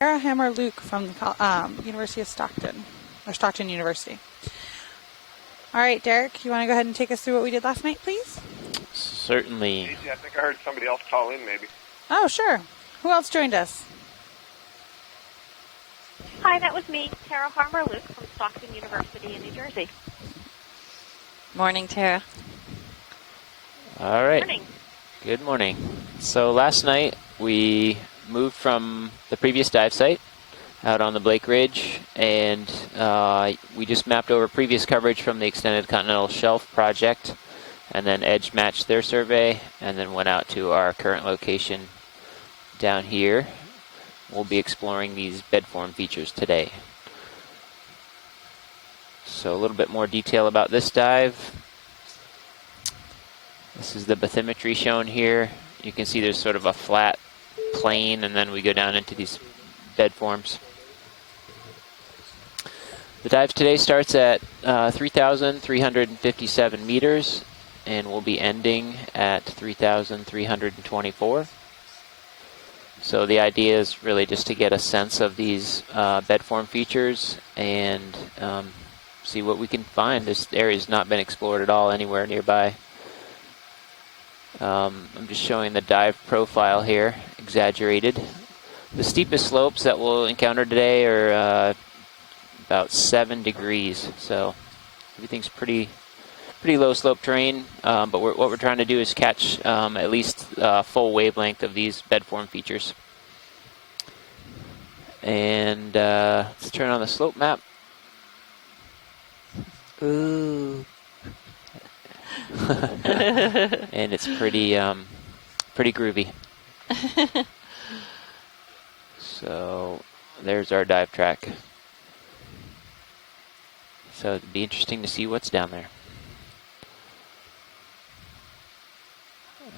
Sarah Hammer Luke from the University of Stockton, or Stockton University. All right, Derek, you want to go ahead and take us through what we did last night, please? Certainly. Casey, I think I heard somebody else call in, maybe. Oh, sure. Who else joined us? Hi, that was me, Tara Harmer Luke from Stockton University in New Jersey. Morning, Tara. All right. Morning. Good morning. So last night we moved from the previous dive site out on the Blake Ridge, and we just mapped over previous coverage from the Extended Continental Shelf project, and then edge matched their survey, and then went out to our current location down here. We'll be exploring these bedform features today. So a little bit more detail about this dive. This is the bathymetry shown here. You can see there's sort of a flat plane, and then we go down into these bedforms. The dive today starts at 3,357 meters, and will be ending at 3,324. So the idea is really just to get a sense of these bedform features and see what we can find. This area has not been explored at all anywhere nearby. I'm just showing the dive profile here, exaggerated. The steepest slopes that we'll encounter today are about 7 degrees, so everything's pretty low slope terrain, but what we're trying to do is catch at least full wavelength of these bedform features. And let's turn on the slope map. Ooh. And it's pretty groovy. So there's our dive track. So it'd be interesting to see what's down there.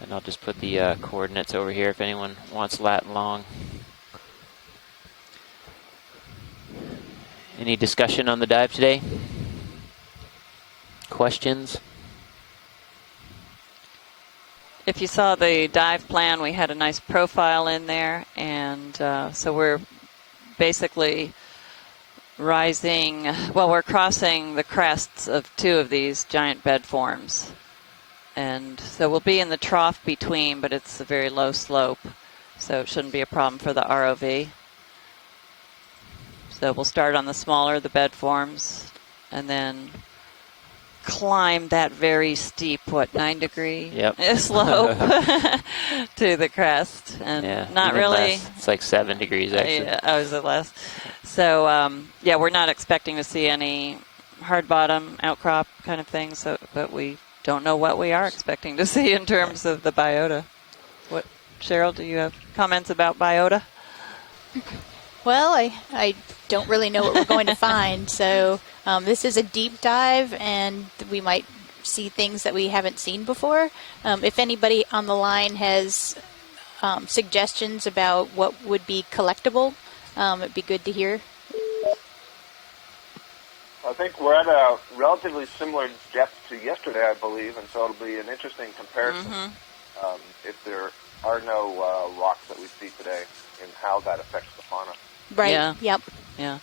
And I'll just put the coordinates over here if anyone wants lat and long. Any discussion on the dive today? Questions? If you saw the dive plan, we had a nice profile in there, and so we're basically rising, well, we're crossing the crests of 2 of these giant bedforms. And so we'll be in the trough between, but it's a very low slope, so it shouldn't be a problem for the ROV. So we'll start on the smaller, the bedforms, and then climb that very steep, 9-degree slope to the crest. And yeah, not really. Less. It's like 7 degrees, actually. Yeah, oh, is it less? So, yeah, we're not expecting to see any hard bottom outcrop kind of thing, so, but we don't know what we are expecting to see in terms of the biota. What, Cheryl, do you have comments about biota? Well, I don't really know what we're going to find, so this is a deep dive, and we might see things that we haven't seen before. If anybody on the line has suggestions about what would be collectible, it'd be good to hear. I think we're at a relatively similar depth to yesterday, I believe, and so it'll be an interesting comparison if there are no rocks that we see today and how that affects the fauna. Right, yeah. Yep. Yeah.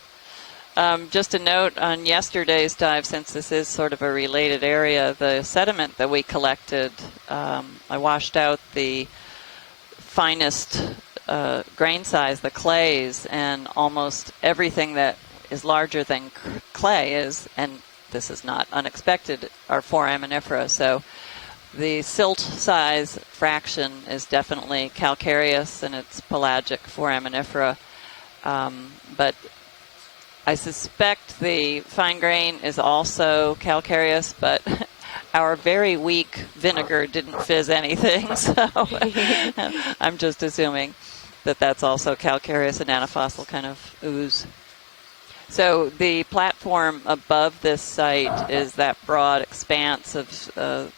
Just a note on yesterday's dive, since this is sort of a related area, the sediment that we collected, I washed out the finest grain size, the clays, and almost everything that is larger than clay is, and this is not unexpected, are foraminifera. So the silt size fraction is definitely calcareous, and it's pelagic foraminifera. But I suspect the fine grain is also calcareous, but our very weak vinegar didn't fizz anything, so I'm just assuming that that's also calcareous and anafossil kind of ooze. So the platform above this site is that broad expanse of the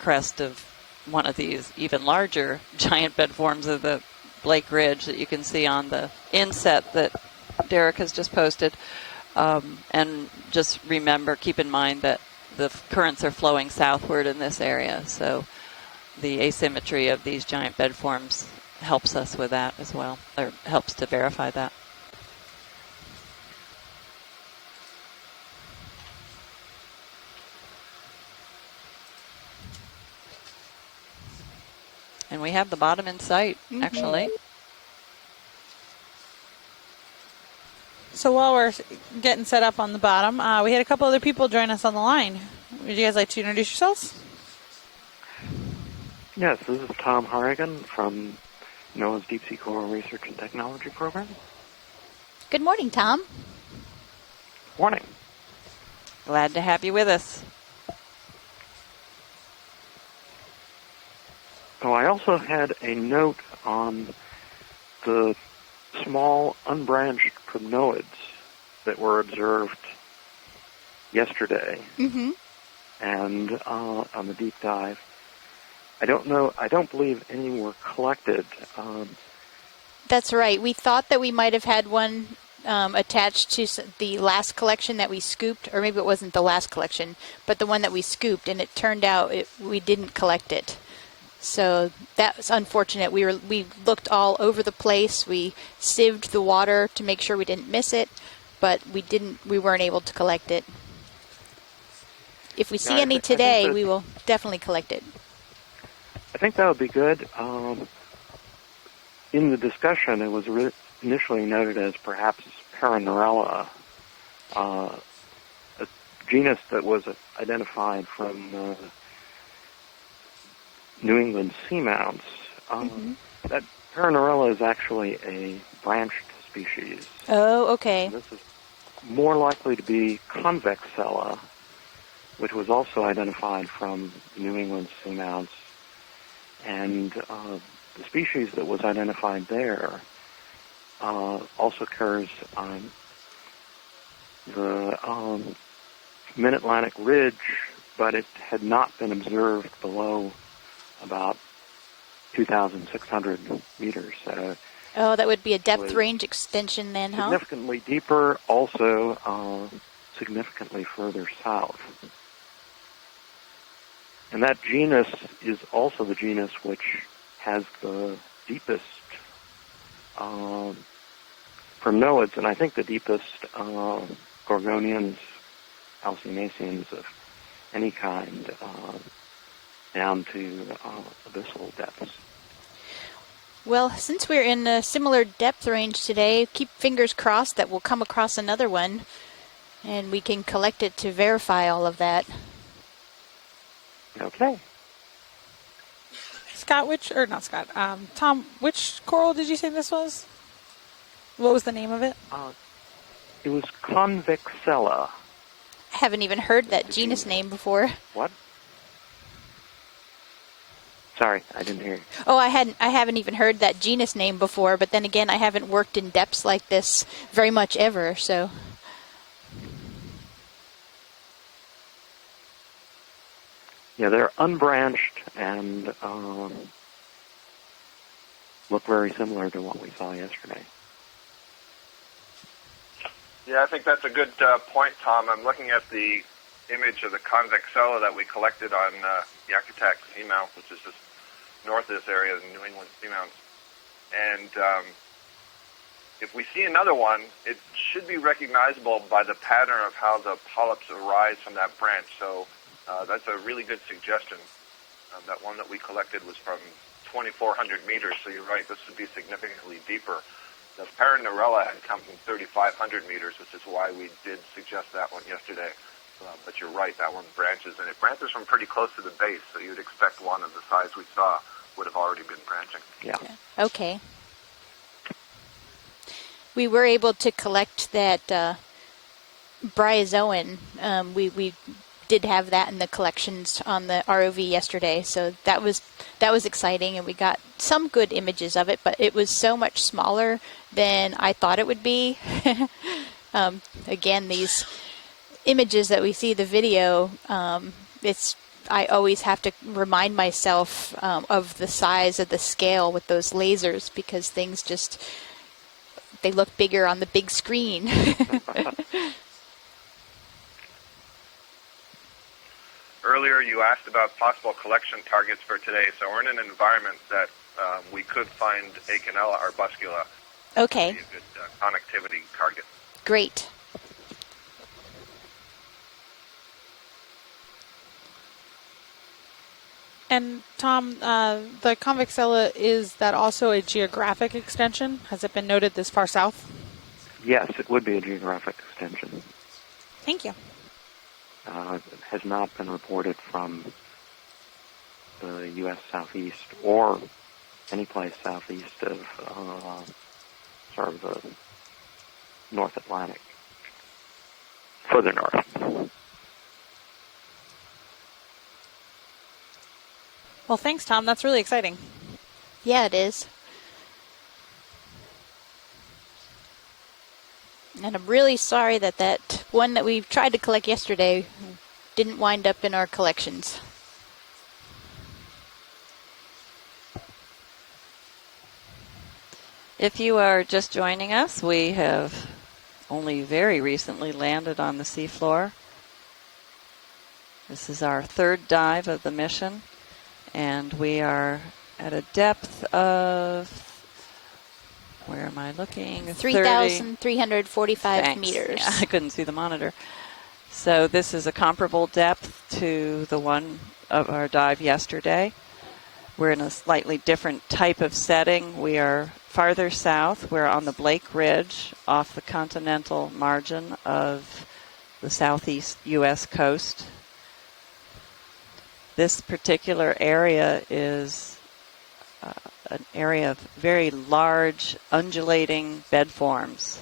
crest of one of these even larger giant bedforms of the Blake Ridge that you can see on the inset that Derek has just posted. And just remember, keep in mind that the currents are flowing southward in this area, so the asymmetry of these giant bedforms helps us with that as well, or helps to verify that. And we have the bottom in sight, actually. So while we're getting set up on the bottom, we had a couple other people join us on the line. Would you guys like to introduce yourselves? Yes, this is Tom Harrigan from NOAA's Deep Sea Coral Research and Technology Program. Good morning, Tom. Morning. Glad to have you with us. So I also had a note on the small unbranched primnoids that were observed yesterday and on the deep dive. I don't believe any were collected. That's right. We thought that we might have had one attached to the last collection that we scooped, or maybe it wasn't the last collection, but the one that we scooped, and it turned out we didn't collect it. So that was unfortunate. We looked all over the place. We sieved the water to make sure we didn't miss it, but we weren't able to collect it. If we see any today, we will definitely collect it. I think that would be good. In the discussion, it was initially noted as perhaps Paranorella, a genus that was identified from New England seamounts. That Paranorella is actually a branched species. Oh, okay. This is more likely to be Convexella, which was also identified from New England seamounts. And the species that was identified there also occurs on the Mid-Atlantic Ridge, but it had not been observed below about 2,600 meters. Oh, that would be a depth range extension then, huh? Significantly deeper, also significantly further south. And that genus is also the genus which has the deepest primnoids, and I think the deepest gorgonians, alcinaceans of any kind, down to abyssal depths. Well, since we're in a similar depth range today, keep fingers crossed that we'll come across another one, and we can collect it to verify all of that. Okay. Tom, which coral did you say this was? What was the name of it? It was Convexella. I haven't even heard that genus name before. What? Sorry, I didn't hear you. Oh, I haven't even heard that genus name before, but then again, I haven't worked in depths like this very much ever, so. Yeah, they're unbranched and look very similar to what we saw yesterday. Yeah, I think that's a good point, Tom. I'm looking at the image of the Convexella that we collected on Yakutak Seamount, which is just north of this area, the New England Seamounts. And if we see another one, it should be recognizable by the pattern of how the polyps arise from that branch. So that's a really good suggestion. That one that we collected was from 2,400 meters, so you're right, this would be significantly deeper. The Paranorella had come from 3,500 meters, which is why we did suggest that one yesterday. But you're right, that one branches, and it branches from pretty close to the base, so you'd expect one of the size we saw would have already been branching. Yeah. Okay. We were able to collect that bryozoan. We did have that in the collections on the ROV yesterday, so that was exciting, and we got some good images of it, but it was so much smaller than I thought it would be. Again, these images that we see, the video, I always have to remind myself of the size of the scale with those lasers, because things they look bigger on the big screen. Earlier, you asked about possible collection targets for today. So we're in an environment that we could find Okeanos arbuscula. Okay. Be a good connectivity target. Great. And Tom, the Convexella, is that also a geographic extension? Has it been noted this far south? Yes, it would be a geographic extension. Thank you. It has not been reported from the U.S. southeast or any place southeast of sort of the North Atlantic, further north. Well, thanks, Tom. That's really exciting. Yeah, it is. And I'm really sorry that that one that we tried to collect yesterday didn't wind up in our collections. If you are just joining us, we have only very recently landed on the seafloor. This is our third dive of the mission, and we are at a depth of, where am I looking? 3,345 meters. Yeah, I couldn't see the monitor. So this is a comparable depth to the one of our dive yesterday. We're in a slightly different type of setting. We are farther south. We're on the Blake Ridge off the continental margin of the southeast U.S. coast. This particular area is an area of very large undulating bedforms.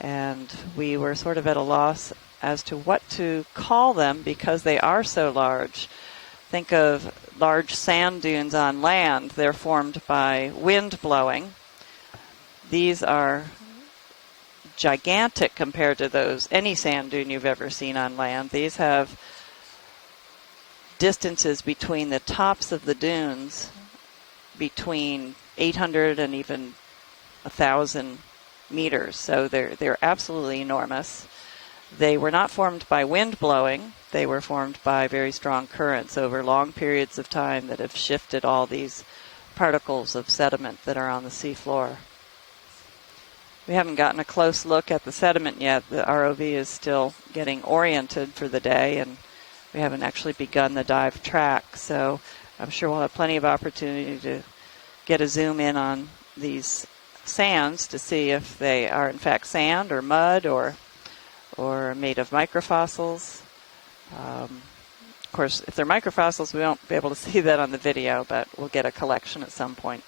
And we were sort of at a loss as to what to call them because they are so large. Think of large sand dunes on land. They're formed by wind blowing. These are gigantic compared to any sand dune you've ever seen on land. These have distances between the tops of the dunes between 800 and even 1,000 meters. So they're absolutely enormous. They were not formed by wind blowing. They were formed by very strong currents over long periods of time that have shifted all these particles of sediment that are on the seafloor. We haven't gotten a close look at the sediment yet. The ROV is still getting oriented for the day, and we haven't actually begun the dive track. So I'm sure we'll have plenty of opportunity to get a zoom in on these sands to see if they are in fact sand or mud or made of microfossils. Of course, if they're microfossils, we won't be able to see that on the video, but we'll get a collection at some point.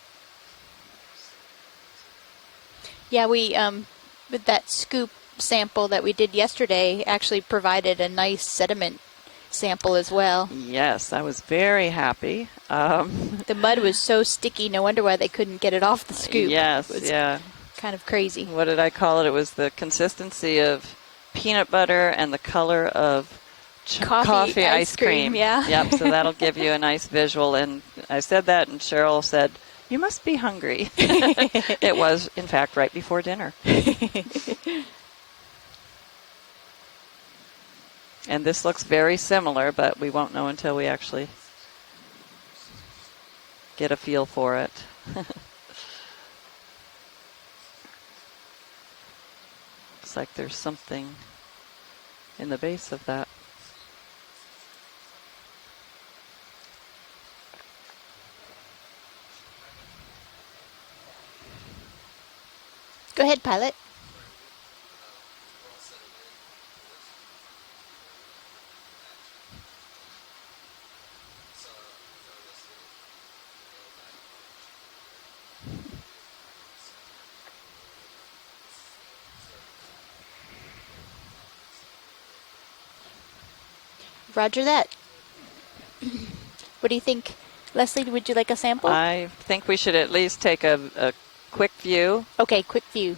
Yeah, we with that scoop sample that we did yesterday actually provided a nice sediment sample as well. Yes, I was very happy. The mud was so sticky, no wonder why they couldn't get it off the scoop. Yes, it was yeah. Kind of crazy. What did I call it? It was the consistency of peanut butter and the color of coffee ice cream. Yeah. Yep, so that'll give you a nice visual. And I said that, and Cheryl said, "You must be hungry." It was, in fact, right before dinner. And this looks very similar, but we won't know until we actually get a feel for it. Looks like there's something in the base of that. Go ahead, pilot. Roger that. What do you think? Leslie, would you like a sample? I think we should at least take a quick view. Okay, quick view.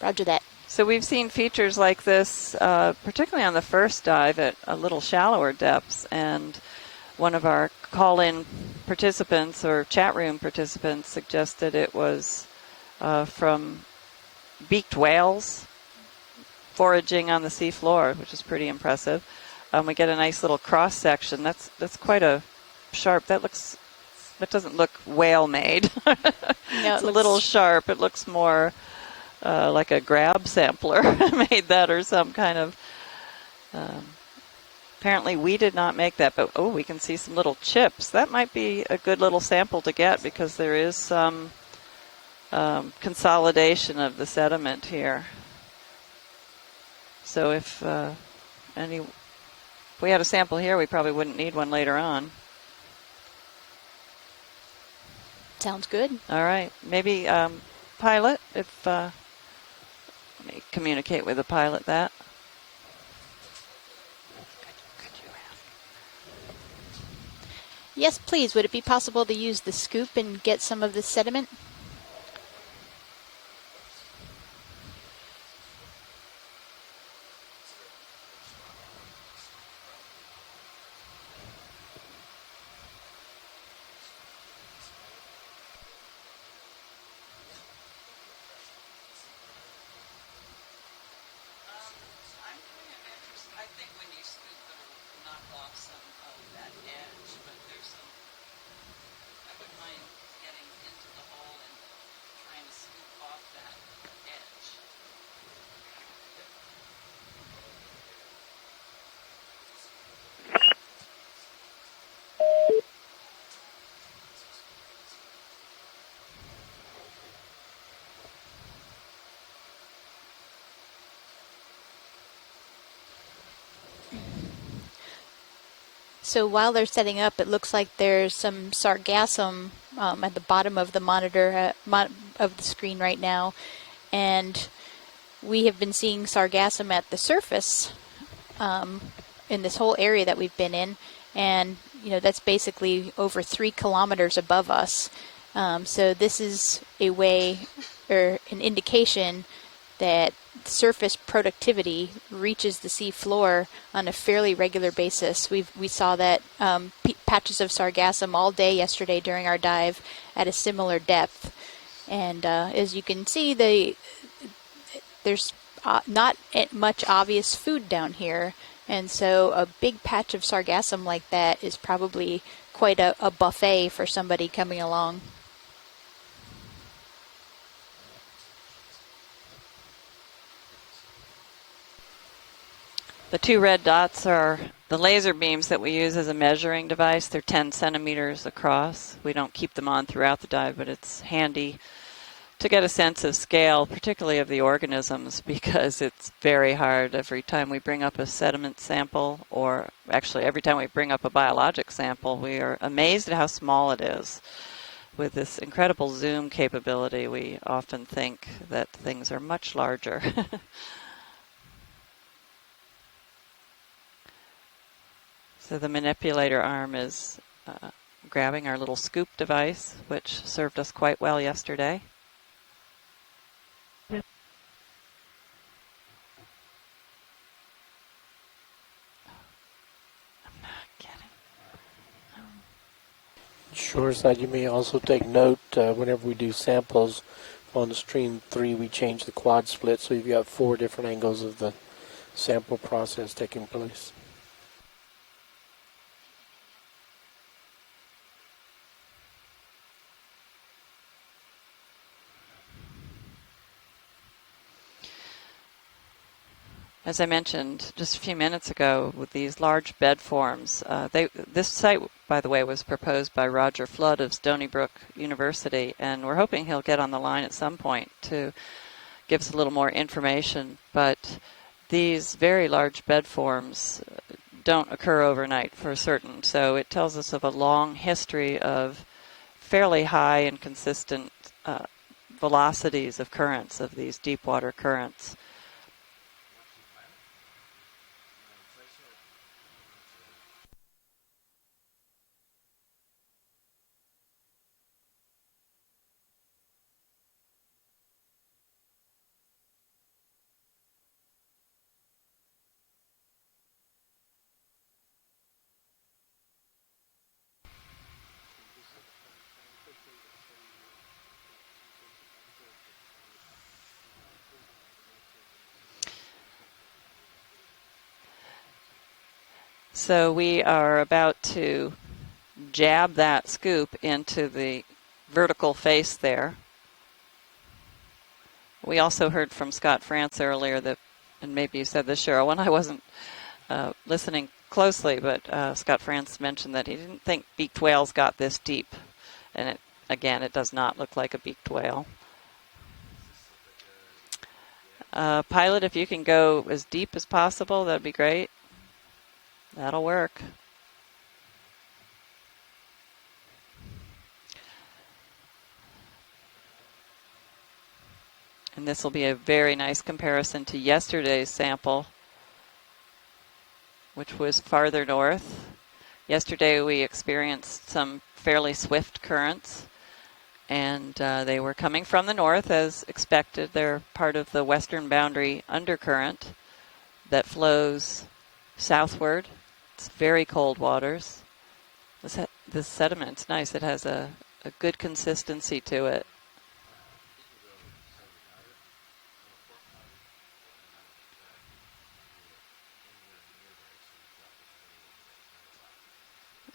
Roger that. So we've seen features like this, particularly on the first dive at a little shallower depths. And one of our call-in participants or chat room participants suggested it was from beaked whales foraging on the seafloor, which is pretty impressive. We get a nice little cross section. That's quite a sharp. That doesn't look whale made. No, It's a little sharp. It looks more like a grab sampler made that, or some kind of Apparently we did not make that, but oh, we can see some little chips. That might be a good little sample to get because there is some consolidation of the sediment here. So if we had a sample here, we probably wouldn't need one later on. Sounds good. All right. Maybe pilot, if let me communicate with the pilot that. Yes, please. Would it be possible to use the scoop and get some of the sediment? I think when you scoop, it'll knock off some of that edge, but there's some, I wouldn't mind getting into the hole and trying to scoop off that edge. So while they're setting up, it looks like there's some sargassum at the bottom of the monitor of the screen right now, and we have been seeing sargassum at the surface in this whole area that we've been in, and that's basically over 3 kilometers above us. So this is a way or an indication that surface productivity reaches the sea floor on a fairly regular basis. We saw that patches of sargassum all day yesterday during our dive at a similar depth, and as you can see, there's not much obvious food down here, and so a big patch of sargassum like that is probably quite a buffet for somebody coming along. The 2 red dots are the laser beams that we use as a measuring device. They're 10 centimeters across. We don't keep them on throughout the dive, but it's handy to get a sense of scale, particularly of the organisms, because it's very hard every time we bring up a sediment sample, or actually every time we bring up a biologic sample, we are amazed at how small it is. With this incredible zoom capability, we often think that things are much larger. So the manipulator arm is grabbing our little scoop device, which served us quite well yesterday. I'm not getting. Shoreside, you may also take note whenever we do samples on the stream 3, we change the quad split, so you've got 4 different angles of the sample process taking place. As I mentioned just a few minutes ago, with these large bed forms, this site, by the way, was proposed by Roger Flood of Stony Brook University, and we're hoping he'll get on the line at some point to give us a little more information. But these very large bed forms don't occur overnight for certain, so it tells us of a long history of fairly high and consistent velocities of currents, of these deep water currents. So we are about to jab that scoop into the vertical face there. We also heard from Scott France earlier that, and maybe you said this, Cheryl, when I wasn't listening closely, but Scott France mentioned that he didn't think beaked whales got this deep. And it does not look like a beaked whale. Pilot, if you can go as deep as possible, that'd be great. That'll work. And this will be a very nice comparison to yesterday's sample, which was farther north. Yesterday we experienced some fairly swift currents, and they were coming from the north as expected. They're part of the western boundary undercurrent that flows southward. It's very cold waters. This sediment's nice. It has a good consistency to it.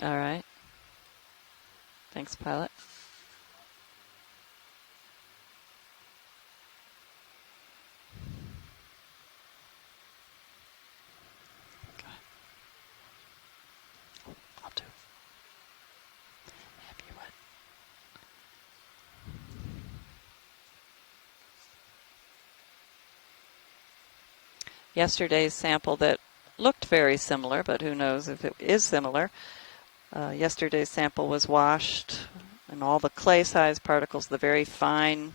All right. Thanks, pilot. I'll do it. If you would. Yesterday's sample that looked very similar, but who knows if it is similar. Yesterday's sample was washed, and all the clay-sized particles, the very fine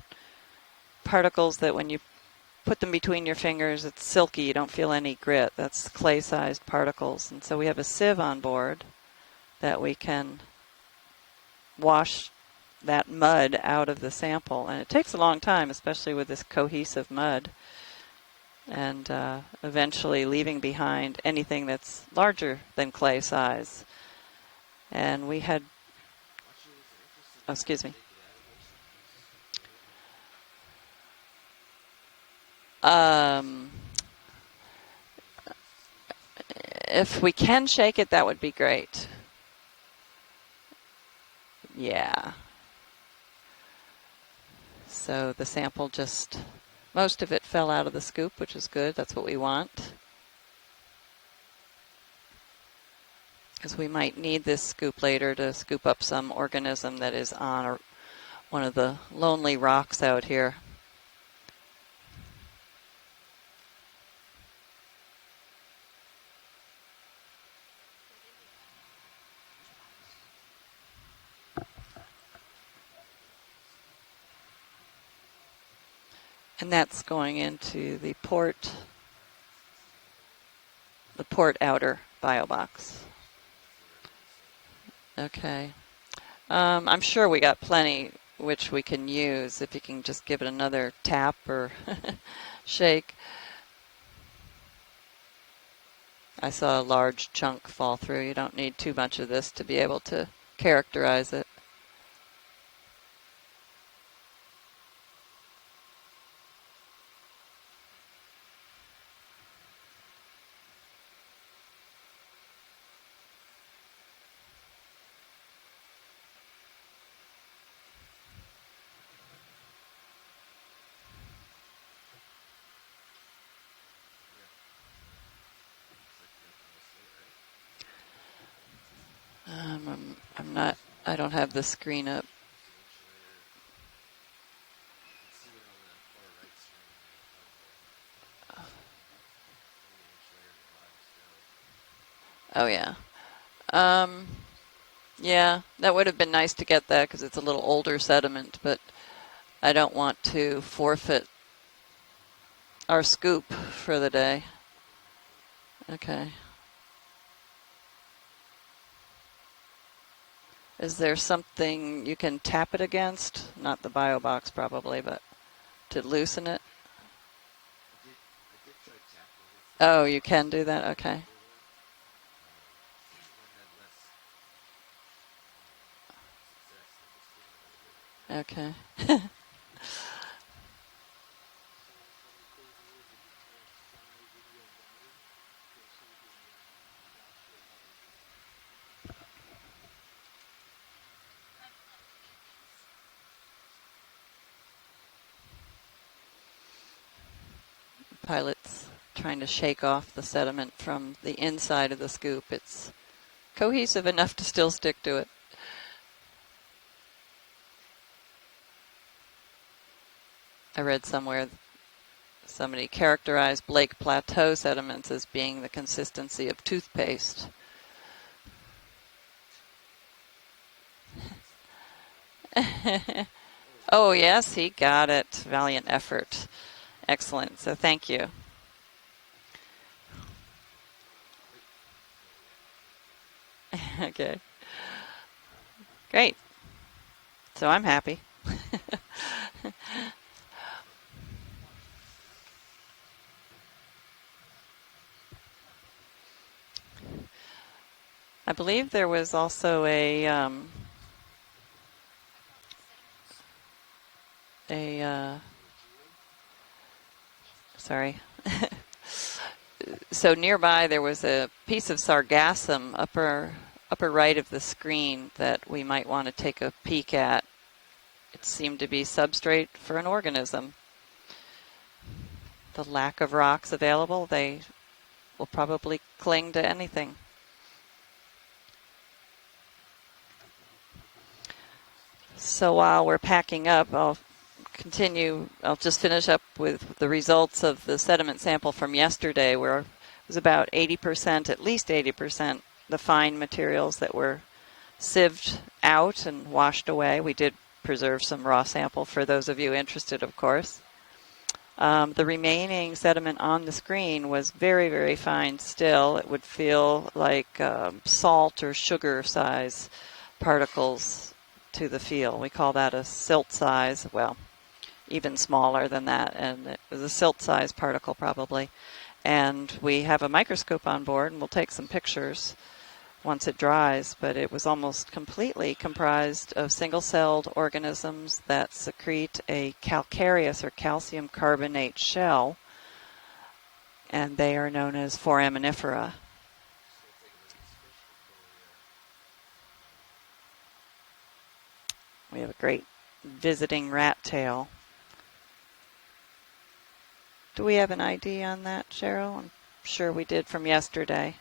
particles that when you put them between your fingers, it's silky. You don't feel any grit. That's clay-sized particles. And so we have a sieve on board that we can wash that mud out of the sample. And it takes a long time, especially with this cohesive mud. And eventually leaving behind anything that's larger than clay size. And we had, excuse me. If we can shake it, that would be great. Yeah. So the sample most of it fell out of the scoop, which is good. That's what we want. Because we might need this scoop later to scoop up some organism that is on one of the lonely rocks out here. And that's going into the port outer bio box. Okay. I'm sure we got plenty which we can use if you can just give it another tap or shake. I saw a large chunk fall through. You don't need too much of this to be able to characterize it. I don't have the screen up. Oh, yeah. Yeah, that would have been nice to get that because it's a little older sediment, but I don't want to forfeit our scoop for the day. Okay. Is there something you can tap it against? Not the bio box probably, but to loosen it? Oh, you can do that? Okay. Okay. Pilot's trying to shake off the sediment from the inside of the scoop. It's cohesive enough to still stick to it. I read somewhere somebody characterized Blake Plateau sediments as being the consistency of toothpaste. Oh, yes, he got it. Valiant effort. Excellent. So thank you. Okay. Great. So I'm happy. I believe there was also sorry. So nearby there was a piece of sargassum upper right of the screen that we might want to take a peek at. It seemed to be substrate for an organism. The lack of rocks available, they will probably cling to anything. So while we're packing up, I'll just finish up with the results of the sediment sample from yesterday, where it was about 80%, at least 80%, the fine materials that were sieved out and washed away. We did preserve some raw sample for those of you interested, of course. The remaining sediment on the screen was very, very fine still. It would feel like salt or sugar size particles to the feel. We call that a silt size. Well, even smaller than that, and it was a silt size particle probably. And we have a microscope on board, and we'll take some pictures once it dries, but it was almost completely comprised of single-celled organisms that secrete a calcareous or calcium carbonate shell, and they are known as foraminifera. We have a great visiting rat tail. Do we have an ID on that, Cheryl? I'm sure we did from yesterday.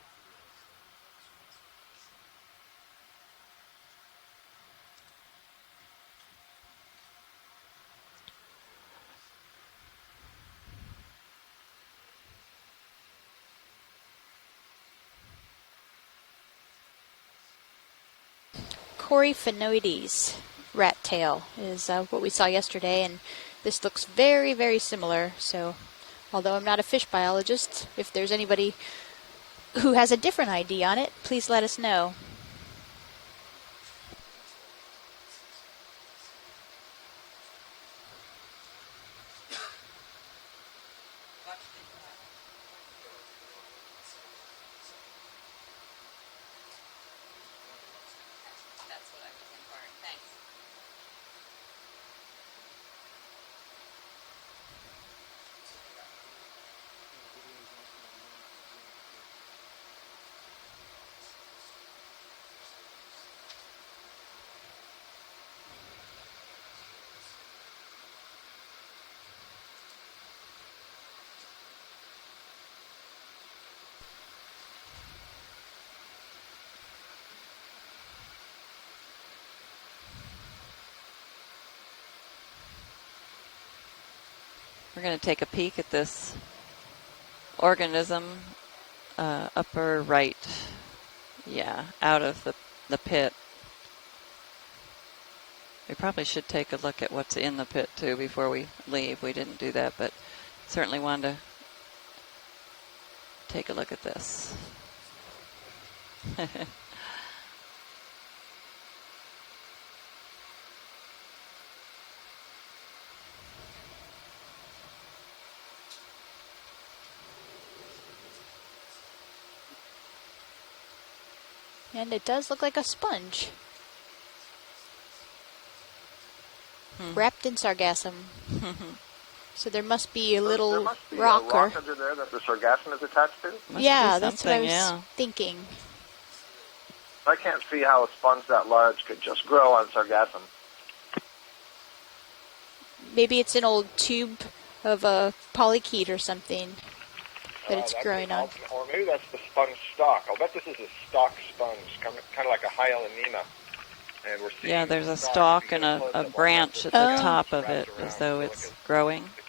Coryphaenoides rat tail is what we saw yesterday, and this looks very, very similar. So, although I'm not a fish biologist, if there's anybody who has a different ID on it, please let us know. We're going to take a peek at this organism, upper right, out of the pit. We probably should take a look at what's in the pit too before we leave. We didn't do that, but certainly wanted to take a look at this. And it does look like a sponge. Wrapped in sargassum. So there must be a little there must be rock a rock under there that the sargassum is attached to? Yeah, that's what I was thinking. I can't see how a sponge that large could just grow on sargassum. Maybe it's an old tube of a polychaete or something. that it's That's growing the on. ultimate, or maybe that's the sponge stalk. I'll bet this is a stalk sponge, kind of like a hyalinema. And we're seeing Yeah, there's the a stalk and because a close-up on branch at that, the Oh. top of wrapped it as around though silica it's growing. spicules.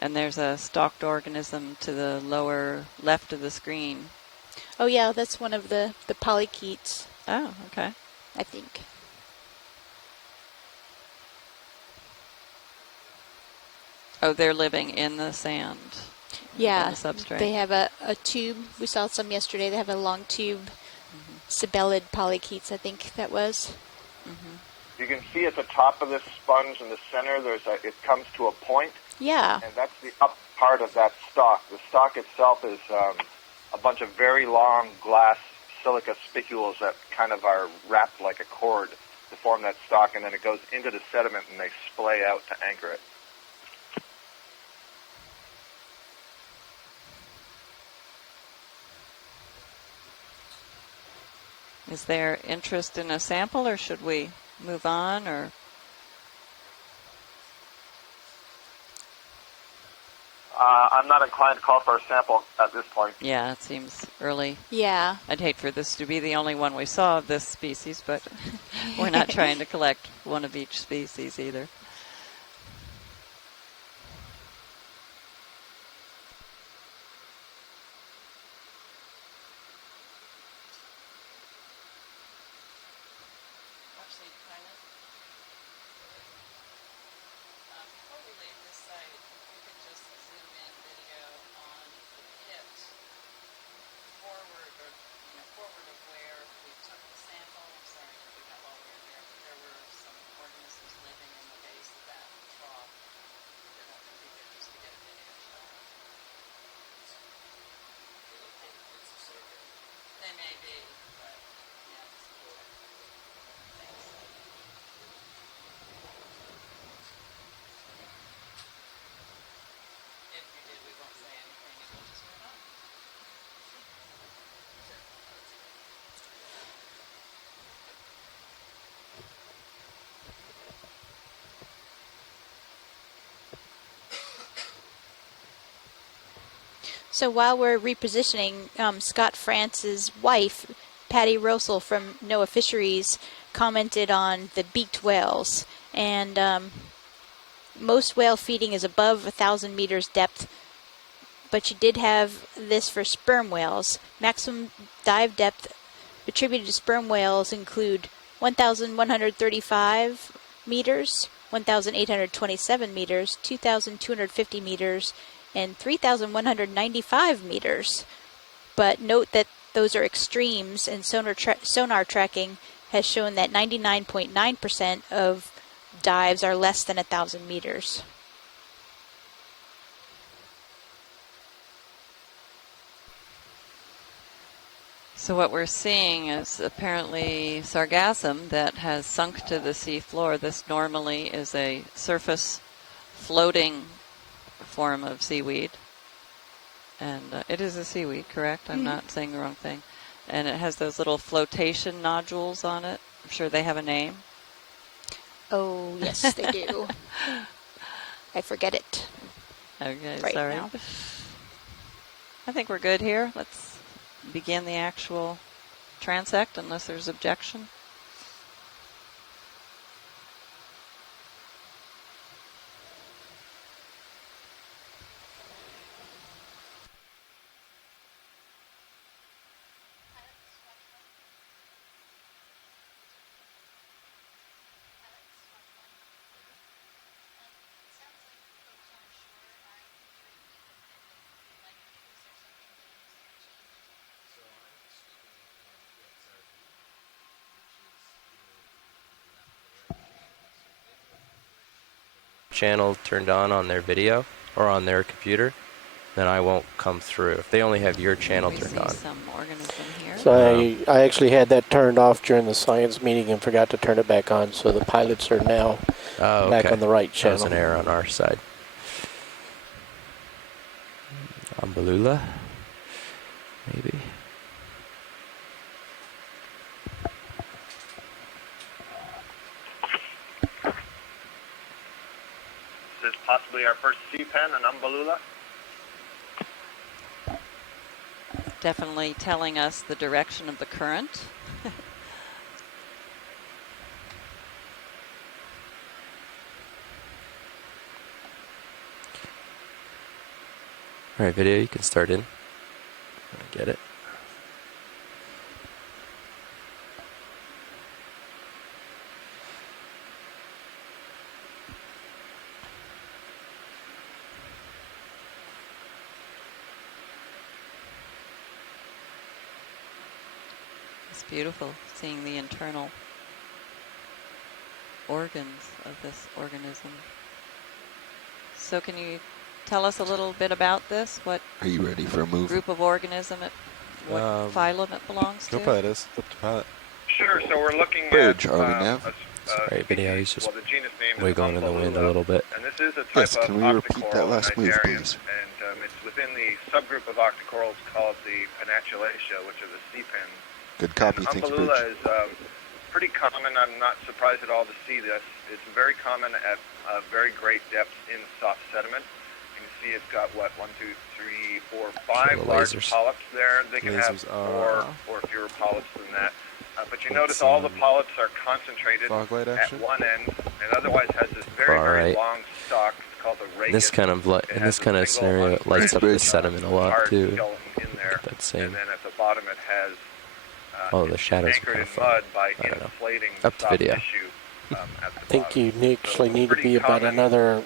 And there's a stalked organism to the lower left of the screen. Oh yeah, that's one of the polychaetes, Oh, okay. I think. Oh, they're living in the sand. Yeah, In the substrate. they have a tube. We saw some yesterday. They have a long tube. Sibellid polychaetes, I think that was. You can see at the top of this sponge in the center, it comes to a point, Yeah. and that's the up part of that stalk. The stalk itself is a bunch of very long glass silica spicules that kind of are wrapped like a cord to form that stalk, and then it goes into the sediment and they splay out to anchor it. Is there interest in a sample, or should we move on? Or I'm not inclined to call for a sample at this point. yeah, it seems early. Yeah. I'd hate for this to be the only one we saw of this species, but we're not trying to collect one of each species either. Before we leave this site, we could just zoom in video on the pit forward, or forward of where we took the sample. I'm sorry to do that while we were there, but there were some organisms living in the base of that trough. That would be good just to get a video shot. They may be, but yeah. Thanks. If you did, we won't say anything and we'll just move on. So while we're repositioning, Scott France's wife, Patty Russell from NOAA Fisheries, commented on the beaked whales. And most whale feeding is above 1,000 meters depth, but you did have this for sperm whales. Maximum dive depth attributed to sperm whales include 1,135 meters, 1,827 meters, 2,250 meters, and 3,195 meters. But note that those are extremes, and sonar tracking has shown that 99.9% of dives are less than 1,000 meters. So what we're seeing is apparently sargassum that has sunk to the sea floor. This normally is a surface floating form of seaweed. And it is a seaweed, correct? I'm not saying the wrong thing. And it has those little flotation nodules on it. I'm sure they have a name. Oh, yes, they do. I forget it. Okay, right sorry. now. I think we're good here. Let's begin the actual transect unless there's objection. Channel turned on their video or on their computer, then I won't come through. If they only have your channel We turned see on. some organism here. So I actually had that turned off during the science meeting and forgot to turn it back on, so the pilots are now back on the right That was channel. an error on our side. Ambalula, maybe. Is it possible possibly our first sea pen in Umballula. Definitely telling us the direction of the current. All right, video, you can start in. I get it. It's beautiful seeing the internal organs of this organism. So can you tell us a little bit about this? What Are you ready for a move? group of organism, what phylum it belongs to? Go pilot is. Up to pilot. Sure, so we're looking Bridge, at are we, Nav? Sorry, video, he's just well, the genus name wiggling is in the wind a Umballula, little bit. and this is a type Yes, of can we repeat that last move, octocoral please? And it's within the subgroup of octocorals called the Penatulaceae, which are the sea pens. Good copy, And thanks, Umballula Bridge. is pretty common. I'm not surprised at all to see this. It's very common at very great depths in soft sediment. You can see it's got, what, 1, 2, 3, 4, 5 the large lasers. polyps there. They can Lasers have are- more or fewer polyps than that. But you Let's notice all the polyps are concentrated fog light at action. one end, and otherwise has this very, Far very right. long stalk. It's called the rachis. This kind of It in has this a kind of single scenario, it lights up the unbranched, sediment a lot hard too. skeleton in there. That same. And then at the bottom it has Oh, the it's shadows are anchored kind in of fun. mud by I don't know. inflating Up to soft video. tissue at the I think bottom. you actually So need to pretty be about common another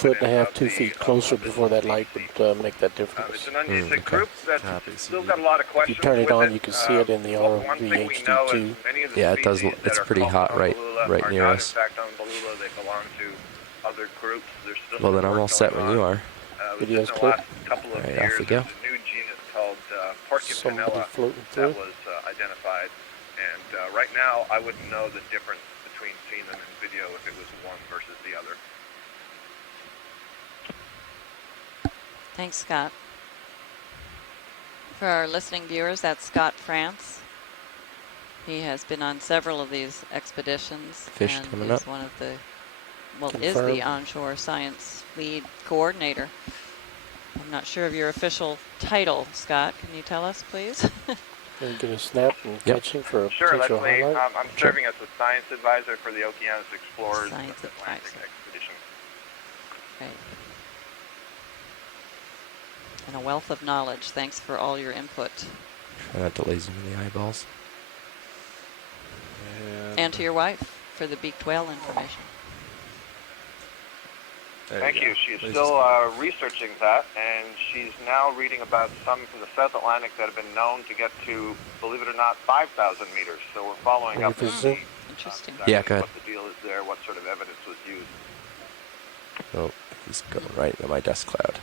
foot and a half, inhabitant 2 of feet the- closer of this before that light species. would make that It's difference. an unused okay. group that's Copy, still CD. got a lot of If questions you turn it with on, you can see it in the One thing we know is RVHD2. many of the Yeah, it does. species that It's are pretty called hot right Umballula near are us. not, in fact, Umballula. They belong to other groups. There's still Well, some then I'm work all set going when you on. are. Video's Within the clear. last couple of Alright, off years, we go. there's a new genus called Somebody Porcupanella floating that through. was identified. And right now, I wouldn't know the difference between seeing them in video if it was one versus the other. Thanks, Scott. For our listening viewers, that's Scott France. He has been on several of these expeditions. Fish and coming is up. one of the, well, is Confirmed. the onshore science lead coordinator. I'm not sure of your official title, Scott. Can you tell us, please? Can you get a snap and Yep. catch him for a Sure, potential Leslie. highlight? I'm serving as the science advisor for the Okeanos Explorers Science Atlantic advisor. Expedition. Right. And a wealth of knowledge. Thanks for all your input. Try not to laser in the eyeballs. And to your wife for the beaked whale information. There Thank go. you. She is Lasers still going. researching that, and she's now reading about some from the South Atlantic that have been known to get to, believe it or not, 5,000 meters. So we're following up to Ready for see zoom? Interesting. exactly Yeah, go ahead. what the deal is there, what sort of evidence was used. Oh, he's going right into my dust cloud.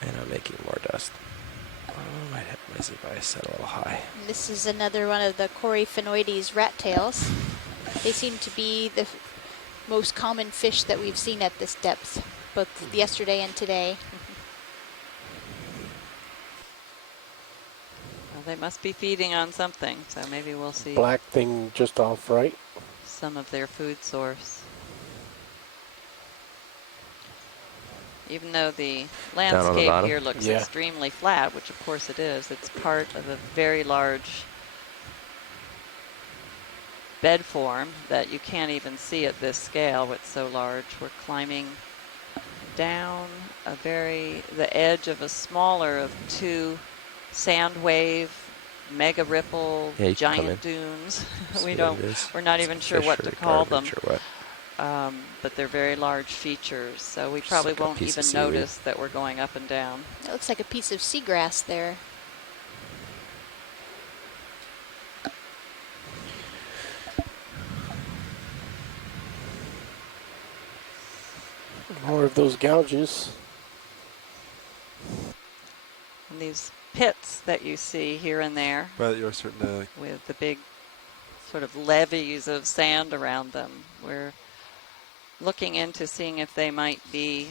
And I'm making more dust. Oh, I might have my Z bias set a little high. This is another one of the Coryphaenoides rat tails. They seem to be the most common fish that we've seen at this depth, both yesterday and today. Well, they must be feeding on something, so maybe we'll see Black thing just off right. some of their food source. Even though the on the landscape bottom? here looks Yeah. extremely flat, which of course it is, it's part of a very large bed form that you can't even see at this scale. It's so large. We're climbing down the edge of a smaller of two sand wave, mega ripple, Yeah, you can come in. giant dunes. See what it is. We're not even sure Fish what or to call them. garbage or what. But they're very large features, so we Just probably like a won't piece of even seaweed. notice that we're going up and down. It looks like a piece of seagrass there. More of those gouges. And these pits that you see here and there But you're starting to. with the big sort of levees of sand around them, we're looking into seeing if they might be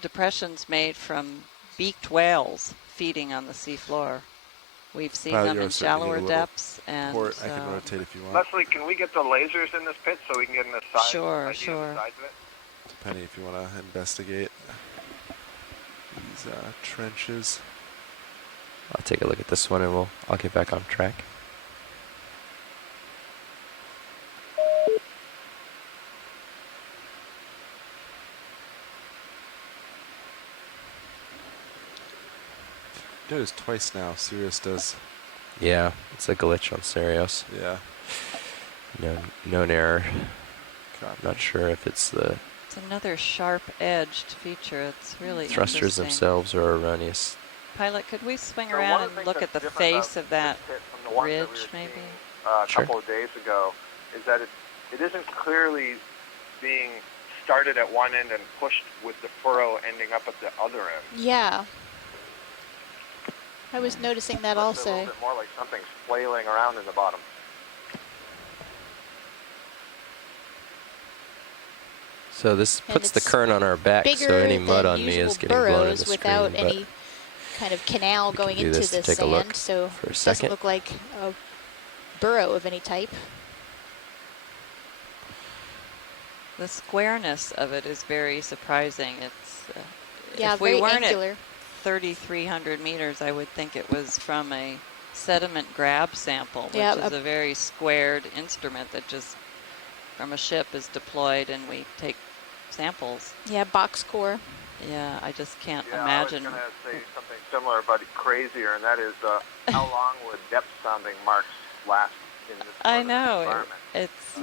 depressions made from beaked whales feeding on the seafloor. We've seen Pilot, them you're in also giving shallower a little depths, and Port, I can rotate if you want. Leslie, can we get the lasers in this pit so we can get an idea of the sure. size of it? Depending if you want to investigate these trenches. I'll take a look at this one and I'll get back on track. Notice twice now. Sirius does. Yeah, it's a glitch on Sirius. Yeah. Known error. Copy. Not sure if it's the It's another sharp-edged feature. It's really thrusters interesting. themselves are erroneous. Pilot, could we swing So around one of and the things look at that's the different face about of that this pit from the ones that we were ridge, maybe? seeing, a Sure. couple of days ago, is that it isn't clearly being started at one end and pushed with the furrow ending up at the other end. Yeah. I was noticing that Looks a also. little bit more like something's flailing around in the bottom. So this And puts the it's current on our back, so Bigger any mud than on me usual is getting blown in burrows the without screen. any kind of canal going do into this to the take a look sand, so for a it second. doesn't look like a burrow of any type. The squareness of it is very surprising. It's Yeah, if we very weren't angular. at 3,300 meters, I would think it was from a sediment grab sample, which Yeah, is a very squared instrument that just from a ship is deployed and we take samples. Yeah, box core. Yeah, I just can't Yeah, imagine. I was going to say something similar but crazier, and that is how long would depth sounding marks last in this I sort of know. environment? It's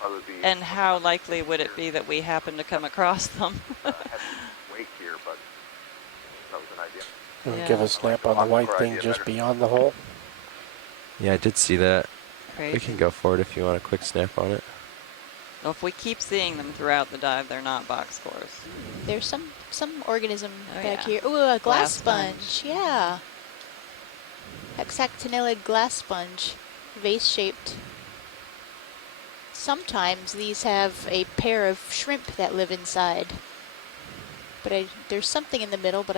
Probably be and how likely would it be that we happen to come across them? heavy weight here, but that was an idea. Can we Yeah. give a snap on the white thing just beyond the hole? Yeah, I did see that. Crazy. We can go for it if you want a quick snap on it. Well, if we keep seeing them throughout the dive, they're not box cores. There's some organism Oh, back yeah. here. Ooh, a glass Glass sponge. sponge. Yeah. Hexactinellid glass sponge. Vase-shaped. Sometimes these have a pair of shrimp that live inside. But there's something in the middle, but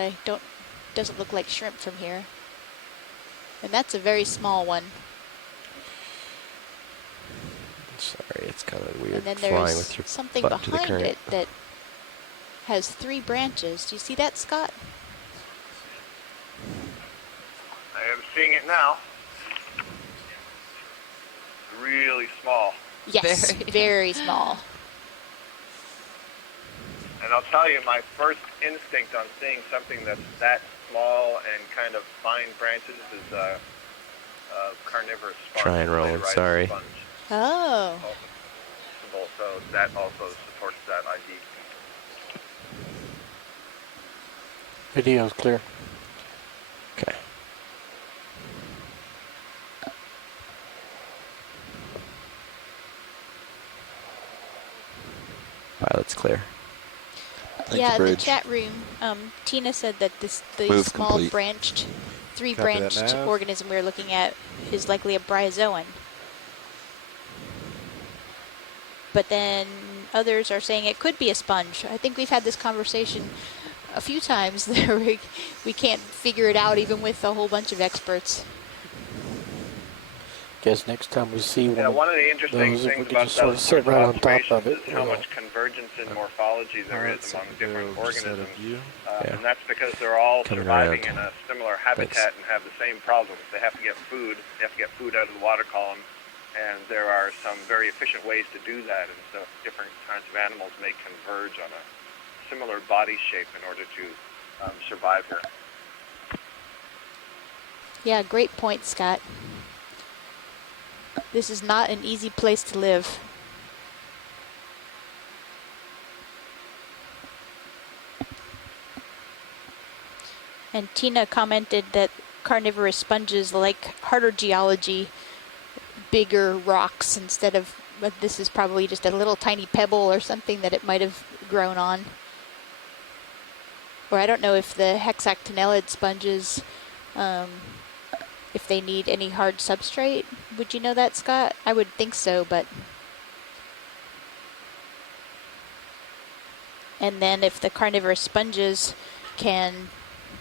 doesn't look like shrimp from here. And that's a very small one. Sorry, it's kind of weird And then flying there's with your something butt to the behind current. it that has 3 branches. Do you see that, Scott? I am seeing it now. Really small. Yes, very small. And I'll tell you, my first instinct on seeing something that's that small and kind of fine branches is a carnivorous sponge. Try and roll it, Laterites sorry. sponge. Oh. So that also supports that ID. Video's clear. Okay. Pilot's clear. Yeah, in the Bridge. chat room, Tina said that the Move small complete. branched, Copy that, 3-branched Nav. organism we were looking at is likely a bryozoan. But then others are saying it could be a sponge. I think we've had this conversation a few times there. We can't figure it out even with a whole bunch of experts. Guess next time we see Yeah, one one of the interesting those, if we things could about just sort of those sit sorts of right on top of observations it. is how much convergence in morphology there is Pilot's among a different little just out of organisms. view. Yeah. And that's because they're all Coming surviving around. in a similar habitat and have the same problems. They have to get food. They have to get food out of the water column. And there are some very efficient ways to do that. And so different kinds of animals may converge on a similar body shape in order to survive here. Yeah, great point, Scott. This is not an easy place to live. And Tina commented that carnivorous sponges like harder geology, bigger rocks instead of, but this is probably just a little tiny pebble or something that it might have grown on. Or I don't know if the hexactinellid sponges, if they need any hard substrate. Would you know that, Scott? I would think so, but... And then if the carnivorous sponges can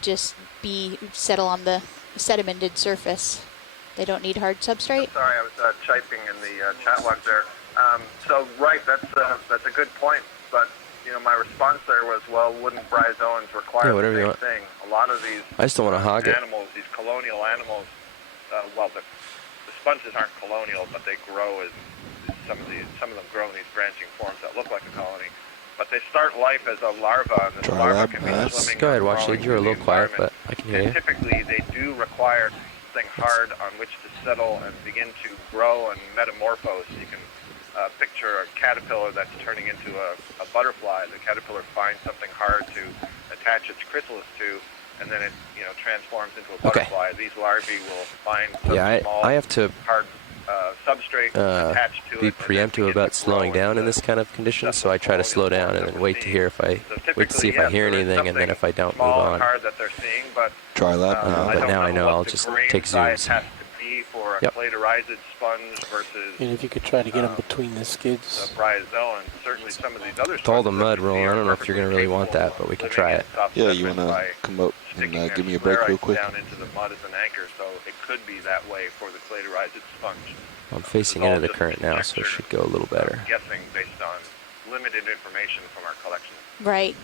just settle on the sedimented surface. They don't need hard substrate. Sorry, I was typing in the chat log there. So right, that's a good point. But my response there was, well, wouldn't bryozoans require the same thing? A lot of these I just don't want to hog animals, these colonial animals, well, the sponges aren't colonial, but they grow as some of them grow in these branching forms that look like a colony. But they start life as a larva, and this larva can be swimming. Go ahead, watch it. it. You're a little quiet, but I can hear you. Typically, they do require something hard on which to settle and begin to grow and metamorphose. You can picture a caterpillar that's turning into a butterfly. The caterpillar finds something hard to attach its chrysalis to, and then it transforms into a butterfly. These larvae will find some small I have to hard substrate attached to be it. preemptive about slowing down in this kind of condition, so I try to slow down and then wait to hear if I wait to see if I hear anything, and then if I don't, move on. That they're seeing, but Dry lap. But now I know I'll just take zooms. Has to be for a cladorized sponge versus. And if you could try to get them between the skids. Bryozoan, certainly some of these other. With all the mud rolling, I don't know if you're going to really want that, but we can try it. Yeah, you want to come up and give me a break real quick? Down into the mud as an anchor, so it could be that way for the cladorized sponge. I'm facing into the current now, so it should go a little better. Guessing based on limited information from our collection. Right.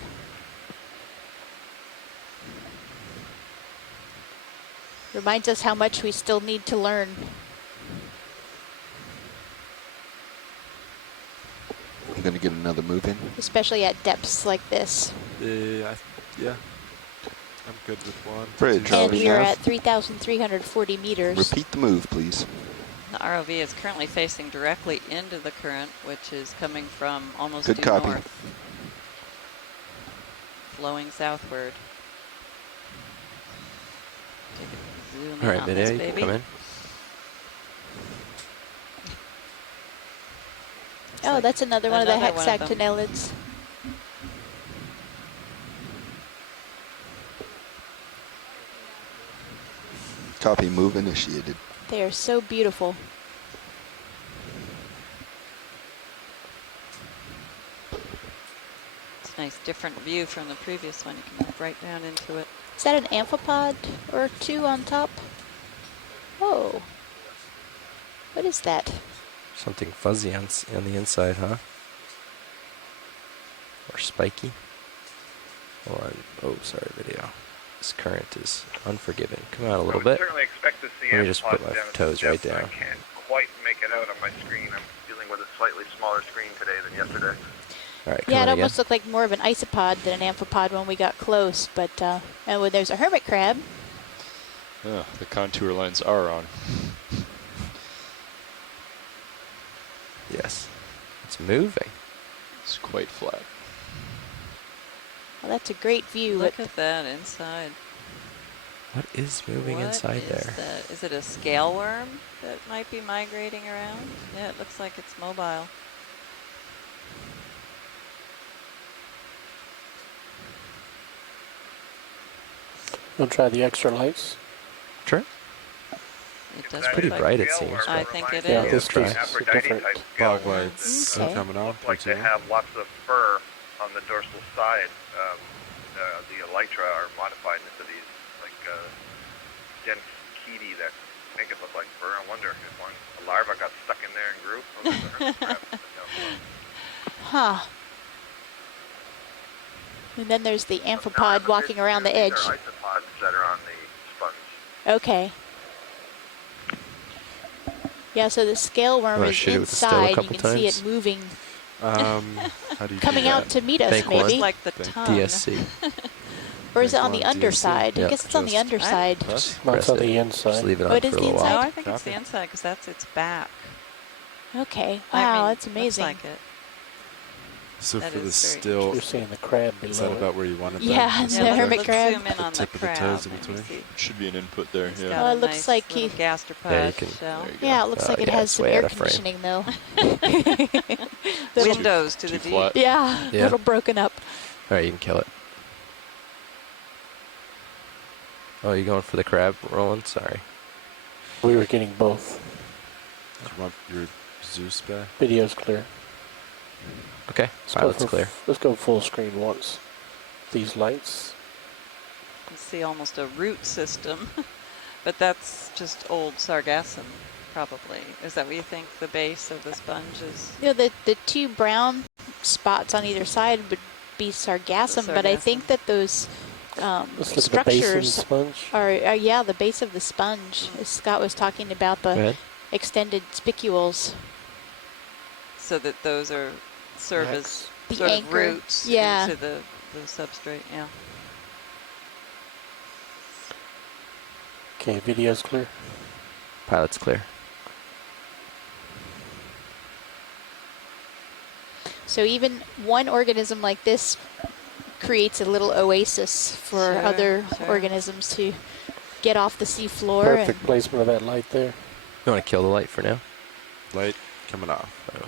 Reminds us how much we still need to learn. I'm going to get another move in. Especially at depths like this. Yeah. I'm good with one. Bridge, and we are at 3,340 meters. Repeat the move, please. The ROV is currently facing directly into the current, which is coming from almost Good due copy. north, flowing southward. Take a zoom All right, in on video, this you can baby. come in. Oh, that's another one of the Another one of them. hexactinellids. Copy, move initiated. They are so beautiful. It's a nice different view from the previous one. You can move right down into it. Is that an amphipod or two on top? Whoa. What is that? Something fuzzy on the inside, huh? Or spiky? Hold on. Oh, sorry, video. This current is unforgiving. Come out a little bit. Certainly expect to see Let me just put my amphipods down at toes the right depth. down. I can't quite make it out on my screen. I'm dealing with a slightly smaller screen today than yesterday. All right, Yeah, it come on almost looked like more of an isopod than an amphipod when we got close. But and when there's a hermit crab. Oh, the contour lines are on. Yes. It's moving. It's quite flat. Well, that's a great view. Look at that inside. What is moving inside there? That? Is it a scale worm that might be migrating around? Yeah, it looks like it's mobile. We'll try the extra lights. Sure. It does It's pretty look bright, like it seems. I think it Yeah, is. this gives us a different. Bog lights Okay. coming on. Look like they have lots of fur on the dorsal side. The elytra are modified into these like dense chetae that make it look like fur. I wonder if a larva got stuck in there and grew. Those are the hermit crabs that down below. Huh. And then there's the amphipod walking around the edge. These are isopods that are on the sponge. Okay. Yeah, so the scale worm Wanna is shoot it with the still a inside. You couple can see times? it moving, How do you coming do out that? to meet us, Bank one. maybe. Like the Thank tongue. DSC. Or is it on Bank the one, underside? DSC. I guess it's on the Just- underside. Press? That's on Press the it. inside. Just leave it Oh, on it is for a the little inside? No, while. I think it's the Copy. inside because that's its back. Okay. I Wow, mean, that's amazing. Looks like it. So That for the is very still, You're seeing the crab is that below about it. where you wanted Yeah, that? it's Is the that let's, hermit let's crab. zoom in on the tip of the crab. toes in Let me between? see. Should be an input there, It's yeah. got Oh, a it looks nice like little he- gastropod Yeah, you can- shell. There you go. Yeah, it looks like it yeah, has it's some way air out of frame. conditioning, though. Windows to the Too deep. flat. Yeah, a Yeah. little broken up. All right, you can kill it. Oh, you going for the crab, Roland? Sorry. We were getting both. Do you want your Zeus back? Video's clear. Okay, pilot's clear. Let's go full screen once. These lights. You can see almost a root system But that's just old sargassum, probably. Is that what you think the base of the sponge is? You know, the two brown spots on either side would be sargassum, but I think that those structures are, yeah, the base of the sponge. As Scott was talking about the extended spicules. So that those are serve as the sort anchor. of roots into the substrate, yeah. Okay, video's clear. Pilot's clear. So even one organism like this creates a little oasis for other organisms to get off the sea floor. Perfect placement of that light there. You want to kill the light for now? Light coming off. Oh.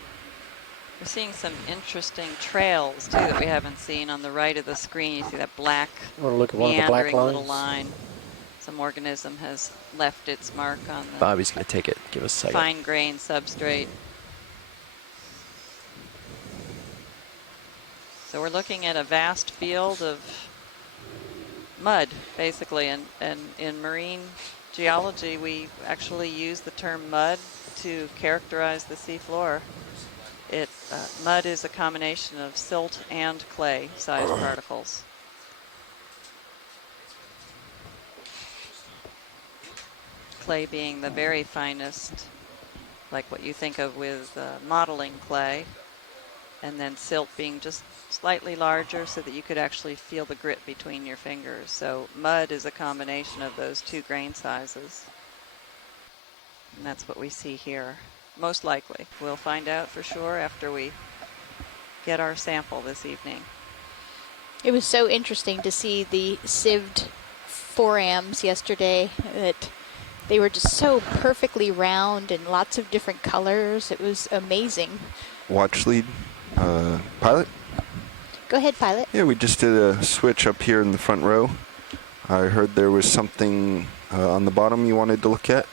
We're seeing some interesting trails too that we haven't seen on the right of the screen. You see that black meandering little line. Some organism has left its mark on the Bobby's going to take it. Give us a second. fine grain substrate. So we're looking at a vast field of mud, basically, and in marine geology, we actually use the term mud to characterize the seafloor. Mud is a combination of silt and clay-sized particles. Clay being the very finest, like what you think of with modeling clay, and then silt being just slightly larger so that you could actually feel the grit between your fingers. So mud is a combination of those two grain sizes. And that's what we see here, most likely. We'll find out for sure after we get our sample this evening. It was so interesting to see the sieved forams yesterday. That they were just so perfectly round and lots of different colors. It was amazing. Watch lead, pilot? Go ahead, pilot. Yeah, we just did a switch up here in the front row. I heard there was something on the bottom you wanted to look at.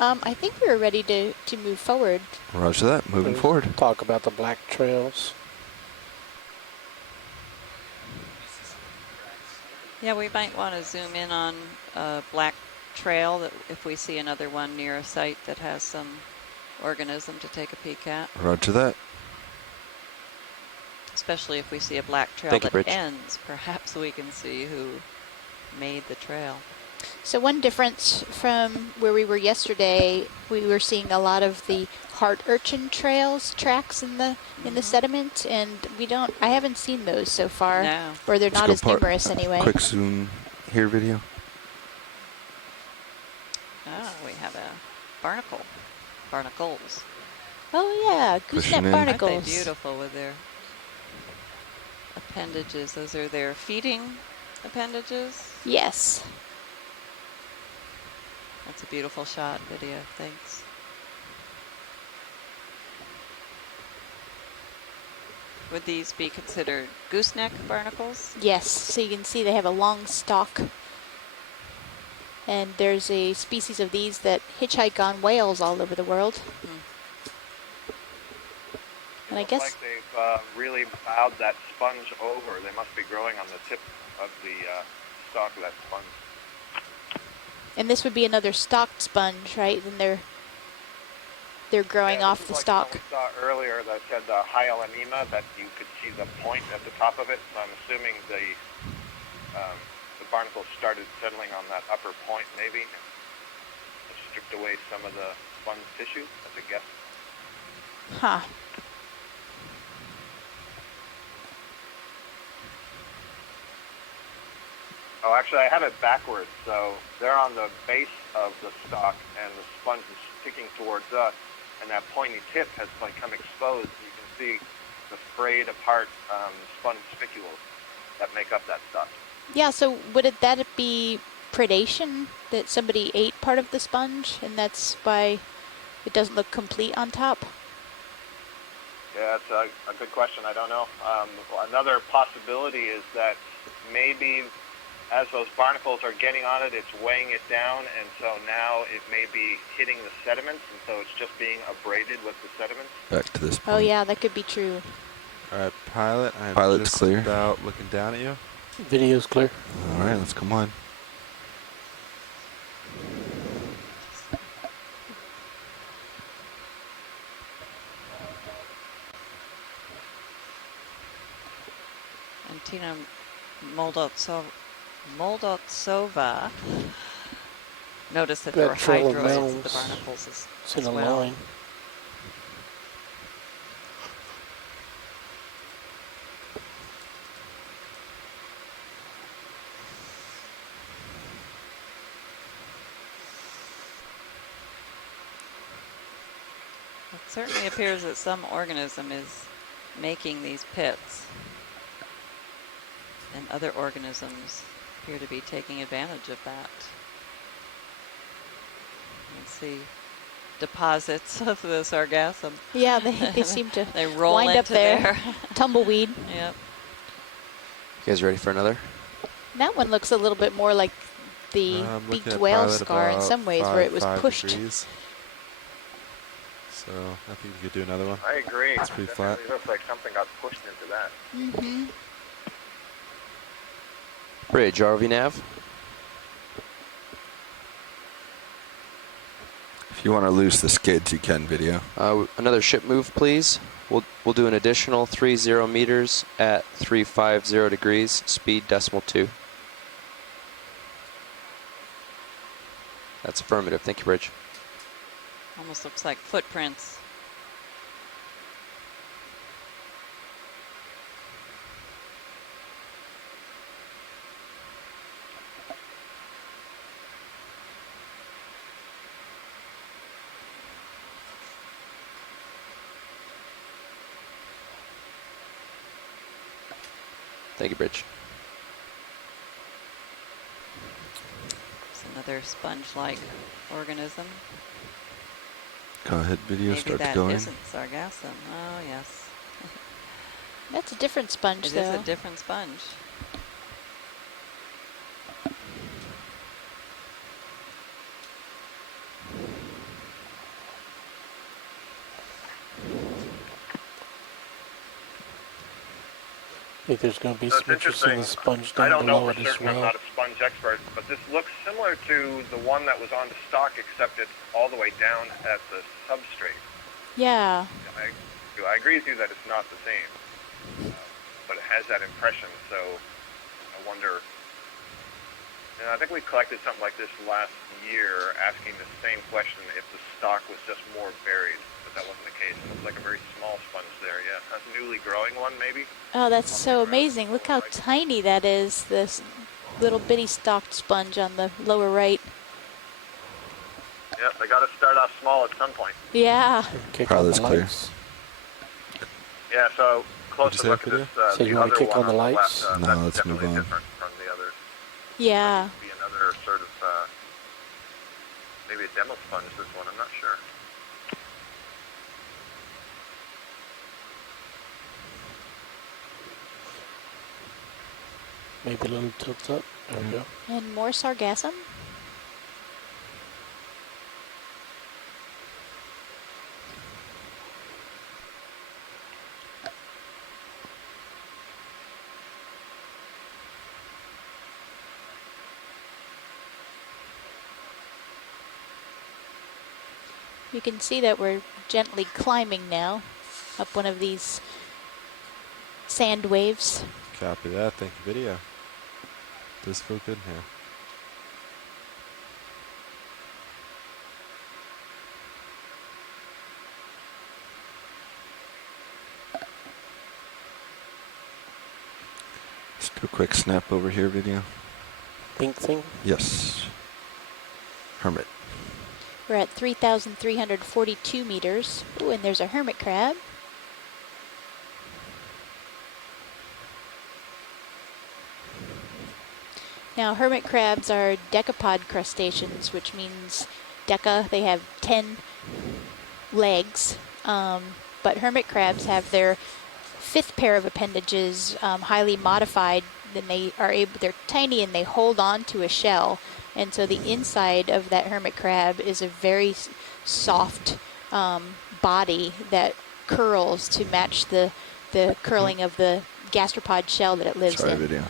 I think we were ready to move forward. Roger that. Moving forward. Talk about the black trails. Yeah, we might want to zoom in on a black trail that if we see another one near a site that has some organism to take a peek at. Roger that. Especially if we see a black trail that ends, perhaps we can see who made the trail. So one difference from where we were yesterday, we were seeing a lot of the heart urchin tracks in the sediment, and I haven't seen those so far, or they're not as numerous anyway. Quick zoom here video. Oh, we have a barnacle. Barnacles. Oh yeah, gooseneck barnacles. Aren't they beautiful with their appendages? Those are their feeding appendages? Yes. That's a beautiful shot, video. Thanks. Would these be considered gooseneck barnacles? Yes. So you can see they have a long stalk. And there's a species of these that hitchhike on whales all over the world. And I guess like they've really bowed that sponge over. They must be growing on the tip of the stalk of that sponge. And this would be another stalked sponge, right? And they're growing off the stalk. We saw earlier that said the hyalinema, that you could see the point at the top of it. So I'm assuming the barnacles started settling on that upper point, maybe, and stripped away some of the sponge tissue, as a guess. Huh. Oh, actually, I have it backwards. So they're on the base of the stalk, and the sponge is sticking towards us, and that pointy tip has become exposed. You can see the frayed apart sponge spicules that make up that stalk. Yeah, so would that be predation, that somebody ate part of the sponge, and that's why it doesn't look complete on top? Yeah, that's a good question. I don't know. Another possibility is that maybe as those barnacles are getting on it, it's weighing it down, and so now it may be hitting the sediments, and so it's just being abraded with the sediments. Back to this point. Oh yeah, that could be true. All right, pilot. I'm Pilot's just clear. about looking down at you. Video's clear. All right, let's come on. Contina Moldotsova. Notice that there were hydroids at the barnacles as in a well. line. It certainly appears that some organism is making these pits, and other organisms appear to be taking advantage of that. You can see deposits of the sargassum. Yeah, they seem to they roll wind into up there. Tumbleweed. Yep. You guys ready for another? That one looks a little bit more like the beaked whale scar in some ways, where it was pushed. Degrees. So I think we could do another one. I agree. It's pretty flat. It looks like something got pushed into that. Mm-hmm. Bridge, RV nav. If you want to loose the skids, you can, video. Another ship move, please. We'll do an additional 30 meters at 350 degrees, speed .2. That's affirmative. Thank you, Bridge. Almost looks like footprints. Thank you, Bridge. It's another sponge-like organism. Go ahead, video. Maybe Start that going. isn't sargassum. Oh, yes. That's a different sponge, though. It is a different sponge. I think there's going to be So some it's interest in the interesting. sponge I down don't know below for it as certain. I'm well. not a sponge expert, but this looks similar to the one that was on the stock, except it's all the way down at the substrate. Yeah. I agree with you that it's not the same, but it has that impression. So I wonder. And I think we collected something like this last year, asking the same question if the stock was just more buried, but that wasn't the case. It looks like a very small sponge there. Yeah, a newly growing one maybe. Oh, that's so amazing. Look how tiny that is, this little bitty stalked sponge on the lower right. Yeah, they got to start off small at some point. Yeah. Pilot's clear. Yeah, so closer look at this. So you want to kick on the lights? Left, No, that's let's move definitely on. different from the others. Yeah. Be another sort of maybe a demo sponge. This one, I'm not sure. Maybe a little tilt up. There we go. And more sargassum. You can see that we're gently climbing now up one of these sand waves. Copy that. Thank you, video. Does feel good here. Let's do a quick snap over here, video. Pink thing? Yes. Hermit. We're at 3,342 meters. Ooh, and there's a hermit crab. Now, hermit crabs are decapod crustaceans, which means deca, they have 10 legs. But hermit crabs have their fifth pair of appendages highly modified. Then they're tiny and they hold on to a shell. And so the inside of that hermit crab is a very soft body that curls to match the curling of the gastropod shell that it lives in. Video.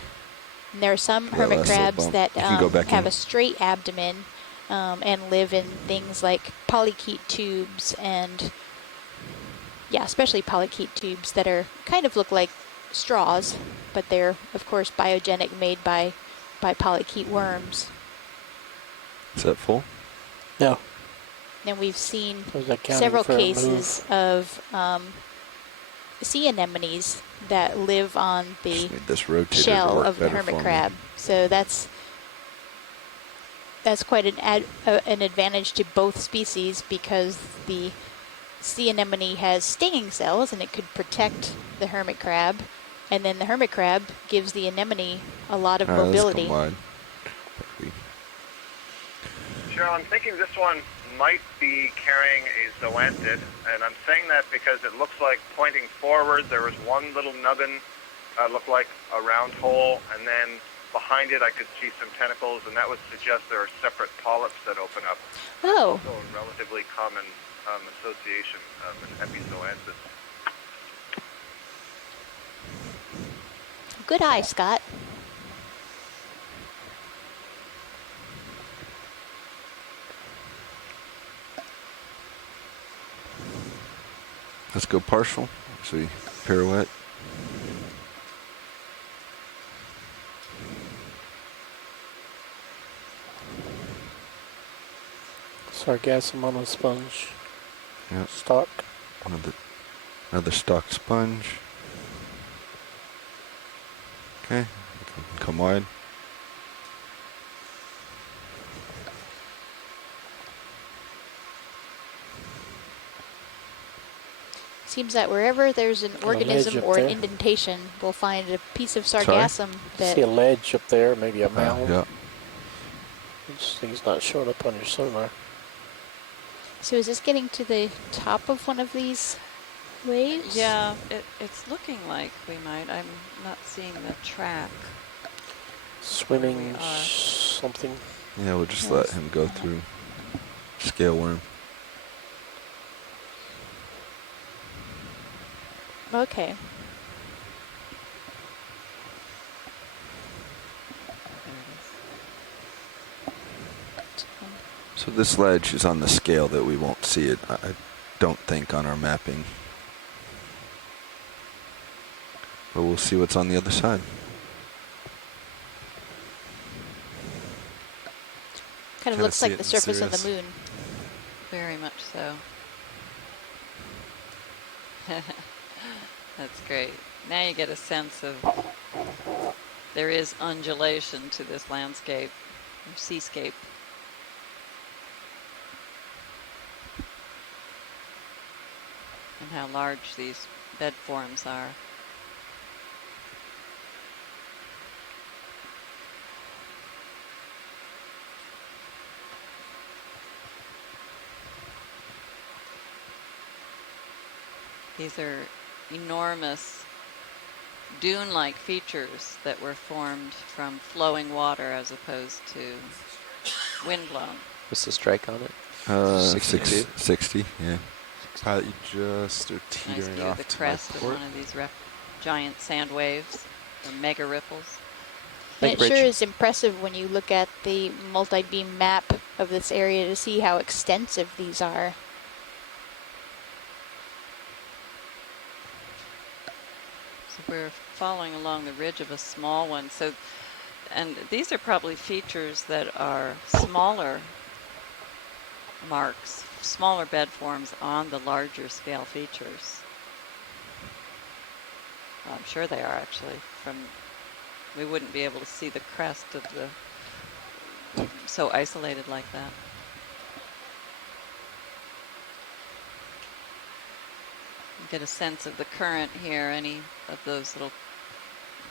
And there are some Yeah, hermit last little crabs bump. that You can go back have in. a straight abdomen and live in things like polychaete tubes and, yeah, especially polychaete tubes that are kind of look like straws, but they're, of course, biogenic, made by polychaete worms. Is that full? No. And we've seen Was that counting several for a cases move? of sea anemones that live on the Just need this rotator to shell work of the better hermit for me. crab. So that's quite an advantage to both species, because the sea anemone has stinging cells and it could protect the hermit crab, and then the hermit crab gives the anemone a lot of mobility. Let's come wide. Cheryl, I'm thinking this one might be carrying a zoanthid, and I'm saying that because it looks like pointing forward there was one little nubbin, looked like a round hole, and then behind it I could see some tentacles, and that would suggest there are separate polyps that open up. Oh. Also a relatively common association in epizoanthids. Good eye, Scott. Let's go partial. See, pirouette. Sargassum on a sponge. Yep. Stock. Another stock sponge. Okay, come wide. Seems that wherever there's an organism or an there. indentation, we'll find a piece of Sorry? sargassum that... See a ledge up there, maybe a mound. Yeah. This thing's not showing up on your sonar. So is this getting to the top of one of these waves? Yeah, it's looking like we might. I'm not seeing the track. Swimming something. Yeah, we'll just let him go through. Scale worm. Okay. So this ledge is on the scale that we won't see it, I don't think, on our mapping. But we'll see what's on the other side. Kind of Kinda looks see like it the in surface of the Sirius. moon. Very much so. That's great. Now you get a sense of there is undulation to this landscape, or seascape. And how large these bedforms are. These are enormous dune-like features that were formed from flowing water as opposed to wind-blown. What's the strike on it? 62? 60, yeah. Pilot, you just are Nice teetering view of off the to my crest of port. one of these giant sand waves, or mega ripples. And it sure is impressive when you look at the multi-beam map of this area to see how extensive these are. So we're following along the ridge of a small one. So, and these are probably features that are smaller marks, smaller bed forms on the larger scale features. Well, I'm sure they are actually. We wouldn't be able to see the crest of the so isolated like that. You get a sense of the current here. Any of those little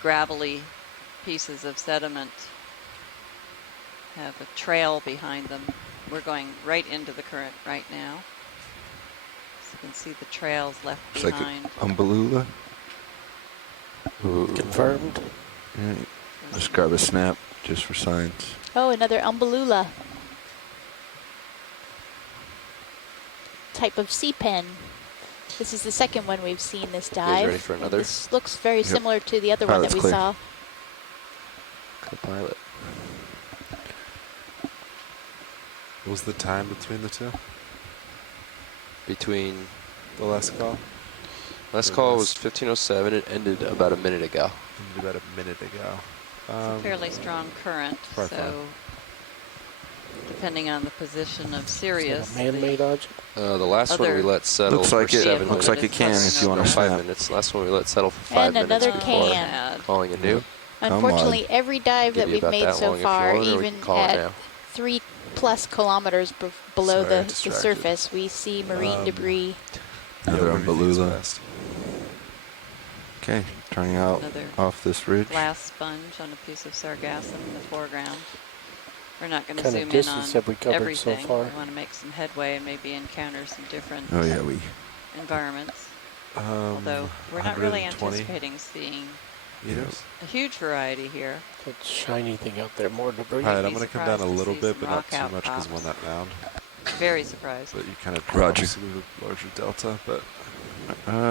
gravelly pieces of sediment have a trail behind them. We're going right into the current right now. So you can see the trails left It's behind. like Umbellula. Confirmed. Yeah, just grab a snap just for science. Oh, another umbellula. Type of sea pen. This is the second one we've seen this dive. ready for and another? This looks very Yep. similar to the other one that Pilot's we clear. saw. Co-pilot. What was the time between the two? Between The last call? Last call was 1507. It ended about a minute ago. Ended about a minute ago. It's a fairly strong current, probably so depending on the position of Is Sirius, that a man-made object? The last one we let settle Looks for like it. 7 Looks like it minutes. can if you want to 5 snap. minutes. Last one we let settle for 5 And minutes another before can. calling a new. Unfortunately, every dive Give that you we've about made that so long if you far, want, or we even can call it at now. 3+ kilometers below Sorry, the distracted. surface, we see marine debris. Another what do you think is Balula. best? Okay, turning out Another off this ridge. glass sponge on a piece of sargassum in the foreground. We're not going to Kind of zoom in distance have we on covered so everything. far? We want to make some headway and maybe encounter some different Oh yeah, we. environments. Although we're not really 120 anticipating seeing meters. a huge variety here. That shiny thing out there, more debris. All right, be I'm going to come down a surprised to little see bit, some but not rock too much because outcrops. I'm on that mound. Very surprised. But you kind of Roger. obviously with a larger delta, but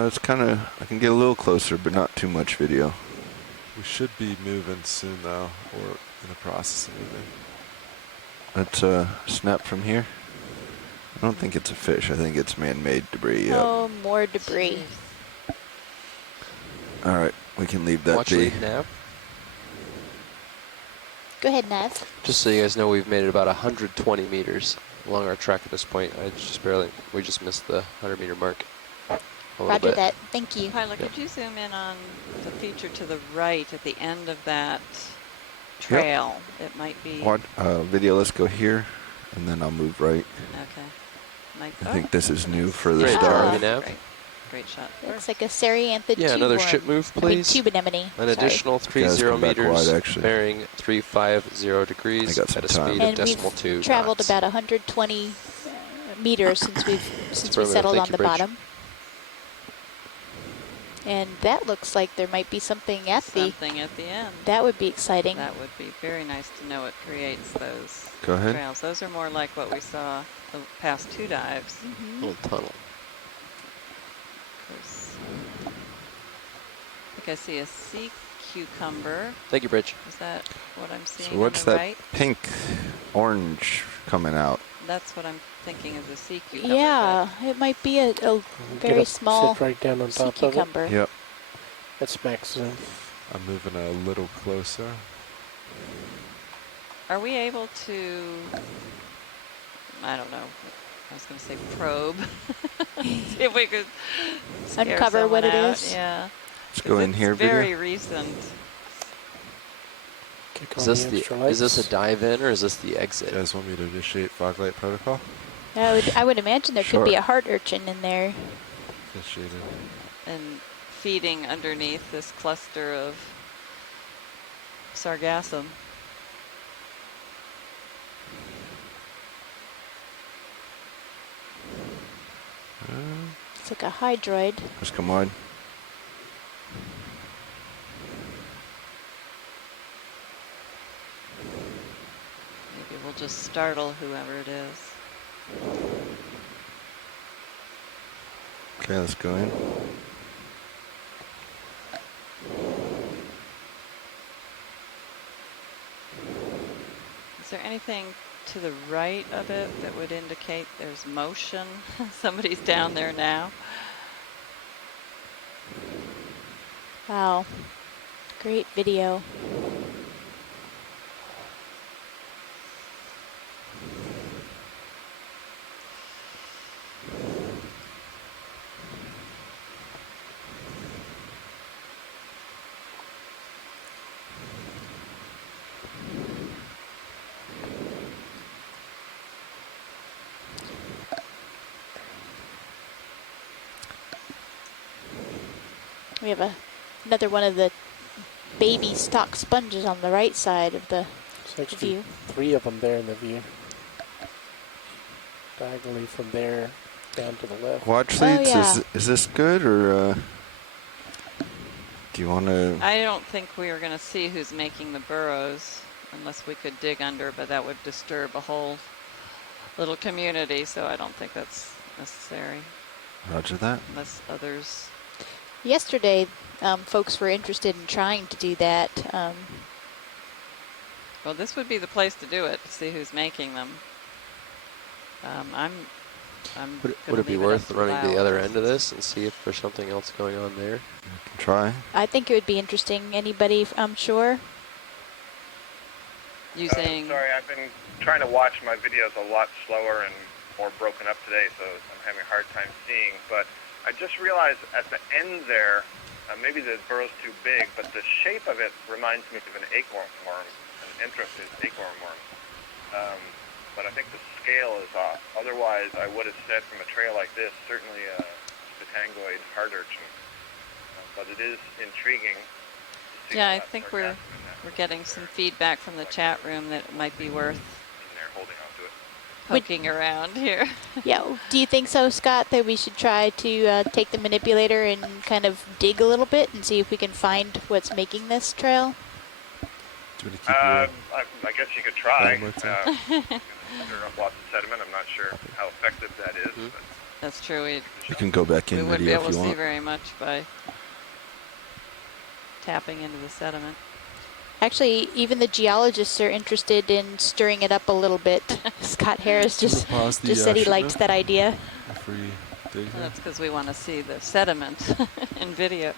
It's kind of. I can get a little closer, but not too much video. we should be moving soon though, or in the process of moving. Let's snap from here. I don't think it's a fish. I think it's man-made debris. Yep. Oh, more debris. All right, we can leave that Watch be. lead nav. Go ahead, Nev. Just so you guys know, we've made it about 120 meters along our track at this point. We just missed the 100-meter mark. A little Roger bit. that. Thank you. Pilot, could you zoom in on the feature to the right at the end of that trail? It might be. What video? Let's go here, and then I'll move right. Okay. I think this is new for Great this job, dive. Nav. Great shot. Looks like a Sariantha Yeah, tube another worm. ship move, I mean, please. tube anemone. An additional Guys, 30 come back meters, wide, actually. bearing 350 degrees I got some at a time. speed And of decimal we've 2 traveled knots. about 120 meters since we affirmative. settled Thank on you, the Bridge. bottom. And that looks like there might be something at the. Something at the end. That would be exciting. That would be very nice to know it creates those Go ahead. trails. Those are more like what we saw the past 2 dives. Little tunnel. I think I see a sea cucumber. Thank you, Bridge. Is that what I'm seeing So what's on the that right? pink, orange coming out? That's what I'm thinking is a sea cucumber. Yeah, it might be a Get very up, small sit right down on sea top of it. cucumber. Yep. That's max zoom. I'm moving a little closer. Are we able to, I don't know, I was going to say probe. See if we could scare Uncover what someone it out. is? Yeah. Let's go in It's here, very video. recent. Kick Is on this the the? extra Is this lights. a dive in or is this the You exit? guys want me to initiate fog light protocol? I would imagine there Sure. could be a heart urchin in there. Initiated. And feeding underneath this cluster of sargassum. It's like a hydroid. Let's come wide. Maybe we'll just startle whoever it is. Okay, let's go in. Is there anything to the right of it that would indicate there's motion? Somebody's down there now. Wow. Great video. We have another one of the baby stock sponges on the right side of the There's actually view. 3 of them there in the view. Diagonally from there down to the left. Watch Oh, leads. yeah. Is this good or do you want to? I don't think we are going to see who's making the burrows unless we could dig under, but that would disturb a whole little community, so I don't think that's necessary Roger that. unless others. Yesterday, folks were interested in trying to do that. Well, this would be the place to do it, to see who's making them. I'm I'm Would gonna it be leave worth up running to the loud. other end of this and see if there's something else going on there? Try. I think it would be interesting. Anybody, I'm sure. Using Sorry, I've been trying to watch my videos a lot slower and more broken up today, so I'm having a hard time seeing. But I just realized at the end there, maybe the burrow's too big, but the shape of it reminds me of an acorn worm, an interested acorn worm. But I think the scale is off. Otherwise, I would have said from a trail like this, certainly a Spatangoid heart urchin. But it is intriguing. To see Yeah, all I that think sargassum we're getting some feedback from the chat room that it might be worth in there holding on to it. poking around here. Yeah. Do you think so, Scott, that we should try to take the manipulator and kind of dig a little bit and see if we can find what's making this trail? Do you want to keep your I guess you could try. landmarks in? Stir up lots of sediment. I'm not sure how effective that is. But That's true. You can go back We in wouldn't be video able if to you see want. very much by tapping into the sediment. Actually, even the geologists are interested in stirring it up a little bit. Scott Harris Do you just wanna pause the, said he ship liked now? that idea. If we dig Well, here? that's because we want to see the sediment in video.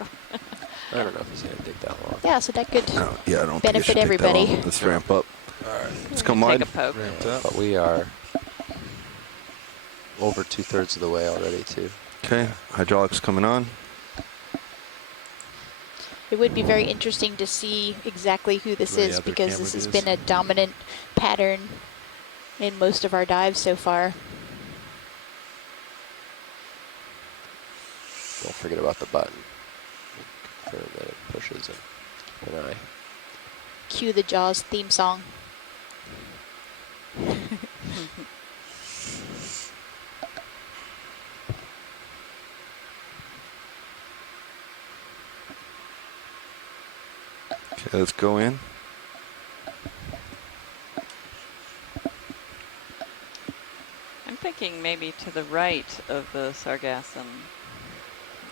I don't know if it's going to take that long. Yeah, so that could No, yeah, I don't think it benefit should take everybody. that long. Let's ramp up. Let's come Take wide. a poke. Ramped up. But we are over 2/3 of the way already, too. Okay, hydraulics coming on. It would be very interesting to see exactly who this Any is, other because camera this has views? been a dominant pattern in most of our dives so far. Don't forget about the button. Confirm that it pushes an eye. Cue the Jaws theme song. Okay, let's go in. I'm thinking maybe to the right of the sargassum.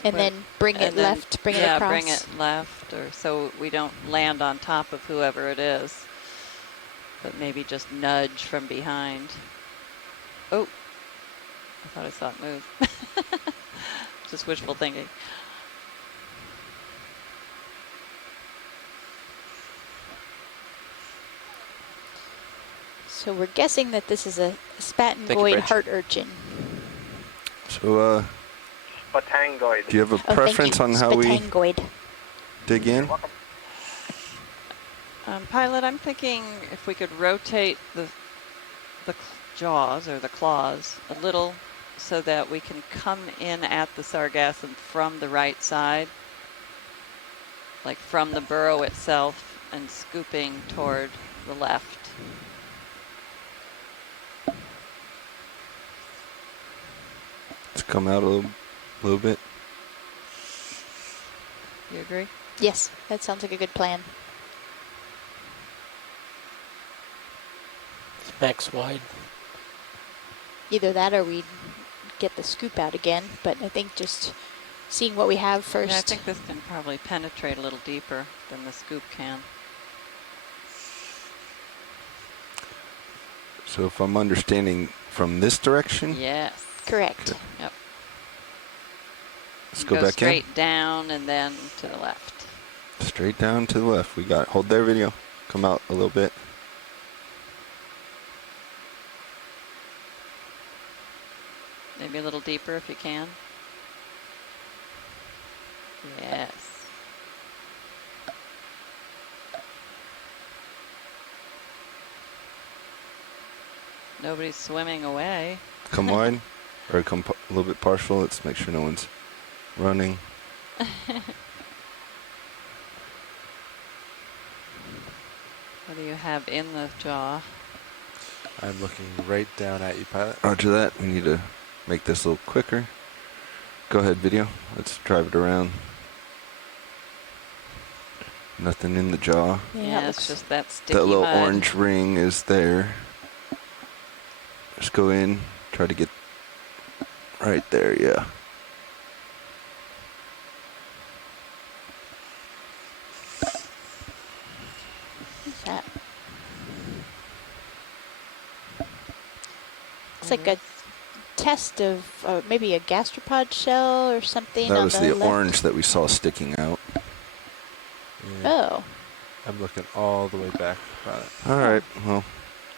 And But- then bring it and then- left, bring it yeah, across. bring it left, or so we don't land on top of whoever it is, but maybe just nudge from behind. Oh, I thought I saw it move. Just wishful thinking. So we're guessing that this is a Thank you, Spatangoid Bridge. heart urchin. So, Spatangoid. do you have a Oh, preference on thank you. how we Spatangoid. dig in? Pilot, I'm thinking if we could rotate the jaws or the claws a little so that we can come in at the sargassum from the right side, like from the burrow itself and scooping toward the left. Let's come out a little bit. You agree? Yes, that sounds like a good plan. Max wide. Either that or we get the scoop out again, but I think just seeing what we have first. Yeah, I think this can probably penetrate a little deeper than the scoop can. So if I'm understanding from this direction, Yes. Correct. Okay. Yep. let's go back straight down and then to the left. in. Straight down to the left. We got, hold there video. Come out a little bit. Maybe a little deeper if you can. Yes. Nobody's swimming away. Come wide. Or come a little bit partial. Let's make sure no one's running. What do you have in the jaw? I'm looking right down at you, pilot. Roger that. We need to make this a little quicker. Go ahead, video. Let's drive it around. Nothing in the jaw. Yeah, it's just that sticky That little mud. orange ring is there. Just go in. Try to get right there, yeah. What's that? Looks like a test of maybe a gastropod shell or something. That on was the the left. orange that we saw sticking out. Yeah. Oh. I'm looking all the way back. All right. Well,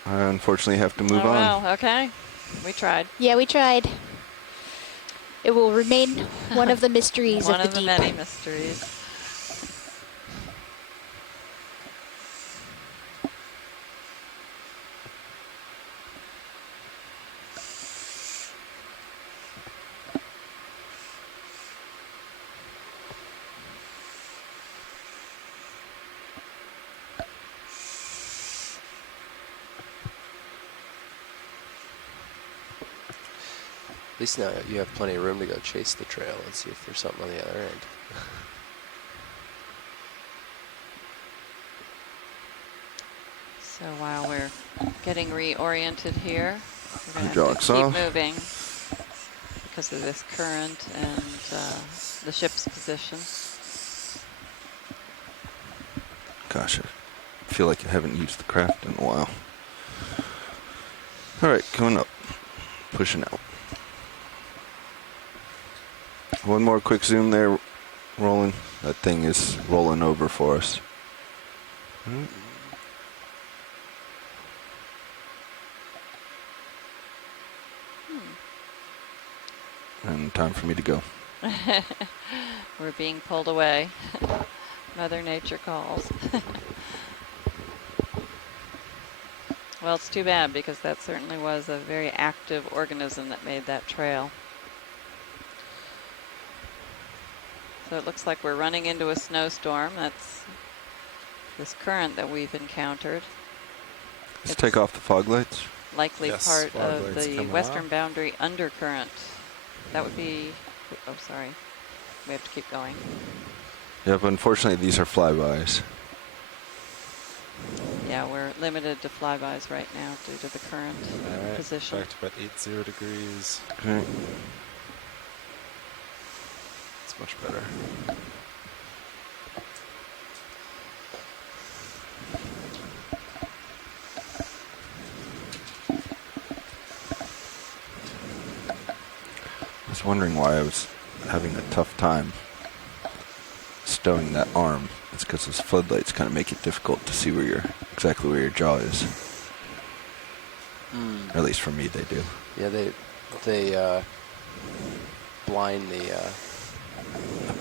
I unfortunately have to move on. Well, okay. We tried. Yeah, we tried. It will remain one of the mysteries One of of the the deep. many mysteries. At least now you have plenty of room to go chase the trail and see if there's something on the other end. So while we're getting reoriented here, we're going The to have jock's to keep off. moving because of this current and the ship's position. Gosh, I feel like I haven't used the craft in a while. All right, going up, pushing out. One more quick zoom there, rolling. That thing is rolling over for us. And time for me to go. We're being pulled away. Mother Nature calls. Well, it's too bad because that certainly was a very active organism that made that trail. So it looks like we're running into a snowstorm. That's this current that we've encountered. Let's take off the fog lights. Likely Yes, part fog of lights the coming western off. boundary undercurrent. That would be, oh, sorry. We have to keep going. Yep, unfortunately these are flybys. Yeah, we're limited to flybys right now due to the current All right, position. back to about 80 degrees. Okay. It's much better. I was wondering why I was having a tough time stowing that arm. It's because those floodlights kind of make it difficult to see exactly where your jaw is. Or at least for me, they do. Yeah, they blind the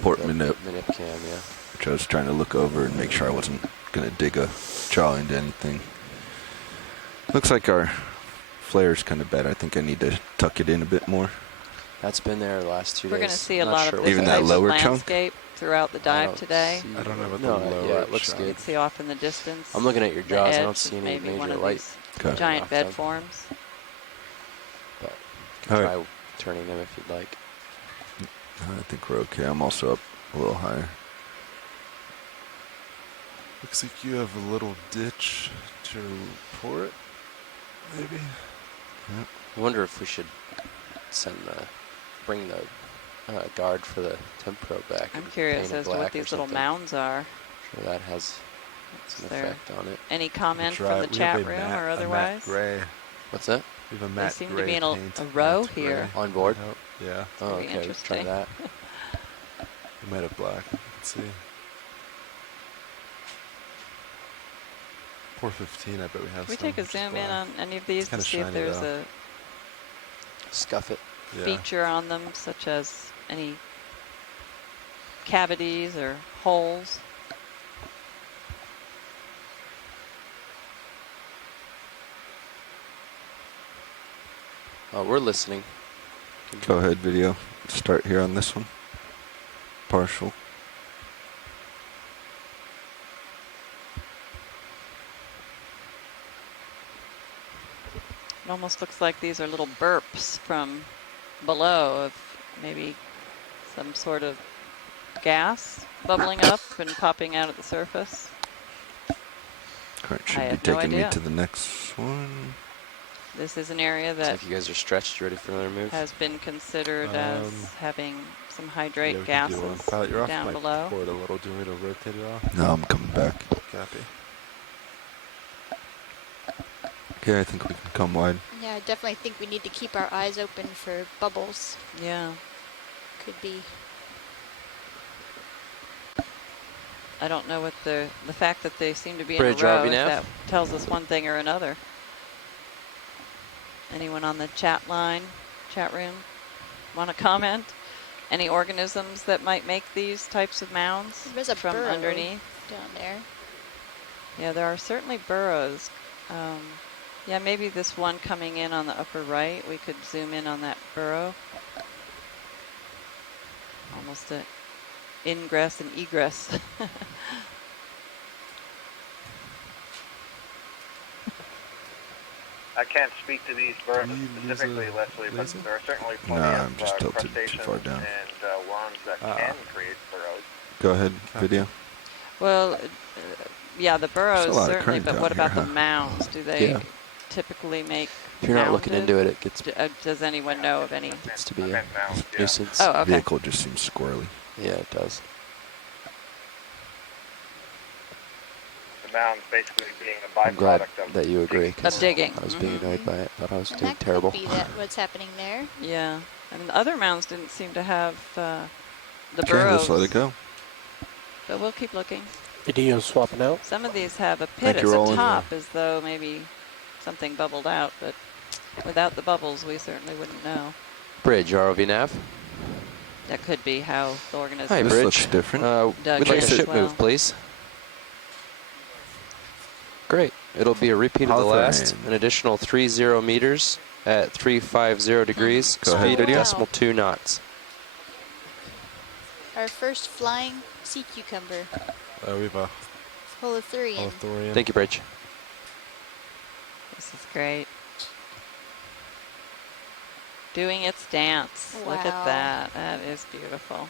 port minute, cam, yeah. which I was trying to look over and make sure I wasn't going to dig a jaw into anything. Looks like our flare's kind of bad. I think I need to tuck it in a bit more. That's been there the last 2 days. We're going to see a Not lot sure of what this Even type that of lower chunk? landscape throughout the dive today. I don't know about No, the lower yeah, it looks chunk. You good. can see off in the distance. I'm looking at your the jaws. I don't edge see is any maybe one major of light. these Okay. giant Off them. bed forms. But All try right. turning them if you'd like. I think we're okay. I'm also up a little higher. Looks like you have a little ditch to port, maybe? I wonder if we should bring the guard for the Tempro back. I'm and curious paint it as to what black or these little something. mounds are. I'm sure that has some there effect on it. Any comment Try- from the we chat have a room matte- or a otherwise? matte gray. What's that? We have a They matte seem to gray be in a paint, row matte here. gray. On board? Yeah. Oh, Pretty okay. Try interesting. that. We might have black. Let's see. 415, I bet we have Can we some, take a which is zoom in black. on any of these It's to kinda see if shiny, there's though. Scuff it. Yeah. feature on them, such as any cavities or holes? Oh, we're listening. Go ahead, video. Start here on this one. Partial. It almost looks like these are little burps from below of maybe some sort of gas bubbling up and popping out at the surface. Current I should be have no taking me idea. to the next one. This is an area Looks that like you guys are stretched, ready for another move. has been considered as having some hydrate Yeah, we can do one. gases Pilot, you're off down my below. port a little. Do you want me to rotate it off? No, I'm coming back. Copy. Yeah, I think we can come wide. Yeah, I definitely think we need to keep our eyes open for bubbles. Yeah. Could be. I don't know what the fact that they seem to be Bridge in a row, RV if nav. that tells us one thing or another. Anyone on the chat line, chat room, want to comment? Any organisms that might make these types of mounds There's a from burrow underneath? down there. Yeah, there are certainly burrows. Yeah, maybe this one coming in on the upper right, we could zoom in on that burrow. Almost an ingress and egress. I can't speak to these birds specifically, Leslie, but there are certainly plenty I'm of just tilted too crustaceans far down. and worms that can create burrows. Go ahead, video. Well, yeah, the There's a burrows lot of certainly, current but down what about here, the huh? mounds? Do they Yeah. typically make If you're not looking mounded? into it, it gets Does anyone know of any? to be a Mounds, yeah. nuisance. Oh, okay. Vehicle just seems squirrely. Yeah, it does. The mounds basically being a I'm glad byproduct of that you agree. 'cause Of digging. I was being annoyed by it. Thought I was And doing that terrible. could be that what's happening there. Yeah, I mean the other mounds didn't seem to have the Okay, burrows. let's let it go. But we'll keep looking. Video swapping out. Some of these have a Thank pit you, at the Roland. top, as though maybe something bubbled out. But without the bubbles, we certainly wouldn't know. Bridge, ROV nav. That could be how the organism. Hi, This Bridge. looks different. Dug We'd like in a as ship well. move, please. Great. It'll be a repeat of the last. Hawthorne. An additional 30 meters at 350 degrees. Go ahead, Speed video. decimal 2 knots. Our first flying sea cucumber, We have a Holothurian. Holothurian. Thank you, Bridge. This is great. Doing its dance. Look at Wow. that. That is beautiful.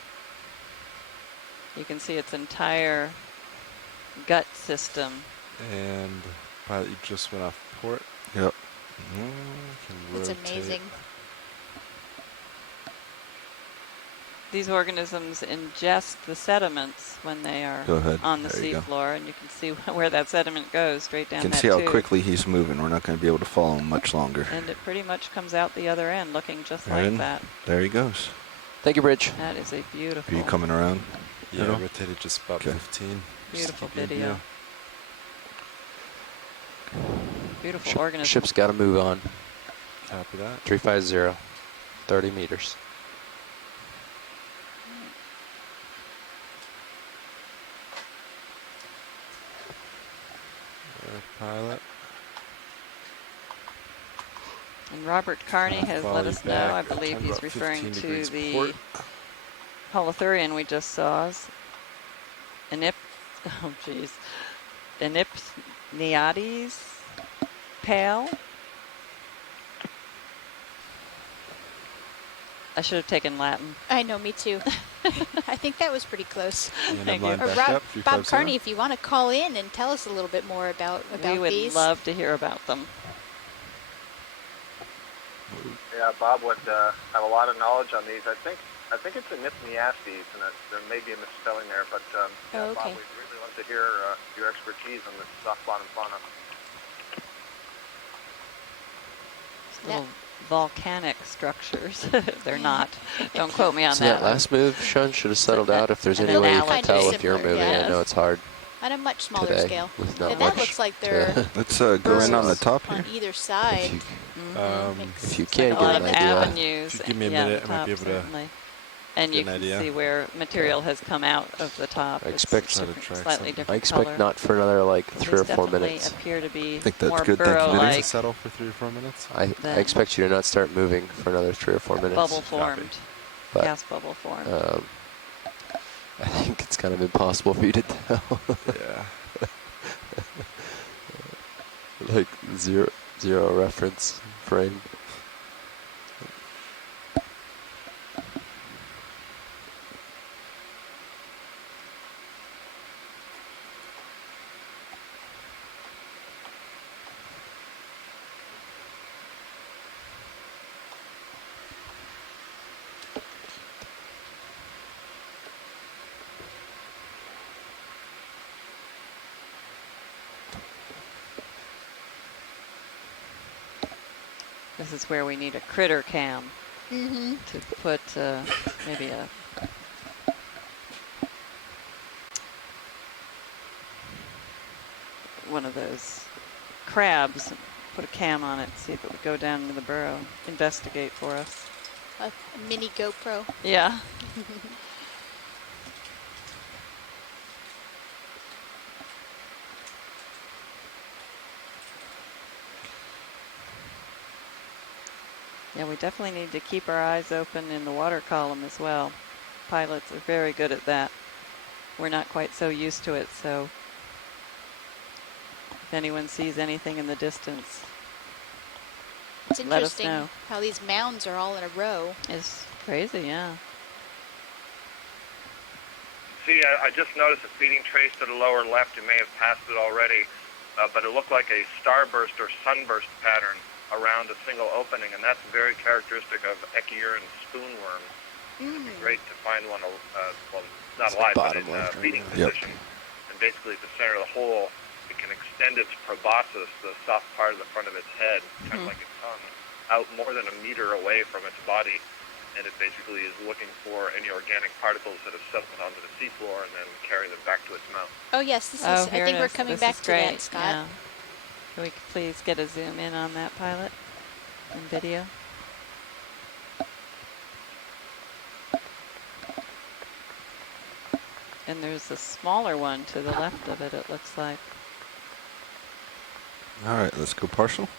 You can see its entire gut system. And pilot, you just went off port. Yep. Can It's rotate. amazing. These organisms ingest the sediments when they are Go ahead. on the There you go. seafloor, and you can see where that sediment goes straight down You can that see how tube. quickly he's moving. We're not going to be able to follow him much longer. And it pretty much comes out the other end looking just Right like in. that. There he goes. Thank you, Bridge. That is a Are beautiful, you coming around? Yeah, at all? rotated just about Okay. 15. beautiful Just to keep you in video. view. Beautiful organism. Ship's got to move on. Copy that. 350. 30 meters. Pilot. And Robert Carney has Follow let you us know, back. I believe Time he's about referring 15 to degrees the port. Holothurian we just saw. Oh, geez. Enipniades pale. I should have taken Latin. I know, me too. I think that was pretty close. And Thank I'm you. lined Or back Rob, up, Bob 350. Carney, if you want to call in and tell us a little bit more about We would these. love to hear about them. Yeah, Bob would have a lot of knowledge on these. I think it's a Nipniastes, and there may be a misspelling there, but yeah, Oh, okay. Bob, we'd really love to hear your expertise on this soft bottom fauna. Little volcanic structures. They're not. Don't quote me on So that. that last move, Sean, should have settled out. If there's an any way you can analogy. tell if you're Similar, moving, I yes. know it's hard On a much smaller today. scale. With not Yeah, that much looks like to- they're Let's go in on the top on here. either side. If you It's can't like get a an lot of idea. avenues. If you give me a yeah, minute, the I might be top, able to certainly. And get you an can idea. see where material has come out of the top. I It's expect- Try to different- track slightly something. different I expect color. not for another like These 3 or 4 definitely minutes. appear to be think that's more good. Thank you, Vinny. To burrow-like, settle for 3 or 4 minutes. I Then- expect you to not start moving for another 3 or 4 minutes. bubble formed, But, gas bubble formed. I think it's kind of impossible for you to tell. Yeah. Like zero reference frame. This is where we need a critter cam Mm-hmm. to put maybe one of those crabs and put a cam on it, see if it would go down into the burrow, investigate for us. A mini GoPro. Yeah. Yeah, we definitely need to keep our eyes open in the water column as well. Pilots are very good at that. We're not quite so used to it, so if anyone sees anything in the distance, It's let us interesting know. how these mounds are all in a row. It's crazy, yeah. See, I just noticed a feeding trace to the lower left. You may have passed it already, but it looked like a starburst or sunburst pattern around a single opening, and that's very characteristic of Echiuran spoonworms. It'd be great to find one, well, not alive, but in feeding position. And basically at the center of the hole, it can extend its proboscis, the soft part of the front of its head, kind of like a tongue, out more than a meter away from its body. And it basically is looking for any organic particles that have settled onto the seafloor and then carry them back to its mouth. Oh yes, this is. I think we're coming back to that, Scott. Yeah. Can we please get a zoom in on that pilot and video? And there's a smaller one to the left of it, it looks like. All right, let's go partial.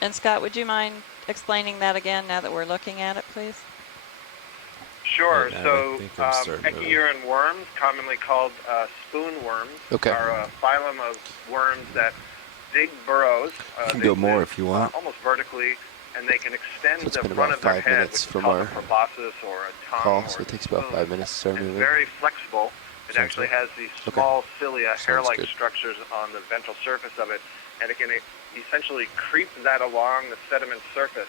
And Scott, would you mind explaining that again now that we're looking at it, please? Sure. Right, So so Echiuran worms, commonly called spoon worms, are a phylum of worms that dig burrows. You can go more if you want. Almost vertically, and they can extend It's the been front about of their 5 head, minutes which is from called our a proboscis or a tongue call, or so it takes spoon. about 5 minutes to start It's moving. very flexible. It Sounds actually good. has these small cilia, hair-like good. structures on the ventral surface of it, and it can essentially creep that along the sediment surface,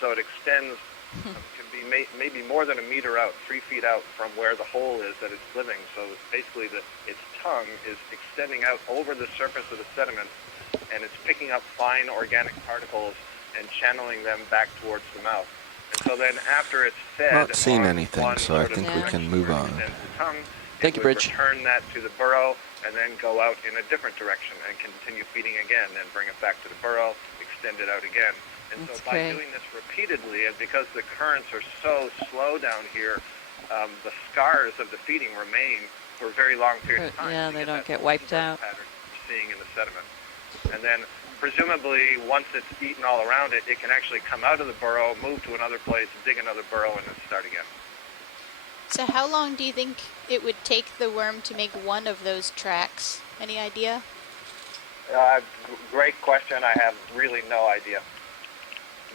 so it extends, can be maybe more than a meter out, 3 feet out from where the hole is that it's living. So basically its tongue is extending out over the surface of the sediment, and it's picking up fine organic particles and channeling them back towards the mouth. And so then after it's fed, Not seeing on anything, one so I sort of think we direction can move where it on. extends the tongue, Thank it you, would Bridge. return that to the burrow and then go out in a different direction and continue feeding again, then bring it back to the burrow, extend it out again. And That's so by great. doing this repeatedly, and because the currents are so slow down here, the scars of the feeding remain for a very long period of time. Yeah, to they don't that get wiped sunburst out. pattern you're seeing in the sediment. And then presumably once it's eaten all around it, it can actually come out of the burrow, move to another place, dig another burrow, and then start again. So how long do you think it would take the worm to make one of those tracks? Any idea? Great question. I have really no idea.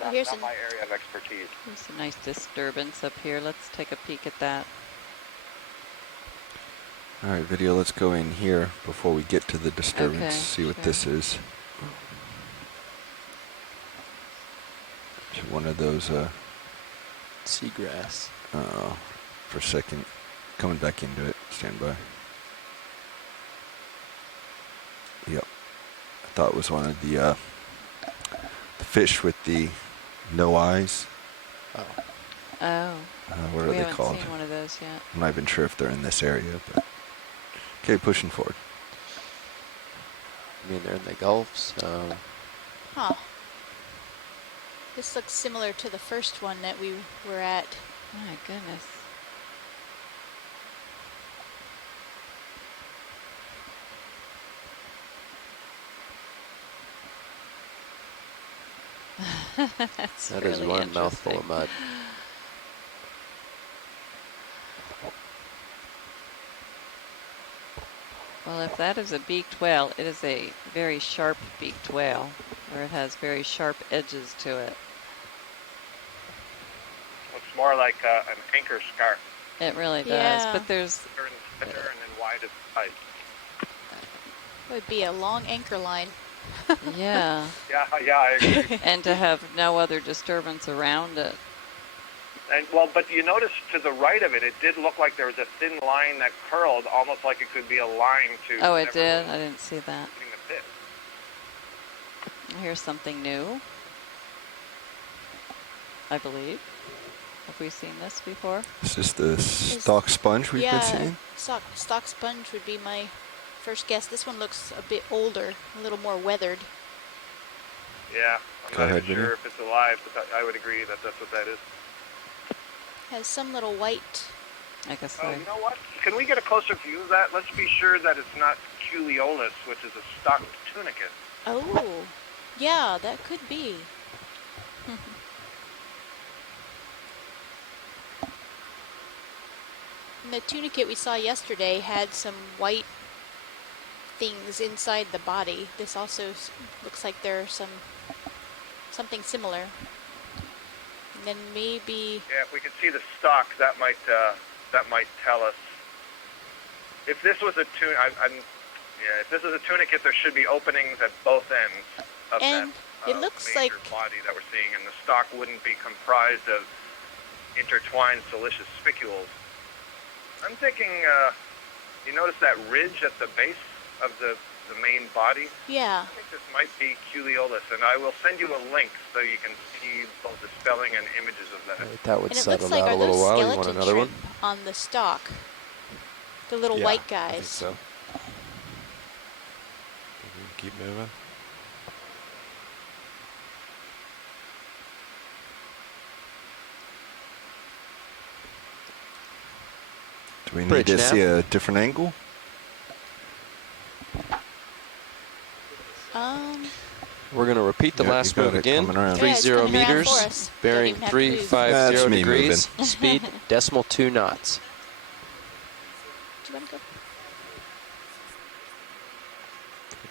Well, Not my area of expertise. There's a nice disturbance up here. Let's take a peek at that. All right, video, let's go in here before we get to the disturbance, Okay, see what sure. this is. It's one of those, Seagrass. for a second, coming back into it, stand by. Yep, I thought it was one of the fish with the no eyes. Oh. What are We they haven't called? seen one of those yet. I'm not even sure if they're in this area, but okay, pushing forward. I mean, they're in the Gulfs. Huh. This looks similar to the first one that we were at. My goodness. That's That really is one mouthful of interesting. mud. Well, if that is a beaked whale, it is a very sharp beaked whale, where it has very sharp edges to it. Looks more like an anchor scar. It really does, Yeah. but there's Thicker and thinner and then wide as pipe. It would be a long anchor line. Yeah. Yeah, I agree. And to have no other disturbance around it. And but you notice to the right of it, it did look like there was a thin line that curled, almost like it could be a line to. Oh, it did? I didn't see that. The pit. Here's something new, I believe. Have we seen this before? Is this the stock sponge we've been seeing? Stock sponge would be my first guess. This one looks a bit older, a little more weathered. Yeah, I'm not even sure if it's alive, but I would agree that that's what that is. Has some little white. I guess. Oh, you know what? Can we get a closer view of that? Let's be sure that it's not Culeolus, which is a stocked tunicate. Oh, yeah, that could be. And the tunicate we saw yesterday had some white things inside the body. This also looks like there's something similar. And then maybe. Yeah, if we could see the stock, that might tell us. If this was a if this is a tunicate, there should be openings at both ends of and that it looks major like body that we're seeing, and the stock wouldn't be comprised of intertwined siliceous spicules. I'm thinking, you notice that ridge at the base of the main body? Yeah. I think this might be Culeolus, and I will send you a link so you can see both the spelling and images of that. Right, that would and it settle looks like down a are little those while. You skeleton want another one? shrimp on the stalk? The little white guys. I think so. Keep moving. Do we need to see a different angle? We're going to repeat the last move again. 30 meters, bearing 350 degrees, speed decimal 2 knots. Do you want to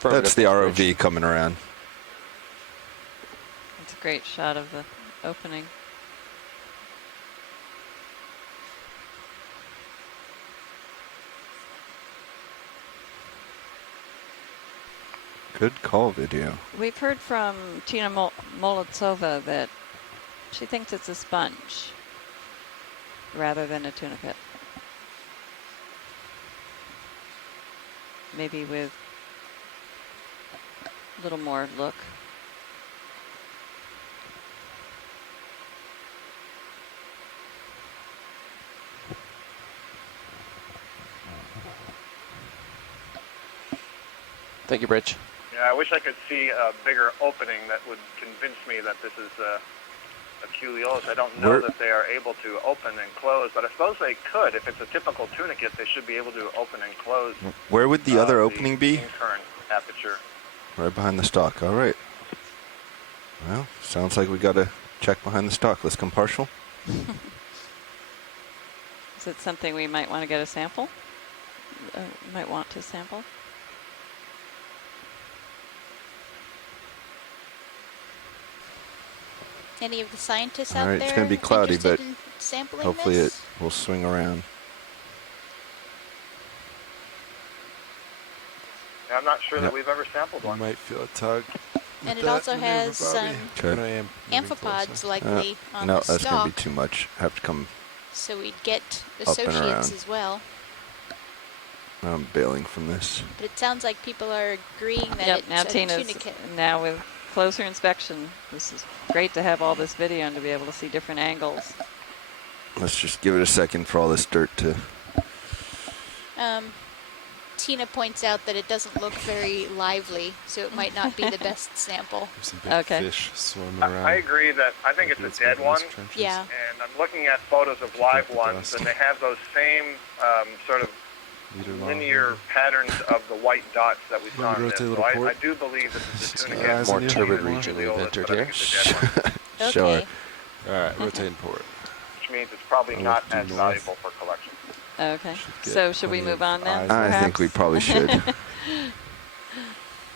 go? That's the ROV coming around. It's a great shot of the opening. Good call video. We've heard from Tina Molodtsova that she thinks it's a sponge rather than a tunicate. Maybe with a little more look. Thank you, Rich. Yeah, I wish I could see a bigger opening that would convince me that this is a Culeolus. I don't know that they are able to open and close, but I suppose they could. If it's a typical tunicate, they should be able to open and close. Where would the other opening be? Current aperture. Right behind the stock. All right. Well, sounds like we got to check behind the stock. Let's come partial. Is it something we might want to get a sample? Might want to sample? Any of the scientists All out right, there it's going to be cloudy, but in sampling hopefully this? it will swing around. Yeah, I'm not sure that we've ever sampled one. You might feel a tug. And it also has some amphipods likely on no, the that's going to stalk. be too much. Have to come So we'd get up and associates around. as well. I'm bailing from this. But it sounds like people are agreeing that Yep, it's now a Tina's tunicate. now with closer inspection. This is great to have all this video and to be able to see different angles. Let's just give it a second for all this dirt to... Tina points out that it doesn't look very lively, so it might not be the best sample. There's some big fish swimming around. I agree that I think it's a dead one. Yeah. And I'm looking at photos of live ones, and they have those same sort of linear patterns of the white dots that we saw in this. So I do believe this is a tunicate. More turbid region we've entered here. Sure. Okay. All right, rotate and port. Which means it's probably not as valuable for collection. Okay. So should we move on then? I think we probably should.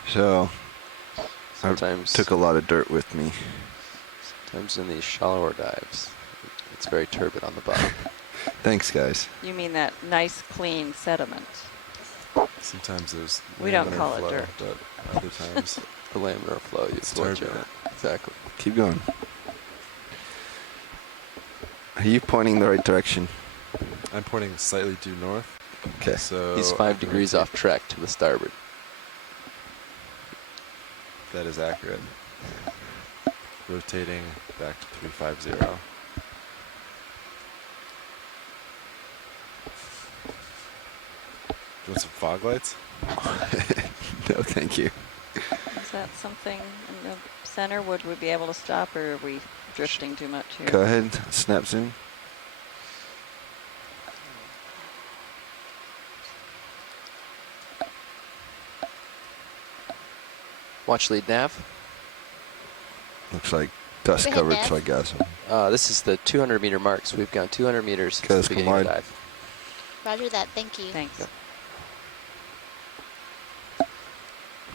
So, sometimes I took a lot of dirt with me. Sometimes in these shallower dives, it's very turbid on the bottom. Thanks, guys. You mean that nice, clean sediment? Sometimes there's We don't laminar call it flow, dirt. but other times per laminar flow. It's turbulent. Exactly. Keep going. Are you pointing the right direction? I'm pointing slightly due north. Okay. So He's 5 degrees off track to the starboard. That is accurate. Rotating back to 350. Do you want some fog lights? No, thank you. Is that something in the center? Would we be able to stop, or are we drifting too much here? Go ahead, snap zoom. Watch lead nav. Looks like dust Go ahead, covered, Nav. so I guess. This is the 200 meter mark, so we've gone 200 meters since Okay, the beginning of the dive. Roger that. Thank you. Thanks. Yep.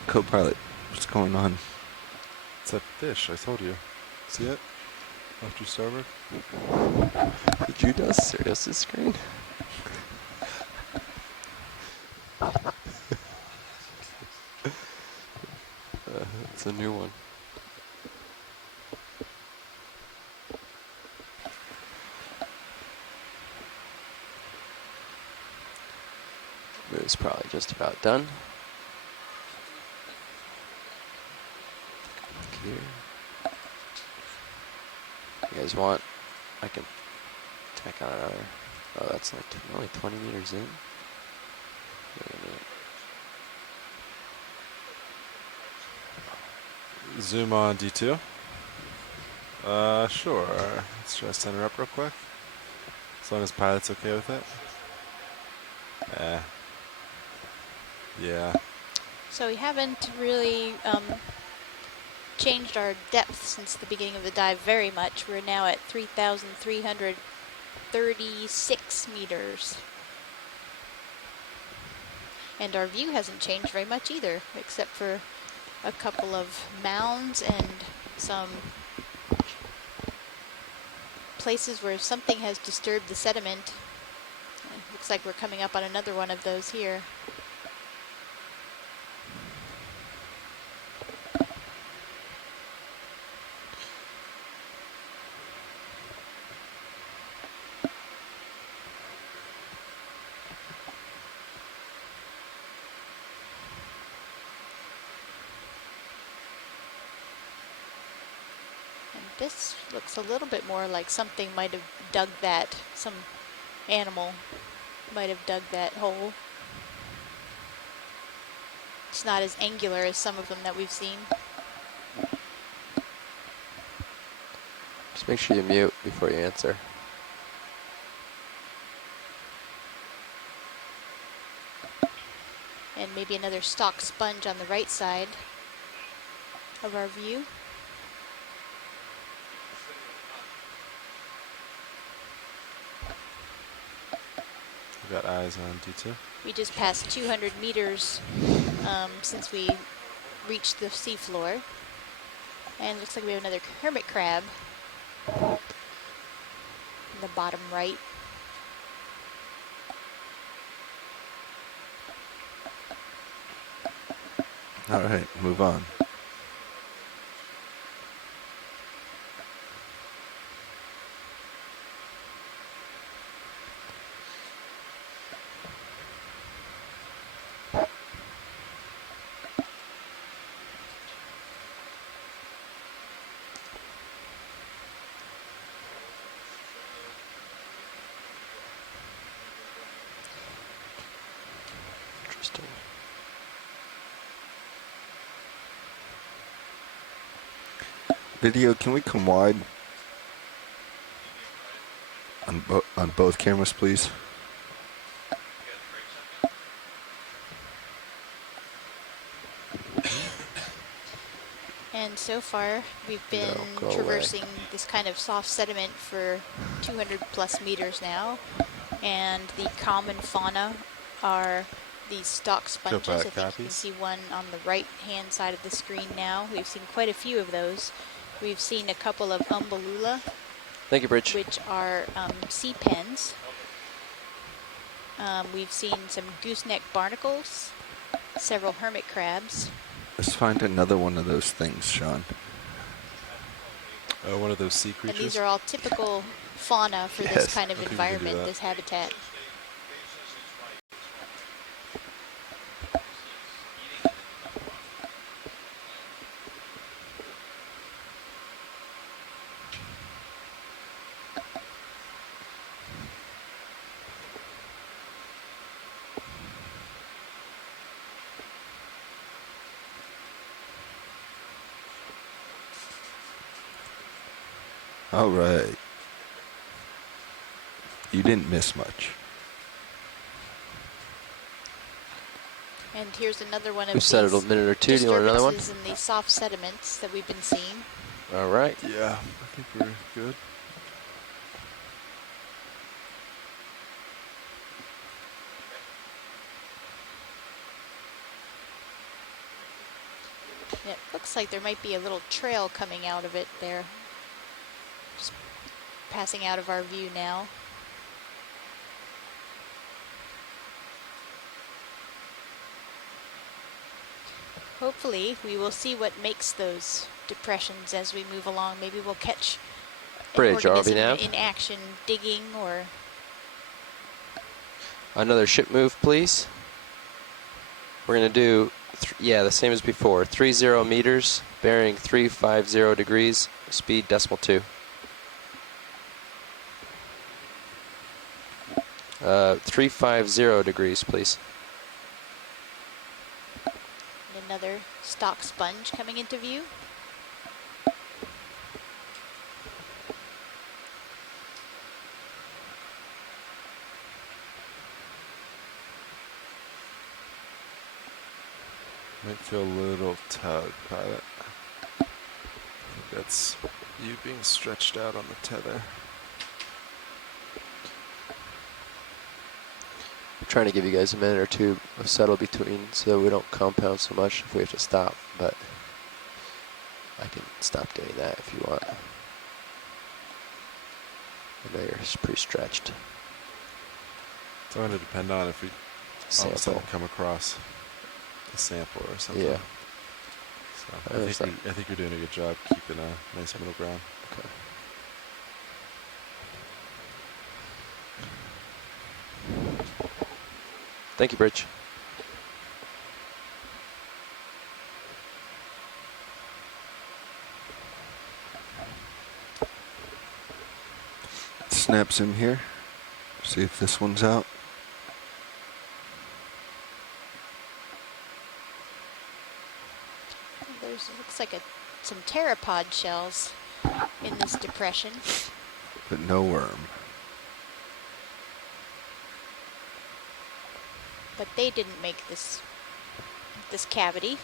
Co-pilot, what's going on? It's a fish, I told you. See it? Off your starboard? Did you dust Sirius's screen? It's a new one. It's probably just about done. Here. You guys want? I can tack on another. Oh, that's like only 20 meters in. Wait a minute. Zoom on D2. Sure. Let's try to center up real quick. As long as pilot's okay with it. Yeah. So we haven't really changed our depth since the beginning of the dive very much. We're now at 3,336 meters. And our view hasn't changed very much either, except for a couple of mounds and some places where something has disturbed the sediment. It looks like we're coming up on another one of those here. This looks a little bit more like something might have dug that, some animal might have dug that hole. It's not as angular as some of them that we've seen. Just make sure you mute before you answer. And maybe another stalk sponge on the right side of our view. We've got eyes on D2. We just passed 200 meters since we reached the seafloor. And it looks like we have another hermit crab in the bottom right. All right, move on. Interesting. Video, can we come wide on both cameras, please? And so far, we've been traversing this kind of soft sediment for 200 plus meters now. And the common fauna are these stalk sponges. I think you can see one on the right-hand side of the screen now. We've seen quite a few of those. We've seen a couple of umbellula. Thank you, Bridge. Which are sea pens. We've seen some gooseneck barnacles, several hermit crabs, Let's find another one of those things, Sean. One of those sea creatures. And these are all typical fauna for this kind of environment, this habitat. All right. You didn't miss much. And here's another one of We these set it a minute or two. Do you want another one? disturbances in the soft sediments that we've been seeing. All right. Yeah, I think we're good. It looks like there might be a little trail coming out of it there. Just passing out of our view now. Hopefully we will see what makes those depressions as we move along. Maybe we'll catch Bridge, an RV organism nav. in action, digging or... Another ship move, please. We're going to do, the same as before. 30 meters, bearing 350 degrees, speed 0.2. 350 degrees, please. And another stock sponge coming into view. Might feel a little tug, pilot. I think that's you being stretched out on the tether. I'm trying to give you guys a minute or two of settle between so we don't compound so much if we have to stop, but I can stop doing that if you want. I know you're pretty stretched. It's going to depend on if we all of a sudden come across a sample or something. Yeah. So I think you're doing a good job keeping a nice middle ground. Okay. Thank you, Bridge. Snap zoom here. See if this one's out. There's, looks like some pteropod shells in this depression. But no worm. But they didn't make this cavity.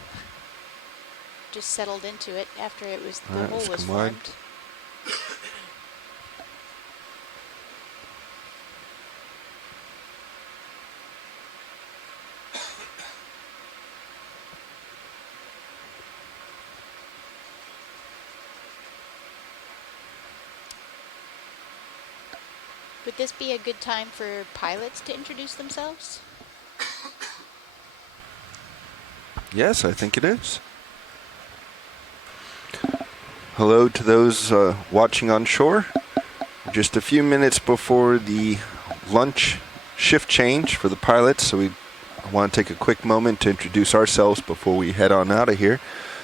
Just settled into it after it was the hole was formed. Would this be a good time for pilots to introduce themselves? Yes, I think it is. Hello to those watching on shore. Just a few minutes before the lunch shift change for the pilots, so we want to take a quick moment to introduce ourselves before we head on out of here.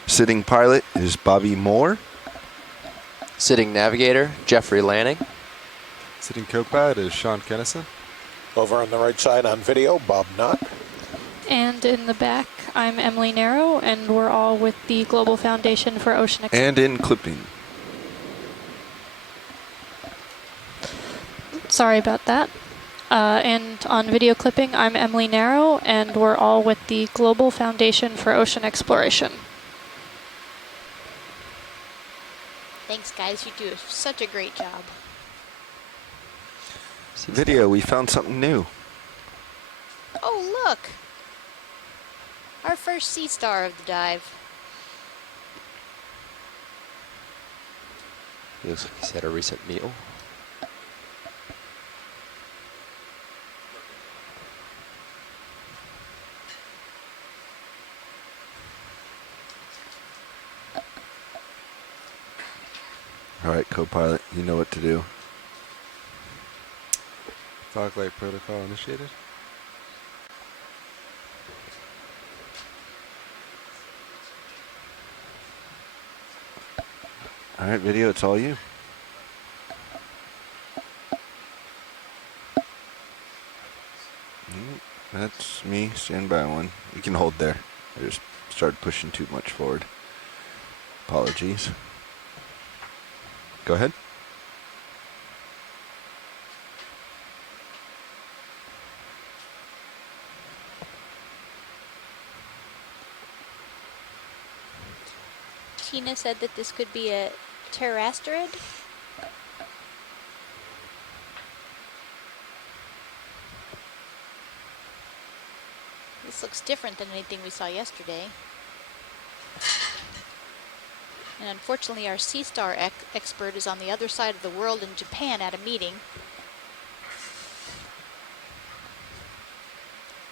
Sitting pilot is Bobby Moore. Sitting navigator, Jeffrey Lanning. Sitting co-pilot is Sean Kennison. Over on the right side on video, Bob Knott. And in the back, I'm Emily Narrow, and we're all with the Global Foundation for Ocean Exploration. And in clipping. Sorry about that. And on video clipping, I'm Emily Narrow, and we're all with the Global Foundation for Ocean Exploration. Thanks, guys. You do such a great job. Video, we found something new. Oh, look. Our first sea star of the dive. Looks like he's had a recent meal. All right, co-pilot, you know what to do. Fog light protocol initiated. All right, video, it's all you. That's me. Stand by one. You can hold there. I just started pushing too much forward. Apologies. Go ahead. Tina said that this could be a pteroasterid. This looks different than anything we saw yesterday. And unfortunately, our sea star expert is on the other side of the world in Japan at a meeting.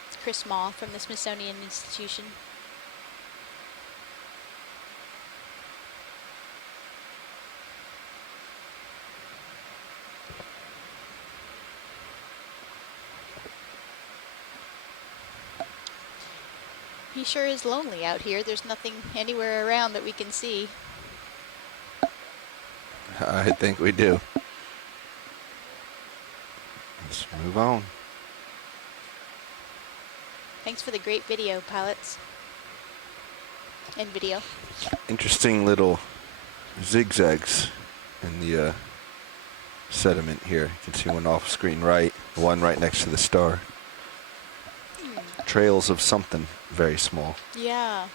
It's Chris Maw from the Smithsonian Institution. He sure is lonely out here. There's nothing anywhere around that we can see. I think we do. Let's move on. Thanks for the great video, pilots. And video. Interesting little zigzags in the sediment here. You can see one off screen right, the one right next to the star. Trails of something very small. Yeah.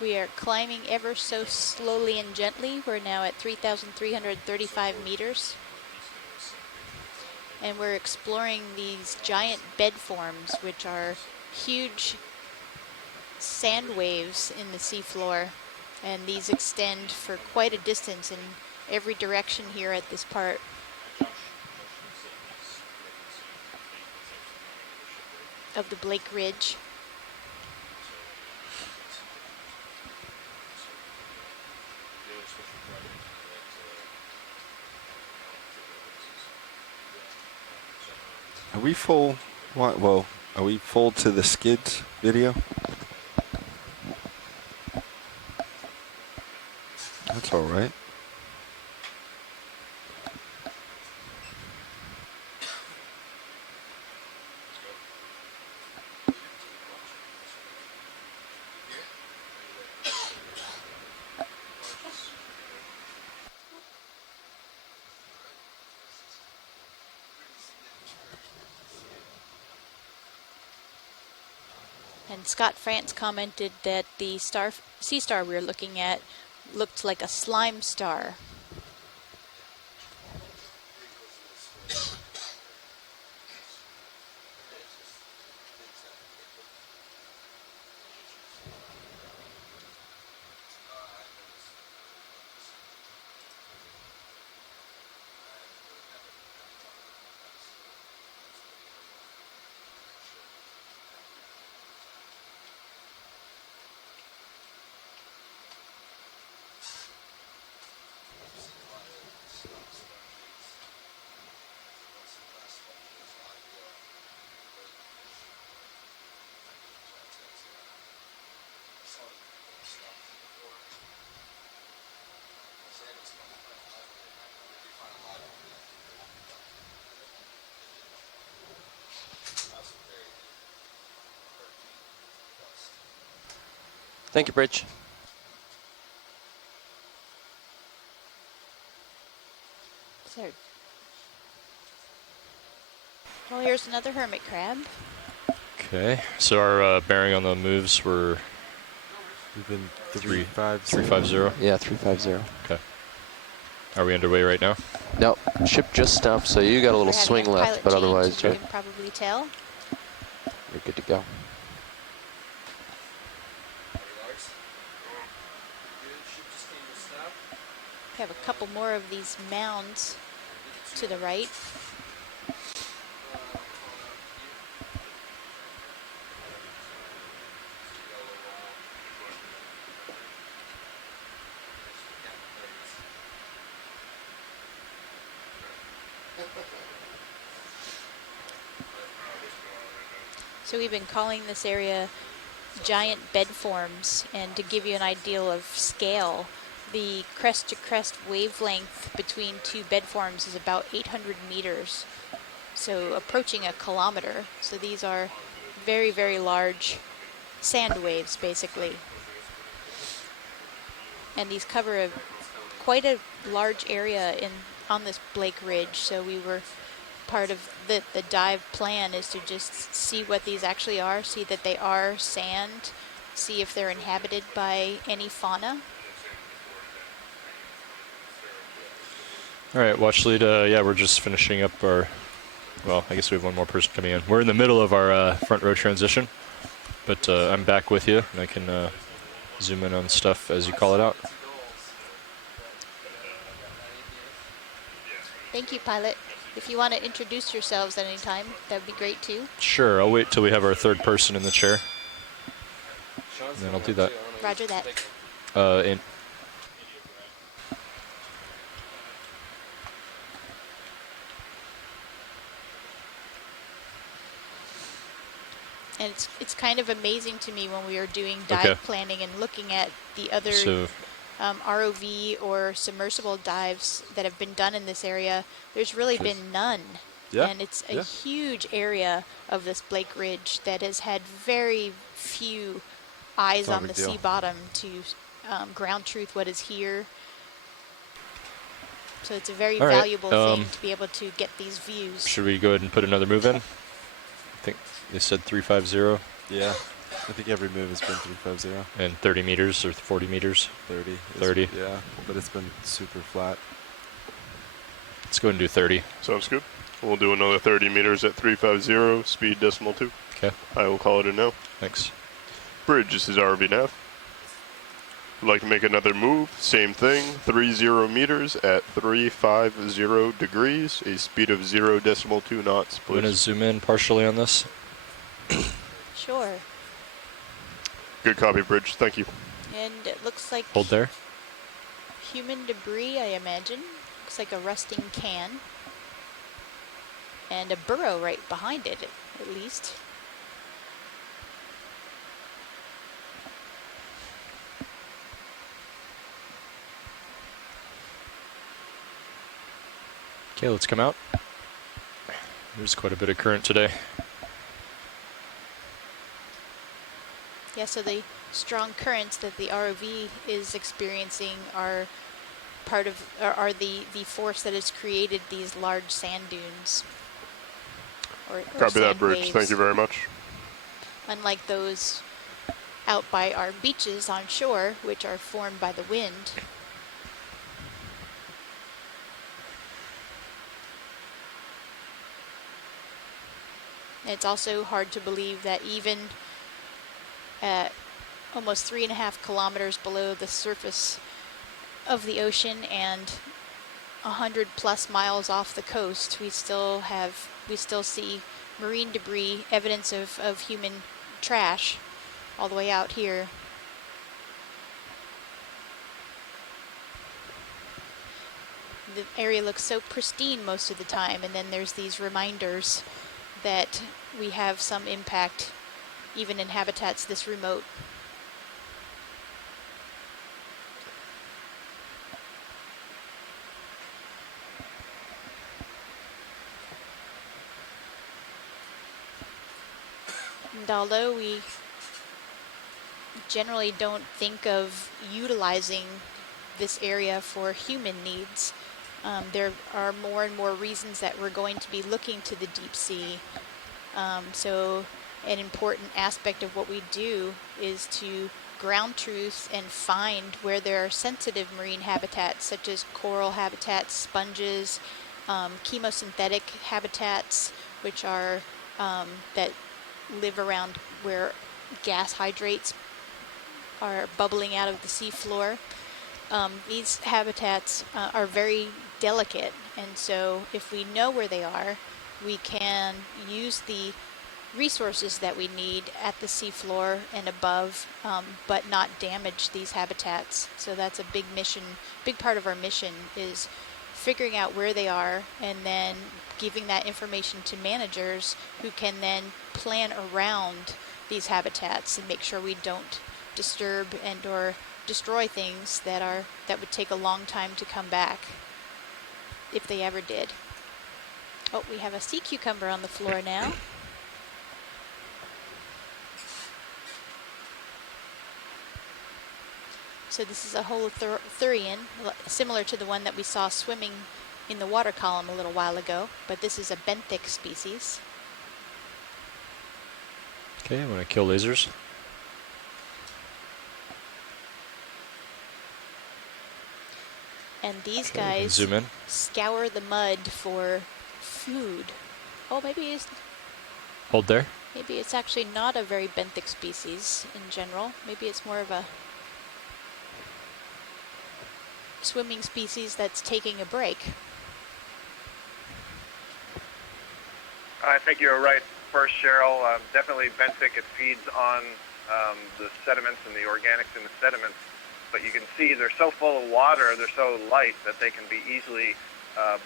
We are climbing ever so slowly and gently. We're now at 3,335 meters. And we're exploring these giant bedforms, which are huge sand waves in the seafloor. And these extend for quite a distance in every direction here at this part. Of the Blake Ridge. Are we full? Well, are we full to the skids video? That's all right. And Scott France commented that the sea star we were looking at looked like a slime star. Thank you, Bridge. Third. Well, here's another hermit crab. Okay, so our bearing on the moves were We've been 350. Yeah, 350. Okay. Are we underway right now? No, ship just stopped, so you got a little We're having swing a left, pilot but change, otherwise as you you're can probably tell. good to go. We have a couple more of these mounds to the right. So we've been calling this area giant bedforms, and to give you an idea of scale, the crest-to-crest wavelength between two bedforms is about 800 meters, so approaching a kilometer. So these are very, very large sand waves, basically. And these cover quite a large area on this Blake Ridge, so we were part of the dive plan is to just see what these actually are, see that they are sand, see if they're inhabited by any fauna. All right, watch lead. Yeah, we're just finishing up our, well, I guess we have one more person coming in. We're in the middle of our front row transition, but I'm back with you, and I can zoom in on stuff as you call it out. Thank you, pilot. If you want to introduce yourselves at any time, that would be great too. Sure, I'll wait till we have our third person in the chair, and then I'll do that. Roger that. In. And it's kind of amazing to me when we are doing dive planning and looking at the other ROV or submersible dives that have been done in this area. There's really been none. Yeah. And it's a huge area of this Blake Ridge that has had very few eyes on the sea bottom to ground truth what is here. So it's a very valuable thing to be able to get these views. Should we go ahead and put another move in? I think they said 350. Yeah. I think every move has been 350. And 30 meters or 40 meters? 30. 30. Yeah, but it's been super flat. Let's go ahead and do 30. Sounds good. We'll do another 30 meters at 350, speed decimal 2. Okay. I will call it a no. Thanks. Bridge, this is RV nav. Would like to make another move, same thing, 30 meters at 350 degrees, a speed of 0.2 knots, please. I'm going to zoom in partially on this. Sure. Good copy, Bridge. Thank you. And it looks like hold there. Human debris, I imagine. Looks like a rusting can. And a burrow right behind it, at least. Okay, let's come out. There's quite a bit of current today. Yeah, so the strong currents that the ROV is experiencing are part of, are the force that has created these large sand dunes. Or Copy that, Bridge. waves. Thank you very much. Unlike those out by our beaches on shore, which are formed by the wind. It's also hard to believe that even at almost 3.5 kilometers below the surface of the ocean and 100+ miles off the coast, we still see marine debris, evidence of human trash all the way out here. The area looks so pristine most of the time, and then there's these reminders that we have some impact even in habitats this remote. And although we generally don't think of utilizing this area for human needs, there are more and more reasons that we're going to be looking to the deep sea. So an important aspect of what we do is to ground truth and find where there are sensitive marine habitats, such as coral habitats, sponges, chemosynthetic habitats, which are that live around where gas hydrates are bubbling out of the seafloor. these habitats are very delicate, and so if we know where they are, we can use the resources that we need at the seafloor and above, but not damage these habitats. So that's a big mission, big part of our mission is figuring out where they are and then giving that information to managers who can then plan around these habitats and make sure we don't disturb and or destroy things that would take a long time to come back, if they ever did. Oh, we have a sea cucumber on the floor now. So this is a holothurian, similar to the one that we saw swimming in the water column a little while ago, but this is a benthic species. Okay, I'm going to kill lasers. And these Okay, guys zoom in. scour the mud for food. Oh, maybe Hold there. it's actually not a very benthic species in general. Maybe it's more of a swimming species that's taking a break. I think you're right first, Cheryl. Definitely benthic. It feeds on the sediments and the organics in the sediments. But you can see they're so full of water, they're so light that they can be easily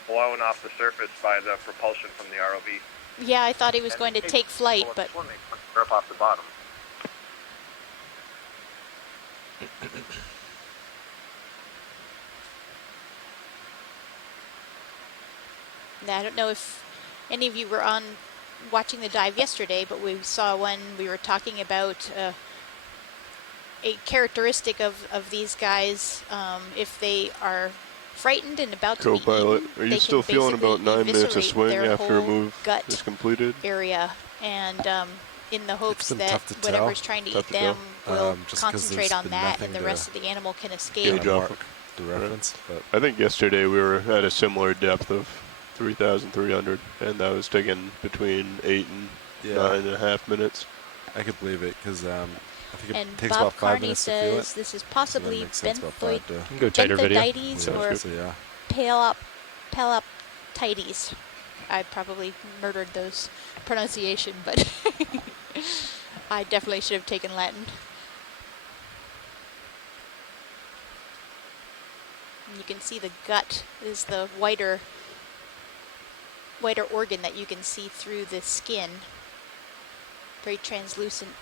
blown off the surface by the propulsion from the ROV. Yeah, I thought he was going to take flight, but Swimming once they're up off the bottom. Now, I don't know if any of you were on watching the dive yesterday, but we saw one, we were talking about a characteristic of these guys, if they are frightened and about to be Co-pilot, eaten, are you they still can feeling basically about 9 minutes of eviscerate swing their after a whole move gut is completed? area, and in the hopes been that tough to whatever's tell. trying to Tough eat to them tell. will Just 'cause concentrate there's on been that, nothing and the to rest of the animal can escape. Gauge off. mark the reference, but I think yesterday we were at a similar depth of 3,300, and that was taking between 8 and Yeah. 9.5 minutes. I could believe it because I think it And takes Bob about 5 Carney minutes to feel it. says this is So possibly that makes sense about 5 to You can go tighter video. benthidites yeah, or so yeah. palaptites. I probably murdered those pronunciation, but I definitely should have taken Latin. And you can see the gut is the whiter organ that you can see through the skin. Very translucent.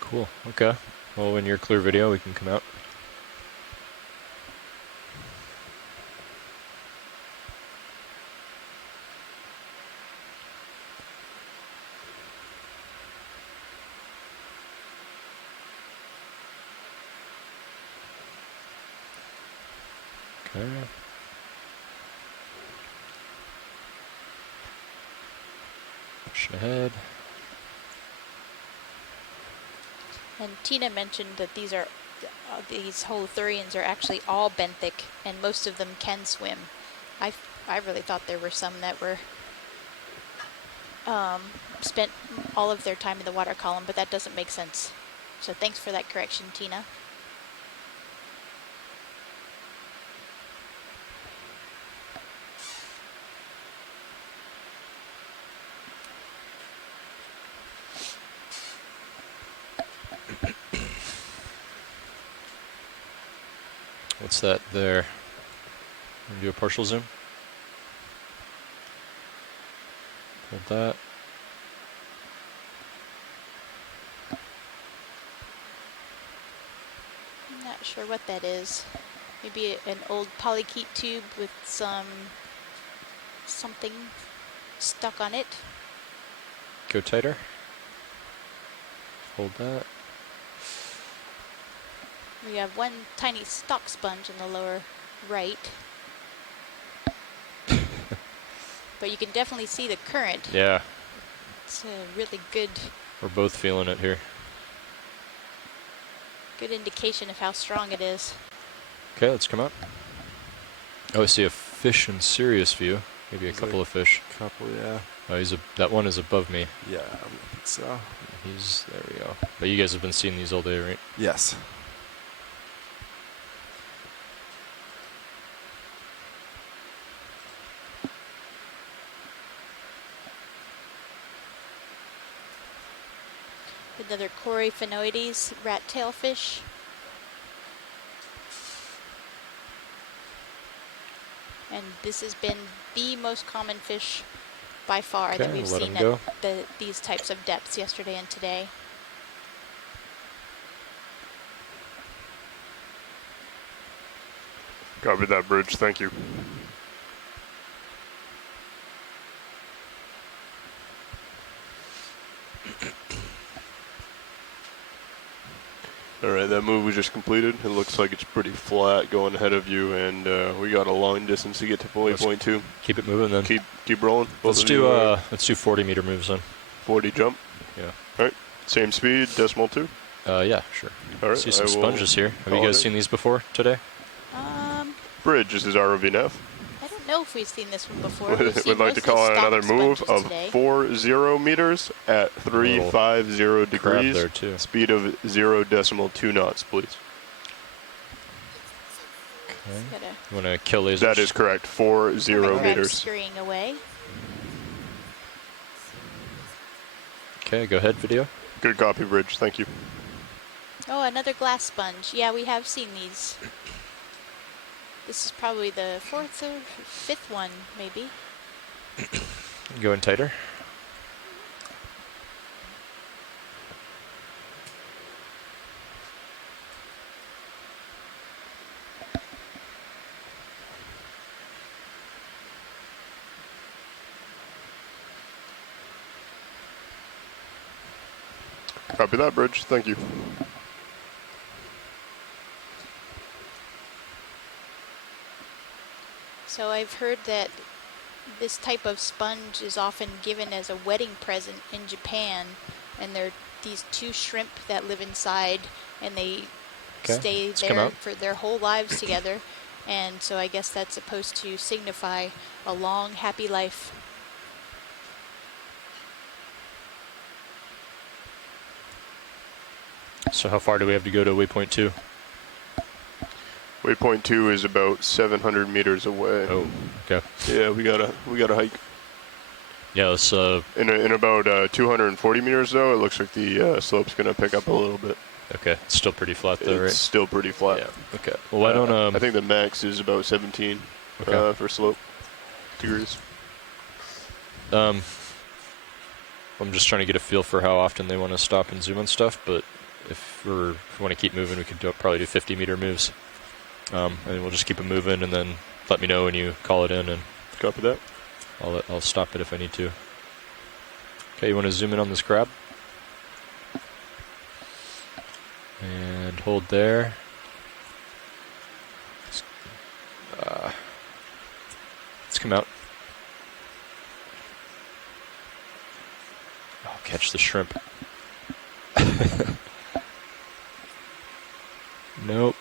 Cool. Okay. Well, when you're clear video, we can come out. Okay. Push ahead. And Tina mentioned that these holothurians are actually all benthic, and most of them can swim. I really thought there were some that were spent all of their time in the water column, but that doesn't make sense. So thanks for that correction, Tina. What's that there? Do a partial zoom. Hold that. I'm not sure what that is. Maybe an old polychaete tube with something stuck on it. Go tighter. Hold that. We have one tiny stock sponge in the lower right. But you can definitely see the current. Yeah. That's a really good We're both feeling it here. indication of how strong it is. Okay, let's come out. Oh, I see a fish in serious view. Maybe a couple of fish. Couple, yeah. Oh, that one is above me. Yeah, I think so. There we go. But you guys have been seeing these all day, right? Yes. Another Coryphaenoides rat-tail fish. And this has been the most common fish by far that we've seen at these types of depths yesterday and today. Copy that, Bridge. Thank you. All right, that move was just completed. It looks like it's pretty flat going ahead of you, and we got a long distance to get to waypoint 2. Keep it moving then. Keep rolling. Let's do 40 meter moves then. 40 jump. Yeah. All right. Same speed, decimal 2. Yeah, sure. All right. See some sponges here. Have you guys seen these before today? Bridge. This is ROV I don't know if we've seen this one before. We'd like to call out another move of 40 meters at 350 degrees. There too. Speed of 0.2 knots, please. Okay. You want to kill lasers? That is correct. 40 meters. Scurrying away. Okay, go ahead, video. Good copy, Bridge. Thank you. Oh, another glass sponge. Yeah, we have seen these. This is probably the 4th or 5th one, maybe. Going tighter. Copy that, Bridge. Thank you. So I've heard that this type of sponge is often given as a wedding present in Japan, and they're these 2 shrimp that live inside, and they stay there for their whole lives together, and so I guess that's supposed to signify a long, happy life. So how far do we have to go to waypoint 2? Waypoint 2 is about 700 meters away. Oh, okay. Yeah, we gotta hike. Yeah, let's. In about 240 meters though, it looks like the slope's gonna pick up a little bit. Okay, it's still pretty flat though, right? It's still pretty flat. Yeah. Okay. Well, why don't I think the max is about 17 for slope degrees. I'm just trying to get a feel for how often they want to stop and zoom on stuff, but if we want to keep moving, we could probably do 50 meter moves. And we'll just keep it moving, and then let me know when you call it in, and copy that. I'll stop it if I need to. Okay, you want to zoom in on this crab, and hold there. Let's come out. Oh, catch the shrimp. Nope.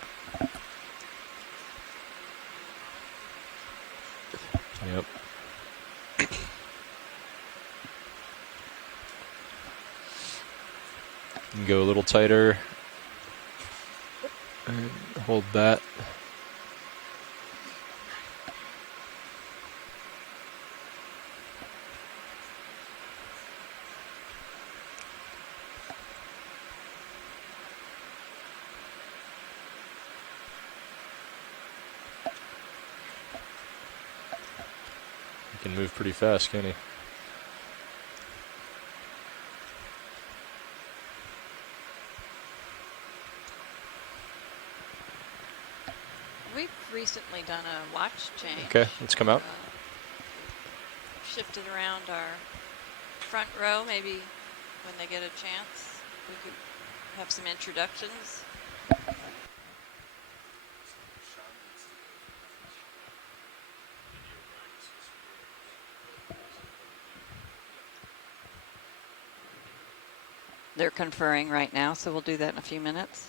Yep. And go a little tighter. And hold that. Can move pretty fast, can he? We've recently done a watch change. Okay, let's come out. Shifted around our front row. Maybe when they get a chance, we could have some introductions. They're conferring right now, so we'll do that in a few minutes.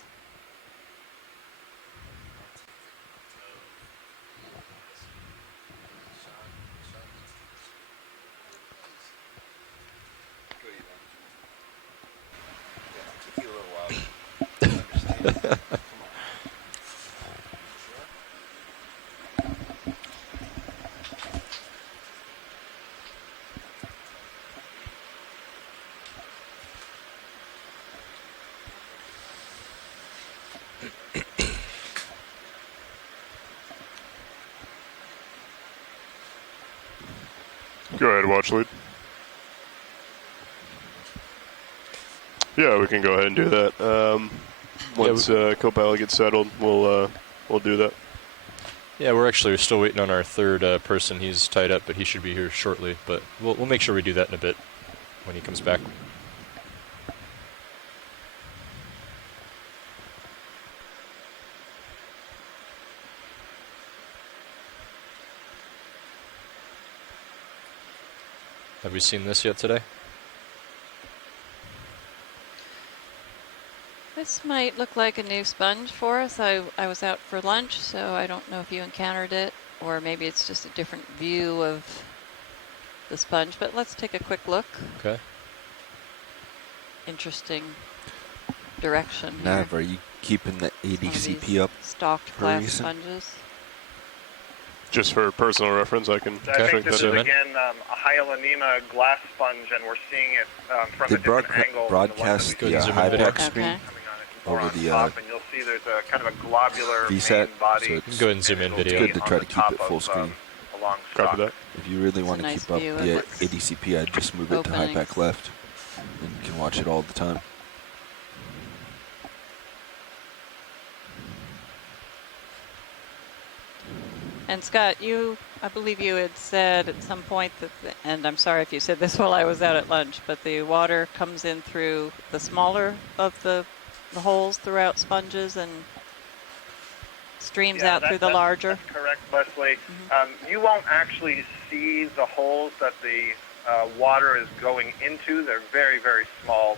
Go ahead, watch lead. Yeah, we can go ahead and do that. Once co-pilot gets settled, we'll do that. Yeah, we're still waiting on our third person. He's tied up, but he should be here shortly. But we'll make sure we do that in a bit when he comes back. Have we seen this yet today? This might look like a new sponge for us. I was out for lunch, so I don't know if you encountered it, or maybe it's just a different view of the sponge, but let's take a quick look. Okay. Interesting direction here. Nav, are you keeping the ADCP up? Stalked glass sponges. Just for personal reference, I can I think this is again a hyalinema glass sponge, and we're seeing it from a different angle. Broadcast the high-pack screen over the and you'll see there's a kind of a globular VSAT, main body. so it's go ahead and zoom in video. It's good to try to keep it full screen. Copy that. If you really want to keep up the ADCP, I'd just move it to high-pack left, and you can watch it all the time. And Scott, I believe you had said at some point that, and I'm sorry if you said this while I was out at lunch, but the water comes in through the smaller of the holes throughout sponges and streams out through the larger. That's correct, Leslie. You won't actually see the holes that the water is going into. They're very, very small,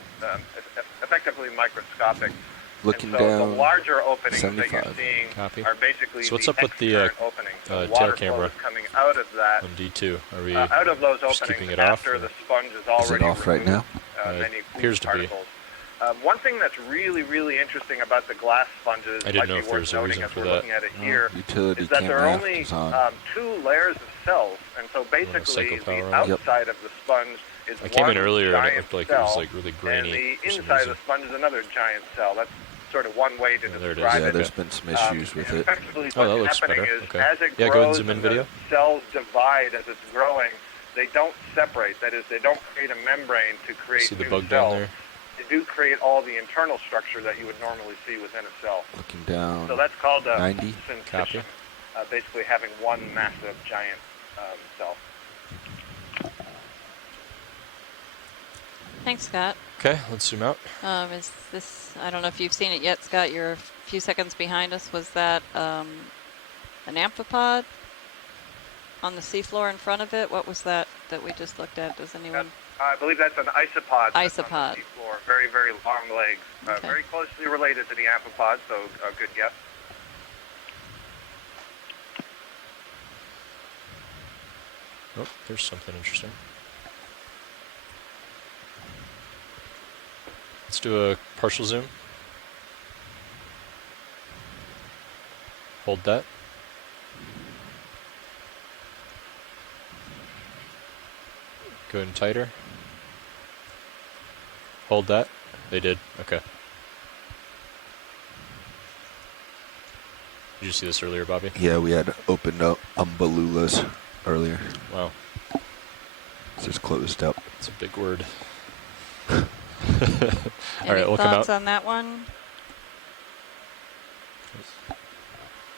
effectively microscopic. Looking so down, the larger openings 75. that you're seeing are basically so what's up with the tail camera coming out of that on D2? Are we out of those just openings keeping it off? after the sponge is already Is it off right now? Many appears to be. One thing that's really, really interesting about the glass sponges, I didn't know might if be there worth was a noting reason as for we're that. looking at it here, Utility is that there are only is on. 2 layers of cells, and so basically the power on. outside of the sponge is I came in one earlier and it giant looked like cell, it was like really grainy. and for the some inside of reason. the sponge is another giant cell. That's sort of one way to There it is. describe Yeah, it. there's been some issues with it. Effectively, Oh, that what's looks happening better. is Okay. as it Yeah, go ahead and grows zoom in and video. the cells divide as it's growing, they don't separate. That is, they don't create a membrane to create See the new bug cells. down there? They do create all the internal structure that you would normally see within a cell. Looking down, So that's called a 90. Copy. syncytium, basically having one massive giant cell. Thanks, Scott. Okay, let's zoom out. Is this, I don't know if you've seen it yet, Scott, you're a few seconds behind us. Was that an amphipod on the seafloor in front of it? What was that we just looked at? Does anyone? I believe that's an isopod. That's on Isopod. the seafloor. Very, very long legs. Okay. Very closely related to the amphipod, so a good guess. Oh, there's something interesting. Let's do a partial zoom. Hold that. Go in tighter. Hold that. They did. Okay. Did you see this earlier, Bobby? Yeah, we had opened up umbalulas earlier. Wow. It's just closed up. It's a big word. Any All right, we'll come thoughts out. on that one?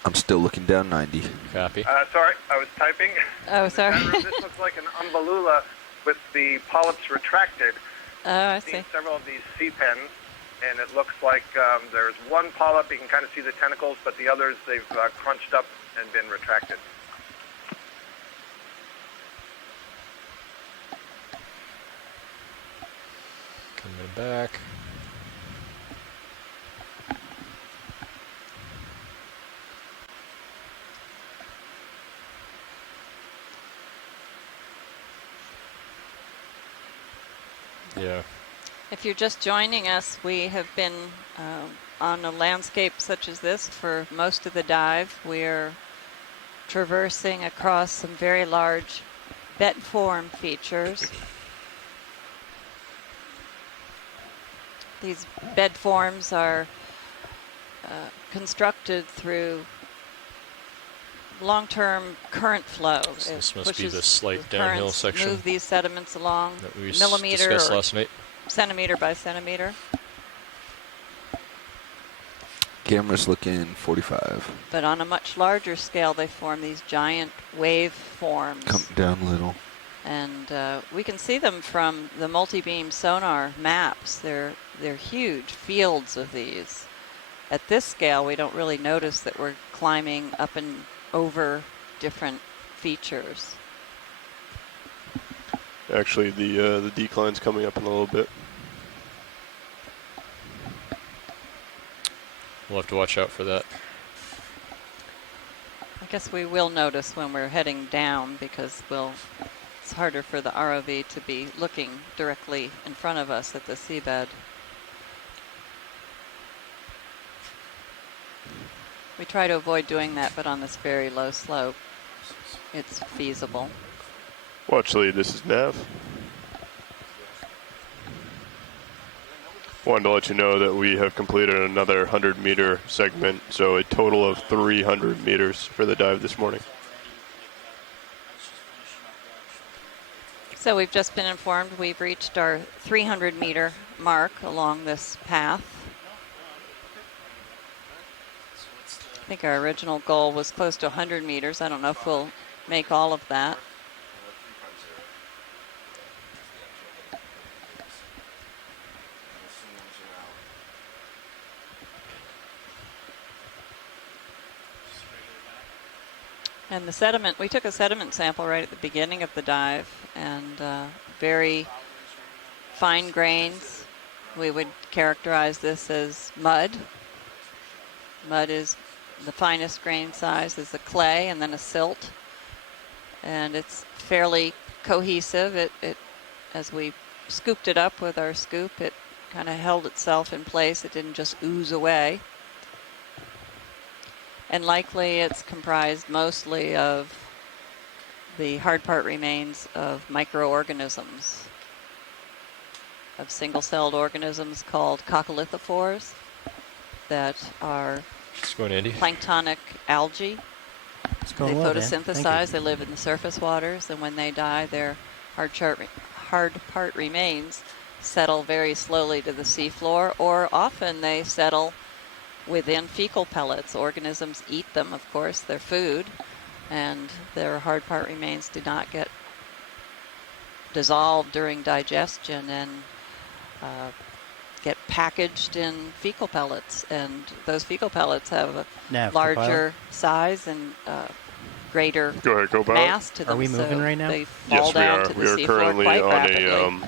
I'm still looking down 90. Copy. Sorry, I was typing. Oh, sorry. This looks like an umbellula with the polyps retracted. Oh, I I've see. seen several of these sea pens, and it looks like there's one polyp. You can kind of see the tentacles, but the others, they've crunched up and been retracted. Coming back. Yeah. If you're just joining us, we have been on a landscape such as this for most of the dive. We're traversing across some very large bedform features. These bedforms are constructed through long-term current flow. So this must be pushes the slight the downhill currents section move these sediments along that we millimeter discussed or last night. centimeter by centimeter. Camera's looking 45. But on a much larger scale, they form these giant wave forms. Come down a little. And we can see them from the multi-beam sonar maps. They're huge fields of these. At this scale, we don't really notice that we're climbing up and over different features. Actually, the decline's coming up in a little bit. We'll have to watch out for that. I guess we will notice when we're heading down because it's harder for the ROV to be looking directly in front of us at the seabed. We try to avoid doing that, but on this very low slope, it's feasible. Watch lead, this is Nav. Wanted to let you know that we have completed another 100-meter segment, so a total of 300 meters for the dive this morning. So we've just been informed we've reached our 300-meter mark along this path. I think our original goal was close to 100 meters. I don't know if we'll make all of that. And the sediment, we took a sediment sample right at the beginning of the dive, and very fine grains. We would characterize this as mud. Mud is the finest grain size, is a clay and then a silt. And it's fairly cohesive. It as we scooped it up with our scoop, it kind of held itself in place. It didn't just ooze away. And likely it's comprised mostly of the hard part remains of microorganisms, of single-celled organisms called coccolithophores that are planktonic algae. They photosynthesize, they live in the surface waters, and when they die, their hard part remains settle very slowly to the seafloor, or often they settle within fecal pellets. Organisms eat them, of course, they're food, and their hard part remains do not get dissolved during digestion and get packaged in fecal pellets. And those fecal pellets have a larger size and greater mass to them. Are we moving so right now? They fall Yes, we down are. to the We are seafloor currently quite on rapidly. a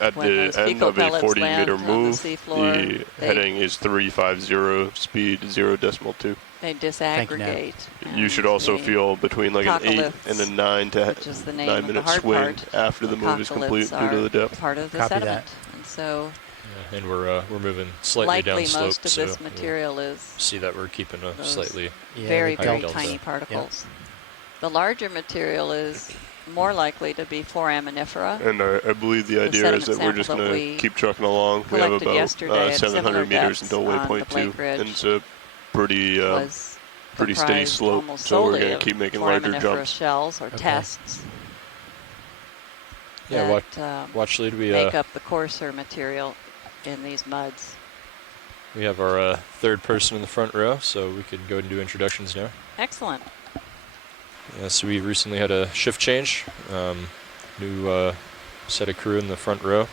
at the end of a 40-meter move. The heading is 350, speed 0.2. They disaggregate. You should also feel between like an 8 and a 9 to 9 minute swing after the move is complete due to the depth. Part of the sediment, and so. Yeah, and we're moving slightly likely downslope, most of so this material we'll is see that we're keeping a slightly very delta. tiny particles. The larger material is more likely to be foraminifera. And I believe the idea is that we're just going to keep trucking along. We have about 700 meters until waypoint 2, and it's a pretty steady slope, so we're going to keep making larger jumps. Shells or tests. Yeah, that, watch lead. We make up the coarser material in these muds. We have our third person in the front row, so we can go ahead and do introductions now. Excellent. Yeah, so we recently had a shift change. New set of crew in the front row.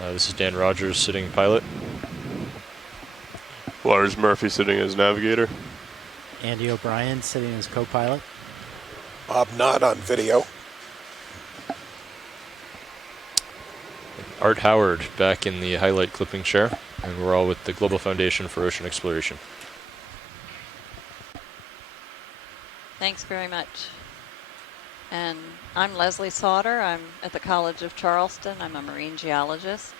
This is Dan Rogers sitting pilot. Lars Murphy sitting as navigator. Andy O'Brien sitting as co-pilot. Bob Knott on video. Art Howard back in the highlight clipping chair, and we're all with the Global Foundation for Ocean Exploration. Thanks very much. And I'm Leslie Sauter. I'm at the College of Charleston. I'm a marine geologist,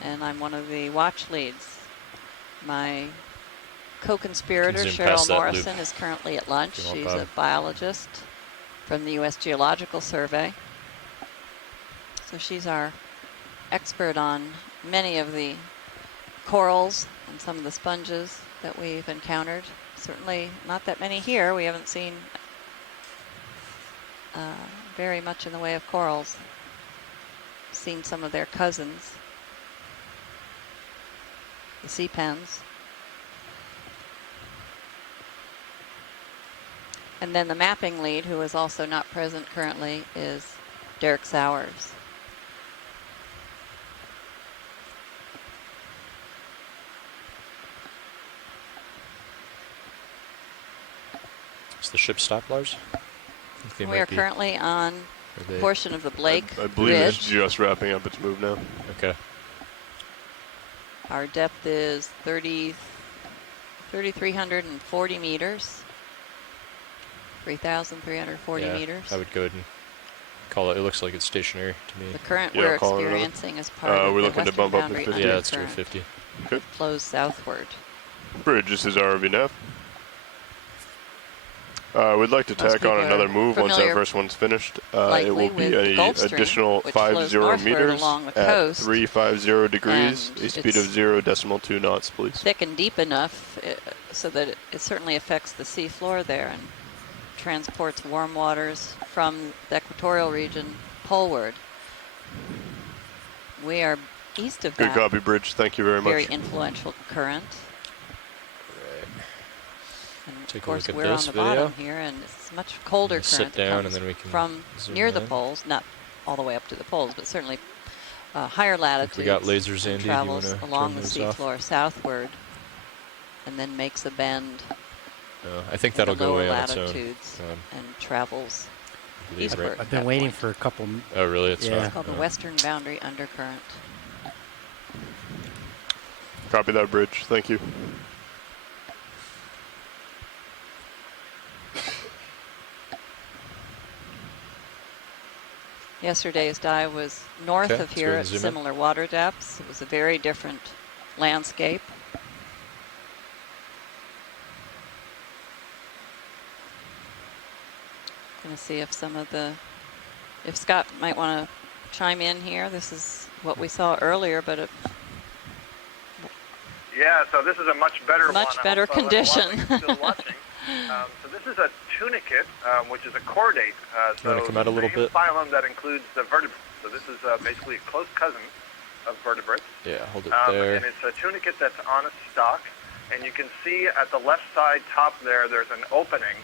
and I'm one of the watch leads. My co-conspirator, zoom Cheryl past that Morrison, loop is currently at lunch. if you want, She's Bob. a biologist from the U.S. Geological Survey. So she's our expert on many of the corals and some of the sponges that we've encountered. Certainly not that many here. We haven't seen very much in the way of corals. Seen some of their cousins, the sea pens. And then the mapping lead, who is also not present currently, is Derek Sowers. Is the ship stopped, Lars? We are currently on a portion of the Blake I believe Ridge. it's just wrapping up its move now. Okay. Our depth is 3,340 meters. 3,340 Yeah, meters. I would go ahead and call it. It looks like it's stationary to me. The current Yeah, we're call it experiencing is part of we're the looking to western bump up to boundary 50. Yeah, let's do undercurrent 50. that flows southward. Bridge, this is RVNF. We'd like to Most tack on people another are move once that familiar first one's finished. It likely will be with the an Gulf Stream, additional which 50 flows northward meters along the at coast. 350 degrees, And a speed of it's 0.2 knots, please. thick and deep enough so that it certainly affects the sea floor there and transports warm waters from the equatorial region poleward. We are east of Good that copy, Bridge. Thank you very very much. influential current. And of Take a course, look at we're on this the video. bottom here, and it's much colder Sit current that down and comes then we can from zoom near the in. poles, not all the way up to the poles, but certainly higher latitudes. We got lasers, and Andy. Do you travels want to along turn the those off? seafloor southward, and then makes a bend. I think in that'll the go lower away on its own. latitudes and travels I believe, eastward. right? I've been waiting for a couple. Oh, really? It's It's called the Western Boundary Undercurrent. Copy that, Bridge. Thank you. Yesterday's dive was north Okay, of let's here go and at zoom in. similar water depths. It was a very different landscape. Going to see if if Scott might want to chime in here. This is what we saw earlier, but Yeah, so this is a much better one. much I better hope, a lot of condition. you still watching. So this is a tunicate, which is a chordate. You wanna come out a little same bit? phylum that includes the vertebrates. So this is basically a close cousin of vertebrates. Yeah, hold it And there. it's a tunicate that's on a stalk. And you can see at the left side top there's an opening.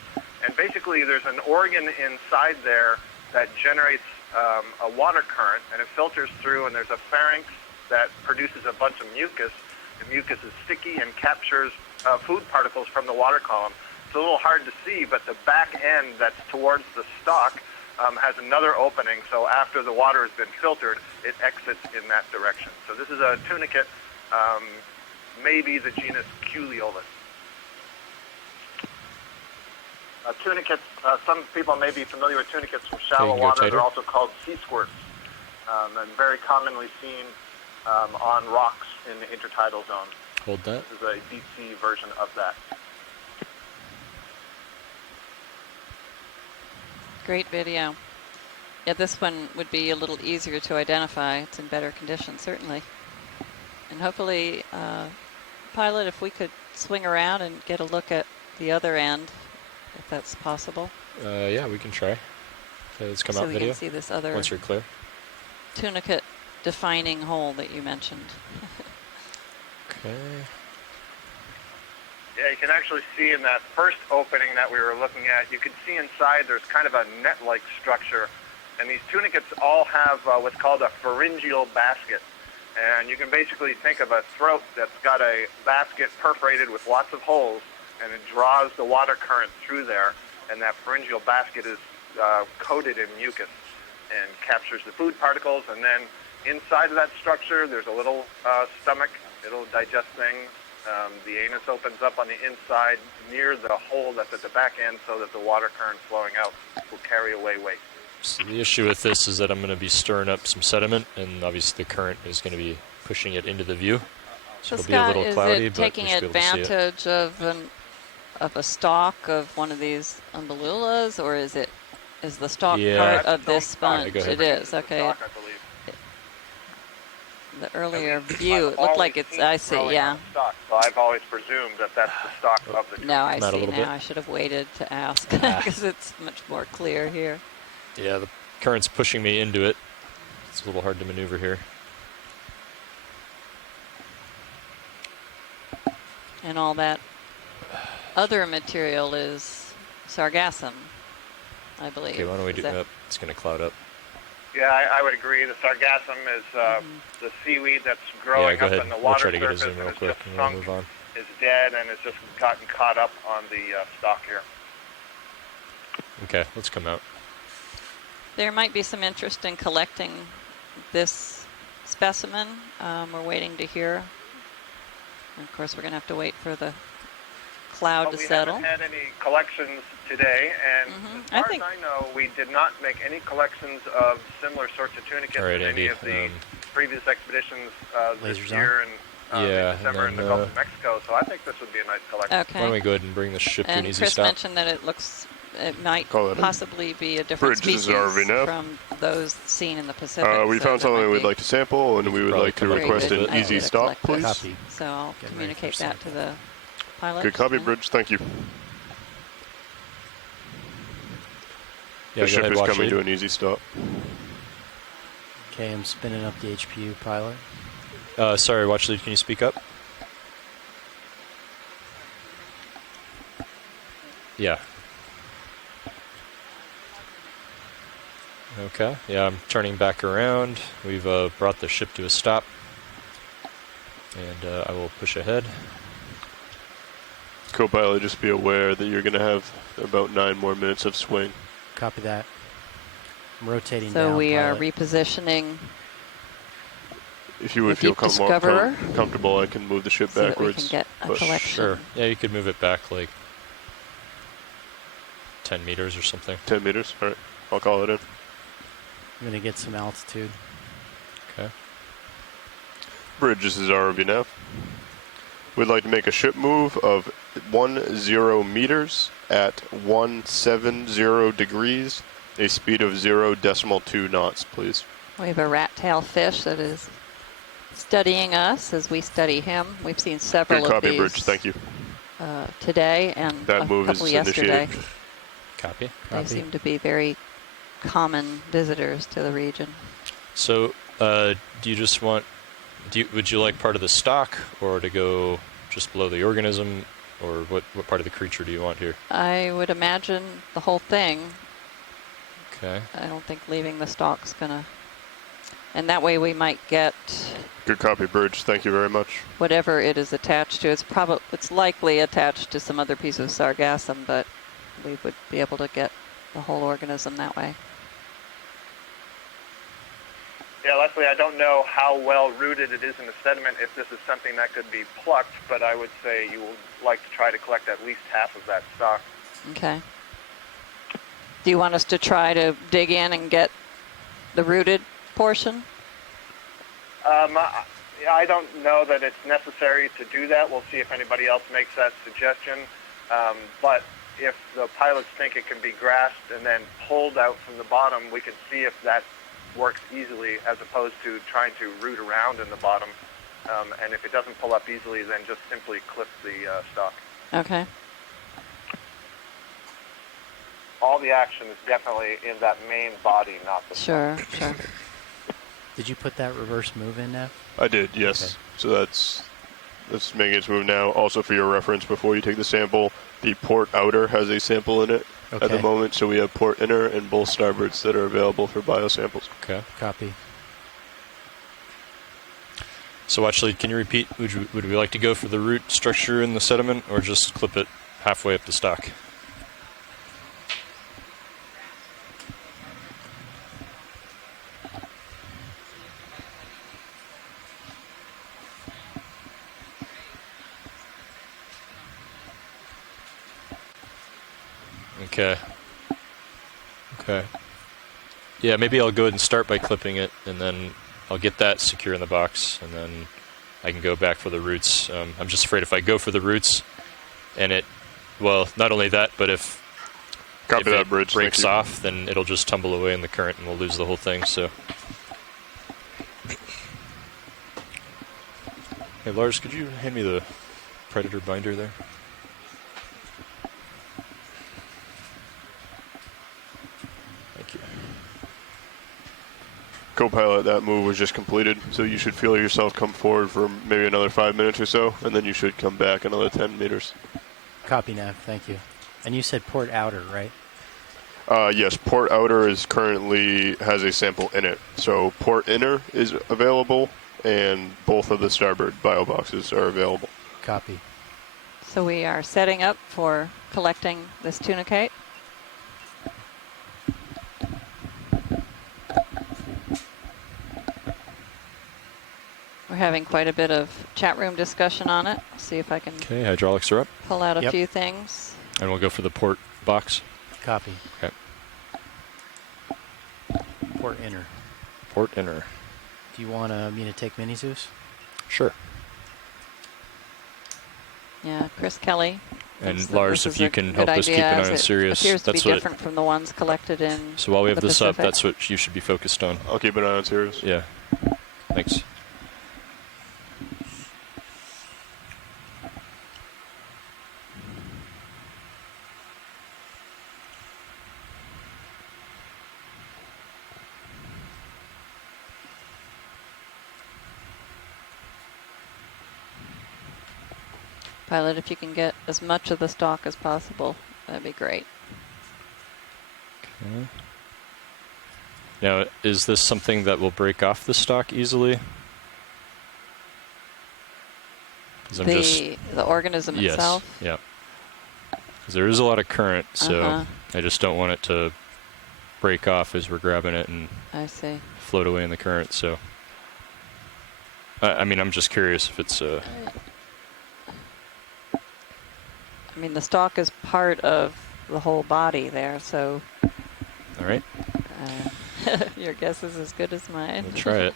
And basically there's an organ inside there that generates a water current, and it filters through, and there's a pharynx that produces a bunch of mucus. The mucus is sticky and captures food particles from the water column. It's a little hard to see, but the back end that's towards the stalk has another opening, so after the water has been filtered, it exits in that direction. So this is a tunicate, maybe the genus Culeolus. Tunicates, some people may be familiar with tunicates from shallow Okay, you can go water. tighter. They're also called sea squirts, and very commonly seen on rocks in the intertidal zone. Hold that. This is a deep sea version of that. Great video. Yeah, this one would be a little easier to identify. It's in better condition, certainly. And hopefully, pilot, if we could swing around and get a look at the other end, if that's possible. Yeah, we can try. Okay, let's come So out we video. can see this other once you're clear. tunicate defining hole that you mentioned. Okay. Yeah, you can actually see in that first opening that we were looking at, you can see inside there's kind of a net-like structure. And these tunicates all have what's called a pharyngeal basket. And you can basically think of a throat that's got a basket perforated with lots of holes, and it draws the water current through there. And that pharyngeal basket is coated in mucus and captures the food particles. And then inside of that structure, there's a little stomach. It'll digest things. The anus opens up on the inside near the hole that's at the back end so that the water current flowing out will carry away waste. So the issue with this is that I'm going to be stirring up some sediment, and obviously the current is going to be pushing it into the view. So it'll be a little cloudy, is it but taking we should be able to see it. advantage of a stalk of one of these umbellulas, or is the stalk part of this sponge? It is, okay. Stalk, I believe. The earlier view, it looked like it's, I see, yeah. Stalk, so I've always presumed that that's the stalk of the tree. Now I Not a see, little bit. now I should have waited to ask, because it's much more clear here. Yeah, the current's pushing me into it. It's a little hard to maneuver here. And all that other material is sargassum, I believe. Okay, why don't we Is do that- that? It's going to cloud up. Yeah, I would agree. The sargassum is the seaweed that's Yeah, growing go up ahead. in the We'll water try to get a surface zoom and real it's quick, just and then we'll sunk, move on. is dead, and it's just gotten caught up on the stalk here. Okay, let's come out. There might be some interest in collecting this specimen. We're waiting to hear. And of course, we're going to have to wait for the cloud to We settle. haven't had any collections today, and as far as I know, we did not make any collections of similar sorts of tunicates All right, in any Andy, of the previous expeditions this lasers year Yeah, in and December in the then, Gulf of Mexico, so I think this would be a nice collection. Okay. Why don't we go ahead and bring the ship to an And easy Chris stop? mentioned that it might Call that in. possibly be a different Bridge, this is species RVNF. from those seen in the Pacific. We so found that something might we'd be like to sample, and we would probably like to come up very request good an idea easy to stop, collect this. please. Copy. So I'll Get ready communicate for that to the pilot. Good copy, and- Bridge. Thank you. Yeah, The go ship ahead, is watch coming lead. to an easy stop. Okay, I'm spinning up the HPU pilot. Sorry, watch lead, can you speak up? Yeah. Okay, yeah, I'm turning back around. We've brought the ship to a stop. And I will push ahead. Co-pilot, just be aware that you're going to have about 9 more minutes of swing. Copy that. I'm rotating So down. we are pilot. repositioning. If you would The feel Deep Discoverer, comfortable, I can move the ship so that we backwards. can get a but- collection. Sure. Yeah, you could move it back like 10 meters or something. 10 meters? All right. I'll call it in. I'm going to get some altitude. Okay. Bridge, this is RVNF. We'd like to make a ship move of 10 meters at 170 degrees, a speed of 0.2 knots, please. We have a rat-tail fish that is studying us as we study him. We've seen several Good of copy, these Bridge. Thank you. Today and That a move is couple yesterday. initiated. Copy. They seem to be very common visitors to the region. So, do you just want, would you like part of the stock or to go just below the organism, or what part of the creature do you want here? I would imagine the whole thing. Okay. I don't think leaving the stalk's gonna, and that way we might get Good copy, Bridge. Thank you very much. whatever it is attached to. It's likely attached to some other piece of sargassum, but we would be able to get the whole organism that way. Yeah, Leslie, I don't know how well rooted it is in the sediment if this is something that could be plucked, but I would say you would like to try to collect at least half of that stock. Okay. Do you want us to try to dig in and get the rooted portion? I don't know that it's necessary to do that. We'll see if anybody else makes that suggestion. But if the pilots think it can be grasped and then pulled out from the bottom, we can see if that works easily as opposed to trying to root around in the bottom. And if it doesn't pull up easily, then just simply clip the stock. Okay. All the action is definitely in that main body, not the Sure. Did you put that reverse move in, Nev? I did, yes. Okay. So that's making its move now. Also, for your reference, before you take the sample, the port outer has a sample in it at the Okay. moment. So we have port inner and both starboards that are available for biosamples. Okay. Copy. So actually, can you repeat, would we like to go for the root structure in the sediment or just clip it halfway up the stock? Okay. Okay. Yeah, maybe I'll go ahead and start by clipping it, and then I'll get that secure in the box, and then I can go back for the roots. I'm just afraid if I go for the roots, and well, not only that, but if that bridge. Breaks off, then it'll just tumble away in the current, and we'll lose the whole thing. So, hey Lars, could you hand me the Predator binder there? Thank you. Co-pilot, that move was just completed, so you should feel yourself come forward for maybe another 5 minutes or so, and then you should come back another 10 meters. Copy, Nav. Thank you. And you said port outer, right? Yes, port outer has a sample in it. So port inner is available, and both of the starboard bio boxes are available. Copy. So we are setting up for collecting this tunicate. We're having quite a bit of chat room discussion on it. See if I can Okay, hydraulics are up. pull out a few things. And we'll go for the port box. Copy. Okay. Port inner. Port inner. Do you want me to take Mini Zeus? Sure. Yeah, Chris Kelly. And thinks Lars, this if is you a can good help us keep idea, an eye as on it Sirius, appears to that's be what. different from the ones collected in So while we have the this up, Pacific. that's what you should be focused on. I'll keep an eye on Sirius. Yeah. Thanks. Pilot, if you can get as much of the stock as possible, that'd be great. Okay. Now, is this something that will break off the stock easily? 'Cause I'm The organism yes, itself? yeah. Because there is a lot of current, so I just don't want it to break off as we're grabbing it and I see. float away in the current. So, I mean, I'm just curious if it's I mean, the stalk is part of the whole body there, so... All right. Your guess is as good as mine. We'll try it.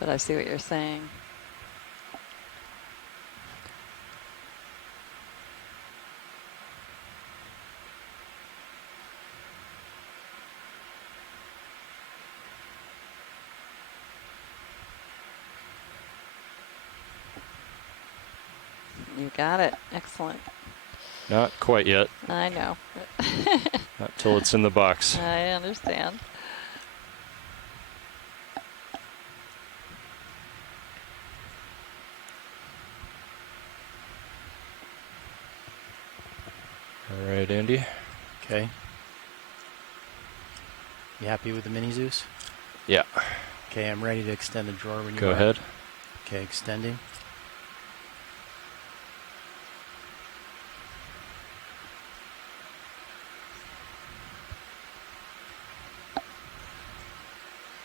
But I see what you're saying. You got it. Excellent. Not quite yet. I know. Not till it's in the box. I understand. All right, Andy. Okay. You happy with the Mini Zeus? Yeah. Okay, I'm ready to extend the drawer when you Go are. ahead. Okay, extending.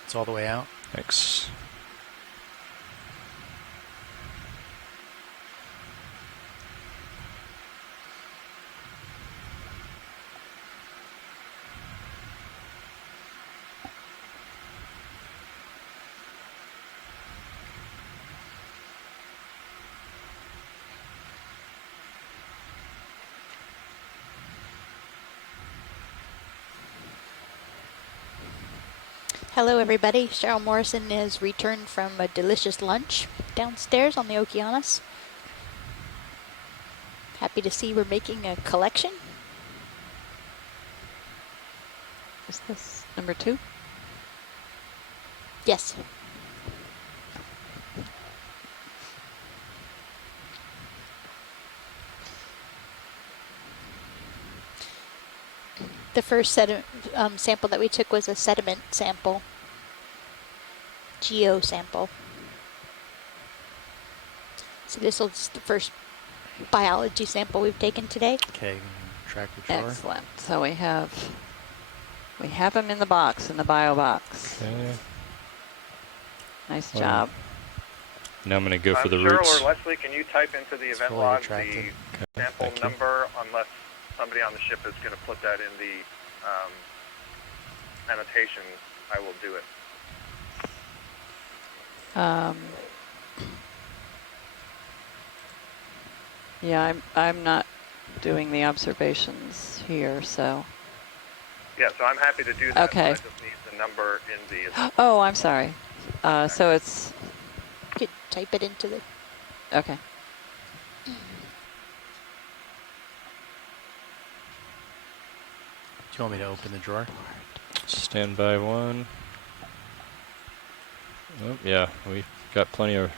It's all the way out. Thanks. Hello, everybody. Cheryl Morrison has returned from a delicious lunch downstairs on the Okeanos. Happy to see we're making a collection. Is this number 2? Yes. The first sample that we took was a sediment sample, geo sample. So this is the first biology sample we've taken today. Okay, track the drawer. Excellent. So we have them in the box, in the bio box. Okay. Nice Well, job. Now I'm going to go for the Cheryl roots. or Leslie, can you type into the event fully log retracted. the sample number, unless somebody on the ship is going to put that in the annotation? I will do it. Yeah, I'm not doing the observations here, so. Yeah, so I'm happy to do that. Okay. But I just need the number in the event. Oh, I'm sorry. So it's. You could type it into the. Okay. Do you want me to open the drawer? Stand by 1. Oh, yeah, we got plenty of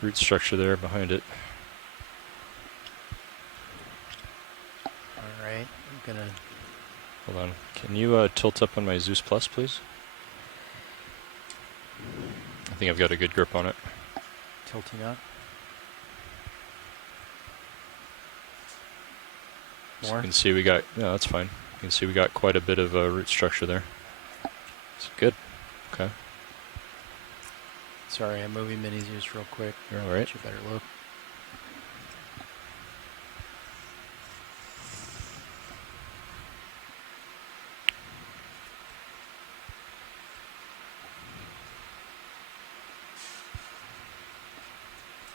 root structure there behind it. All right, I'm gonna. Hold on. Can you tilt up on my Zeus Plus, please? I think I've got a good grip on it. Tilting up. So you can see we got, yeah, that's fine. You can see we got quite a bit of root structure there. It's good. Okay. Sorry, I'm moving minis just real quick. You're all right. Get you a better look.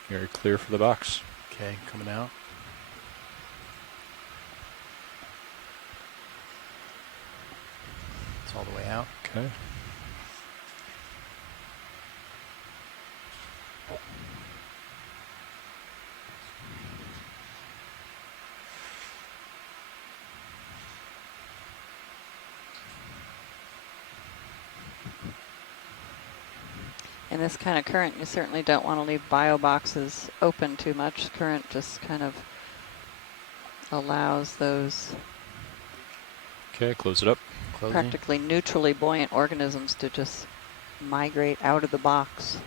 Very clear for the box. Okay, coming out. It's all the way out. Okay. In this kind of current, you certainly don't want to leave bio boxes open too much. Current just kind of allows those Okay, close it up. Closing. practically neutrally buoyant organisms to just migrate out of the box.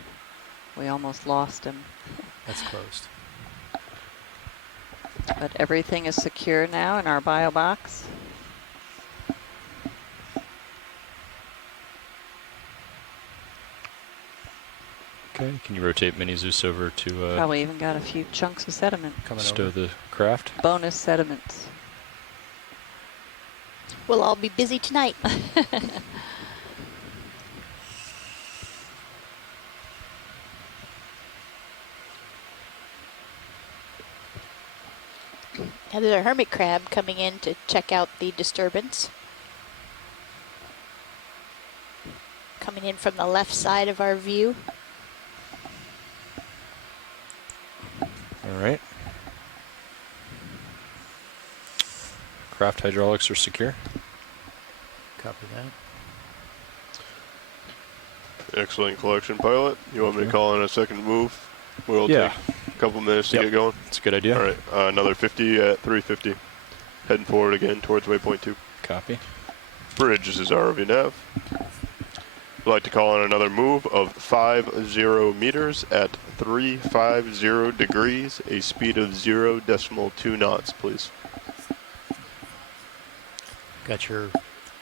We almost lost him. That's closed. But everything is secure now in our bio box. Okay, can you rotate Mini Zeus over to Probably even got a few chunks of sediment. stow the craft? Bonus sediments. We'll all be busy tonight. Now there's a hermit crab coming in to check out the disturbance. Coming in from the left side of our view. All right. Craft hydraulics are secure. Copy that. Excellent collection, pilot. You want me to call in a second move? We'll Yeah. take a couple minutes to get going. That's a good idea. All right, another 50 at 350. Heading forward again towards waypoint 2. Copy. Bridge, this is ROV Nav. I'd like to call in another move of 50 meters at 350 degrees, a speed of 0.2 knots, please. Got your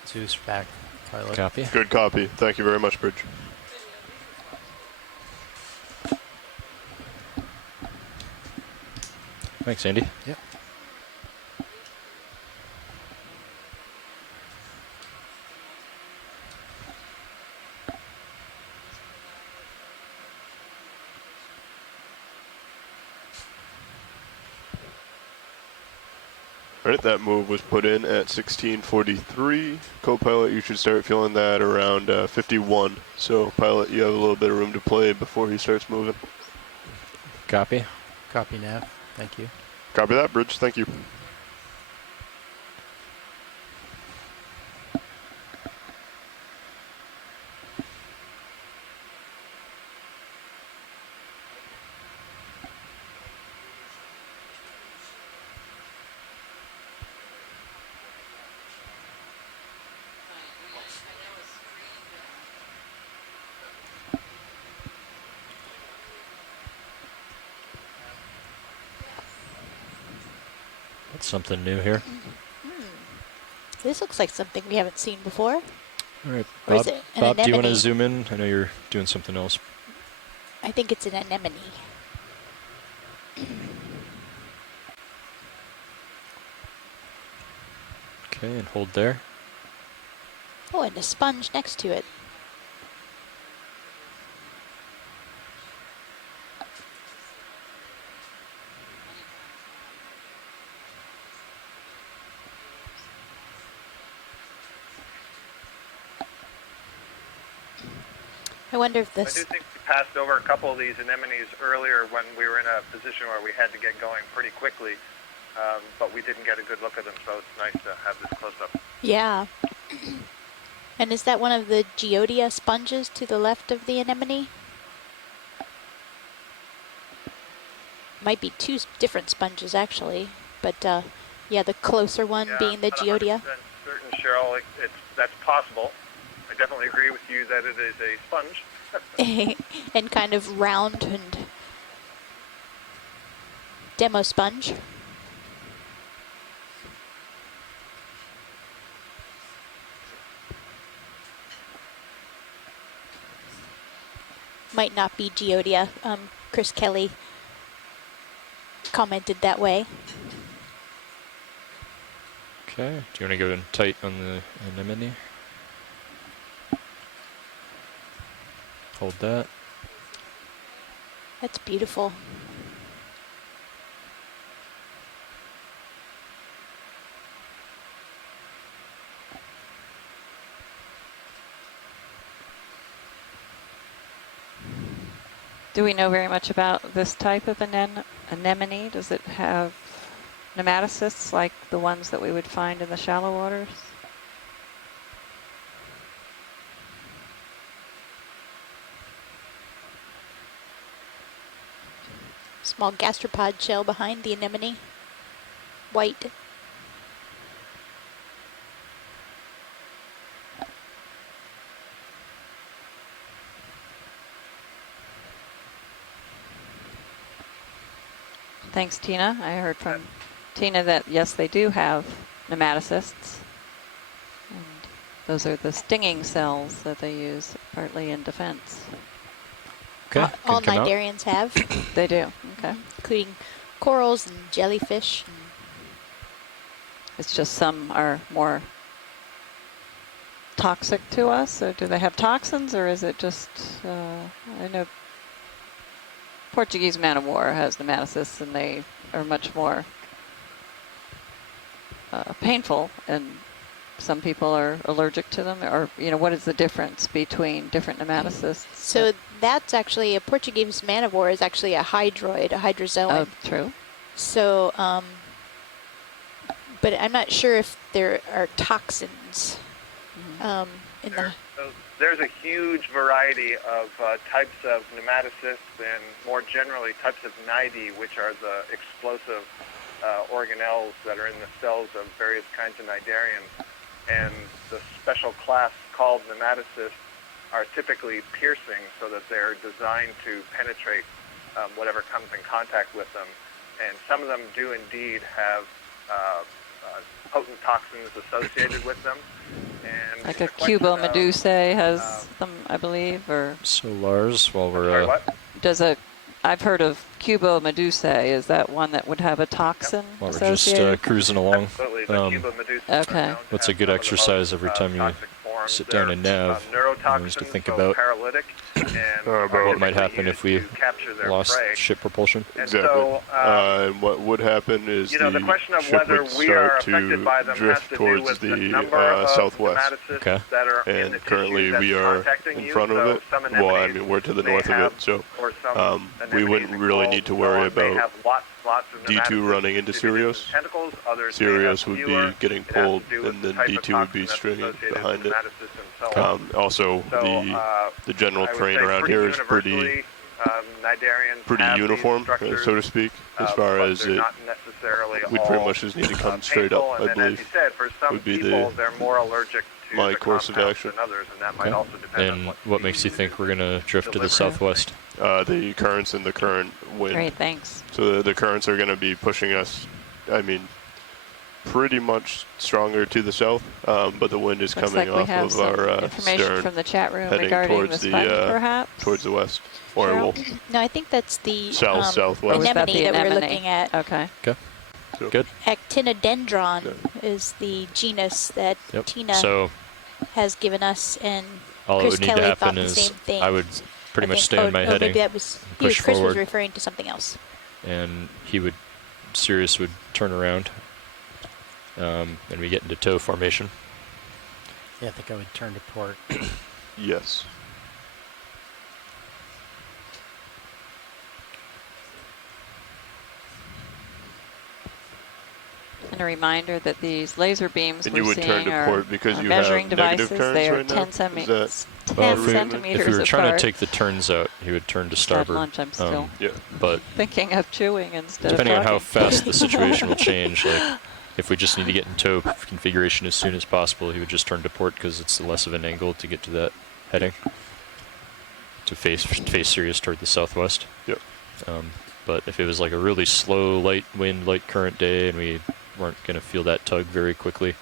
Zeus back, pilot. Copy. Good copy. Thank you very much, Bridge. Thanks, Andy. Yep. All right, that move was put in at 1643. Co-pilot, you should start feeling that around 51. So, pilot, you have a little bit of room to play before he starts moving. Copy. Copy, Nav. Thank you. Copy that, Bridge. Thank you. That's something new here. This looks like something we haven't seen before. All right, Or is Bob, it an Bob, do you want to anemone? zoom in? I know you're doing something else. I think it's an anemone. Okay, and hold there. Oh, and a sponge next to it. I wonder if I this... do think we passed over a couple of these anemones earlier when we were in a position where we had to get going pretty quickly, but we didn't get a good look at them, so it's nice to have this close up. Yeah. And is that one of the Geodia sponges to the left of the anemone? Might be two different sponges, actually. But, yeah, the closer one being the Geodia. I'm certain, Cheryl, that's possible. I definitely agree with you that it is a sponge. And kind of round and demo sponge. Might not be Geodia. Chris Kelly commented that way. Okay, do you want to go in tight on the anemone? Hold that. That's beautiful. Do we know very much about this type of anemone? Does it have nematocysts like the ones that we would find in the shallow waters? Small gastropod shell behind the anemone. White. Thanks, Tina. I heard from Tina that, yes, they do have nematocysts. And those are the stinging cells that they use partly in defense. Okay. All cnidarians have. They do. Okay. Including corals and jellyfish. It's just some are more toxic to us, or do they have toxins, or is it just, I know Portuguese man of war has nematocysts, and they are much more painful, and some people are allergic to them, or, you know, what is the difference between different nematocysts? So that's actually, a Portuguese man of war is actually a hydroid, a hydrozoan. Oh, true. So, but I'm not sure if there are toxins in the... There's a huge variety of types of nematocysts and more generally types of cnidae, which are the explosive organelles that are in the cells of various kinds of cnidarians. And the special class called nematocysts are typically piercing so that they're designed to penetrate whatever comes in contact with them. And some of them do indeed have potent toxins associated with them. And like a cubomedusae has them, I believe, or... So Lars, while we're... Sorry, what? Does a... I've heard of cubomedusae. Is that one that would have a toxin While we're associated? just cruising along, okay. what's a good exercise every time you sit down and nav? To think about what might happen if we lost ship propulsion. Exactly. And what would happen is the ship would start to drift towards the southwest. Okay. And currently we are in front of it. Well, I mean, we're to the north of it, so we wouldn't really need to worry about D2 running into Sirius. Sirius would be getting pulled, and then D2 would be stringing behind it. Also, the general terrain around here is pretty uniform, so to speak, as far as it. We pretty much just need to come straight up, I believe, would be my course of action. Okay. And what makes you think we're going to drift to the southwest? The currents and the current wind. Great, thanks. So the currents are going to be pushing us, I mean, pretty much stronger to the south, but the wind is Looks coming like we off have of some our information stern, from the chat room heading regarding towards the the sponge, perhaps? towards the west. Or Cheryl? well, No, I think that's the southwest. Or was that anemone the that we're anemone? looking at. Okay. Okay. So, Good. Actinodendron is the genus that Yep. Tina So has given us, and all Chris that would need to Kelly thought happen the is same thing. I would pretty I much think. stay on my heading, Maybe that was push Chris forward, was referring to something else. and Sirius would turn around, and we get into tow formation. Yeah, I think I would turn to port. yes. And a reminder that these laser beams And we're you would turn seeing to are port because you measuring have negative devices. turns They are right now? 10, Is that- 10 Well, if centimeters we were trying to apart. take the turns out, he would turn to At starboard. lunch, I'm still yeah. But thinking of chewing instead depending of on how talking. fast the situation will change, like if we just need to get in tow configuration as soon as possible, he would just turn to port because it's less of an angle to get to that heading, to face Sirius toward the southwest. Yep. But if it was like a really slow, light wind, light current day, and we weren't going to feel that tug very quickly,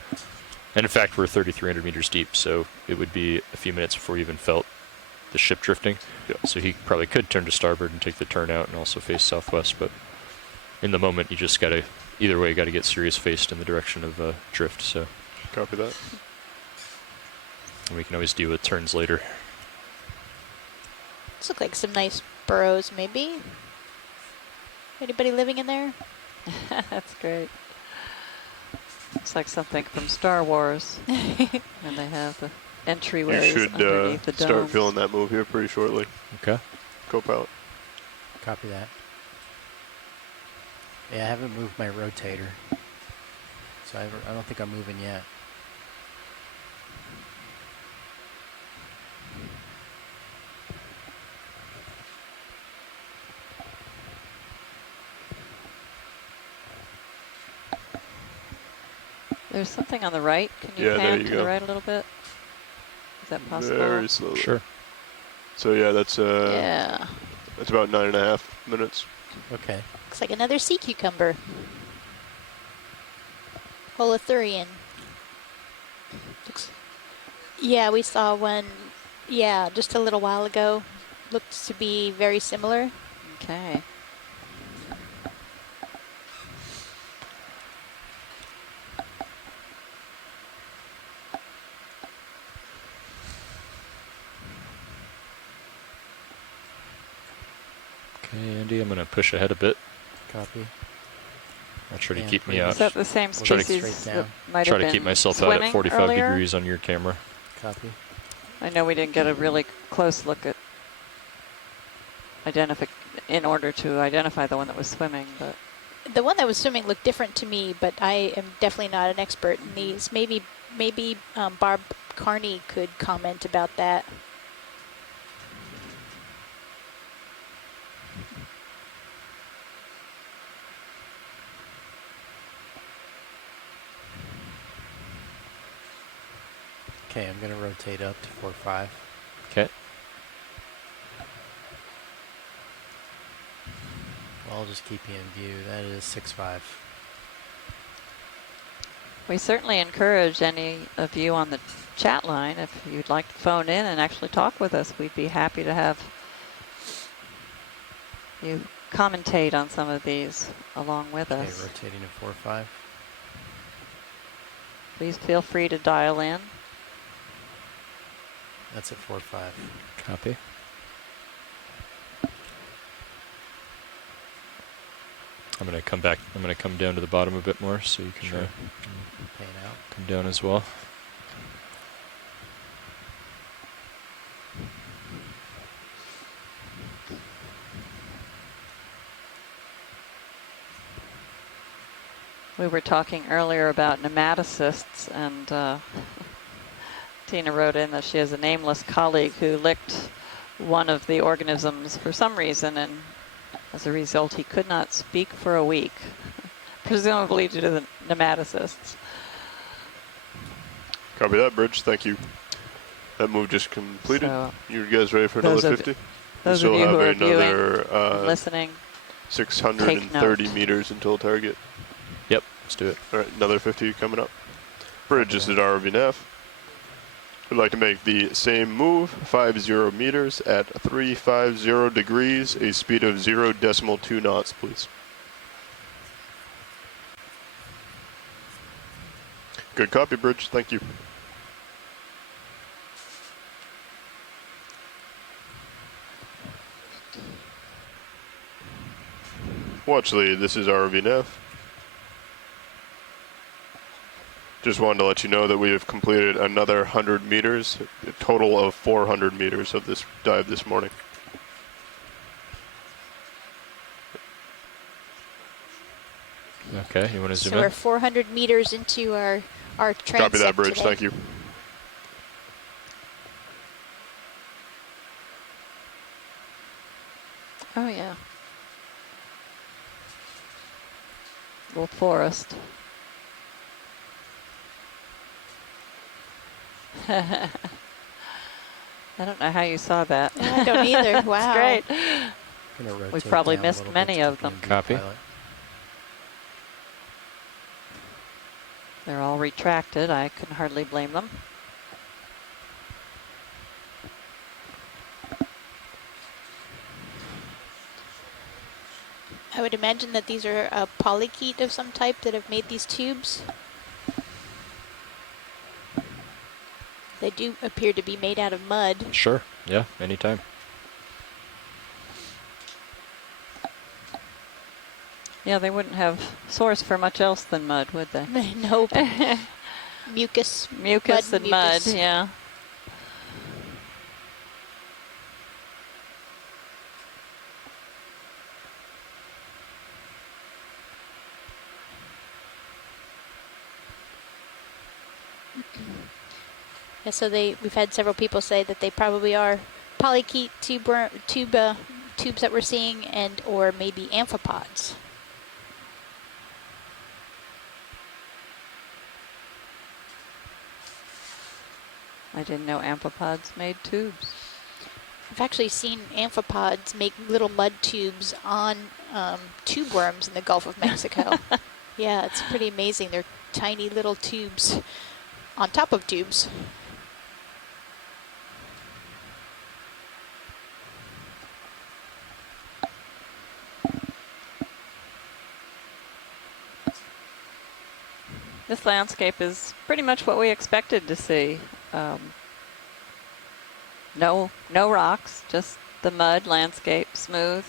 and in fact we're 3,300 meters deep, so it would be a few minutes before we even felt the ship drifting. Yep. So he probably could turn to starboard and take the turn out and also face southwest, but in the moment you just got to, either way, got to get Sirius faced in the direction of drift. So Copy that. and we can always deal with turns later. These look like some nice burrows, maybe. Anybody living in there? That's great. Looks like something from Star Wars. And they have the You entryways should underneath the dome. start feeling that move here pretty shortly. Okay. Co-pilot. Copy that. Yeah, I haven't moved my rotator, so I don't think I'm moving yet. There's something on the right. Can you Yeah, there pan you to go. the right a little bit? Is that possible? Very slowly. Sure. So yeah, that's Yeah. that's about 9.5 minutes. Okay. Looks like another sea cucumber. Holothurian. Yeah, we saw one, just a little while ago. Looked to be very similar. Okay. Okay, Andy, I'm going to push ahead a bit. Copy. I'll try to And keep me please. out. Is that the same Try to- species Straight that down. might Try have to keep been myself out at swimming 45 earlier? degrees on your camera. Copy. I know we didn't get a really close look at in order to identify the one that was swimming, but The one that was swimming looked different to me, but I am definitely not an expert in these. Maybe Barb Carney could comment about that. Okay, I'm going to rotate up to 4-5. Okay. Well, I'll just keep you in view. That is 6-5. we certainly encourage any of you on the chat line, if you'd like to phone in and actually talk with us, we'd be happy to have you commentate on some of these along with Okay, us. rotating to 4-5. Please feel free to dial in. That's at 4-5. Copy. I'm going to come back. I'm going to come down to the bottom a bit more so you can Sure. Pan out. come down as well. We were talking earlier about nematocysts, and Tina wrote in that she has a nameless colleague who licked one of the organisms for some reason, and as a result, he could not speak for a week, presumably due to the nematocysts. Copy that, Bridge. Thank you. That move just completed. So You guys ready for another 50? Those we of still you have who are another viewing, listening, 630 take note. meters until target. Yep. Let's do it. All right, another 50 coming up. Bridge, this is RVNF. We'd like to make the same move, 50 meters at 350 degrees, a speed of 0.2 knots, please. Good copy, Bridge. Thank you. Watch lead, this is RVNF. Just wanted to let you know that we have completed another 100 meters, a total of 400 meters of this dive this morning. Okay, you want to zoom So in? we're 400 meters into our transect. Copy that, Bridge. Today. Thank you. Oh, yeah. Little forest. I don't know how you saw that. I don't either. Wow. It's great. Gonna rotate We've probably down a missed little many bit to of keep you them. in Copy. pilot. They're all retracted. I can hardly blame them. I would imagine that these are a polychaete of some type that have made these tubes. They do appear to be made out of mud. Sure. Yeah, anytime. Yeah, they wouldn't have source for much else than mud, would they? Nope. Mucus. Mucus and mud, yeah. Yeah, so we've had several people say that they probably are polychaete tubes that we're seeing, and or maybe amphipods. I didn't know amphipods made tubes. I've actually seen amphipods make little mud tubes on tube worms in the Gulf of Mexico. Yeah, it's pretty amazing. They're tiny little tubes on top of tubes. This landscape is pretty much what we expected to see. No rocks, just the mud landscape, smooth.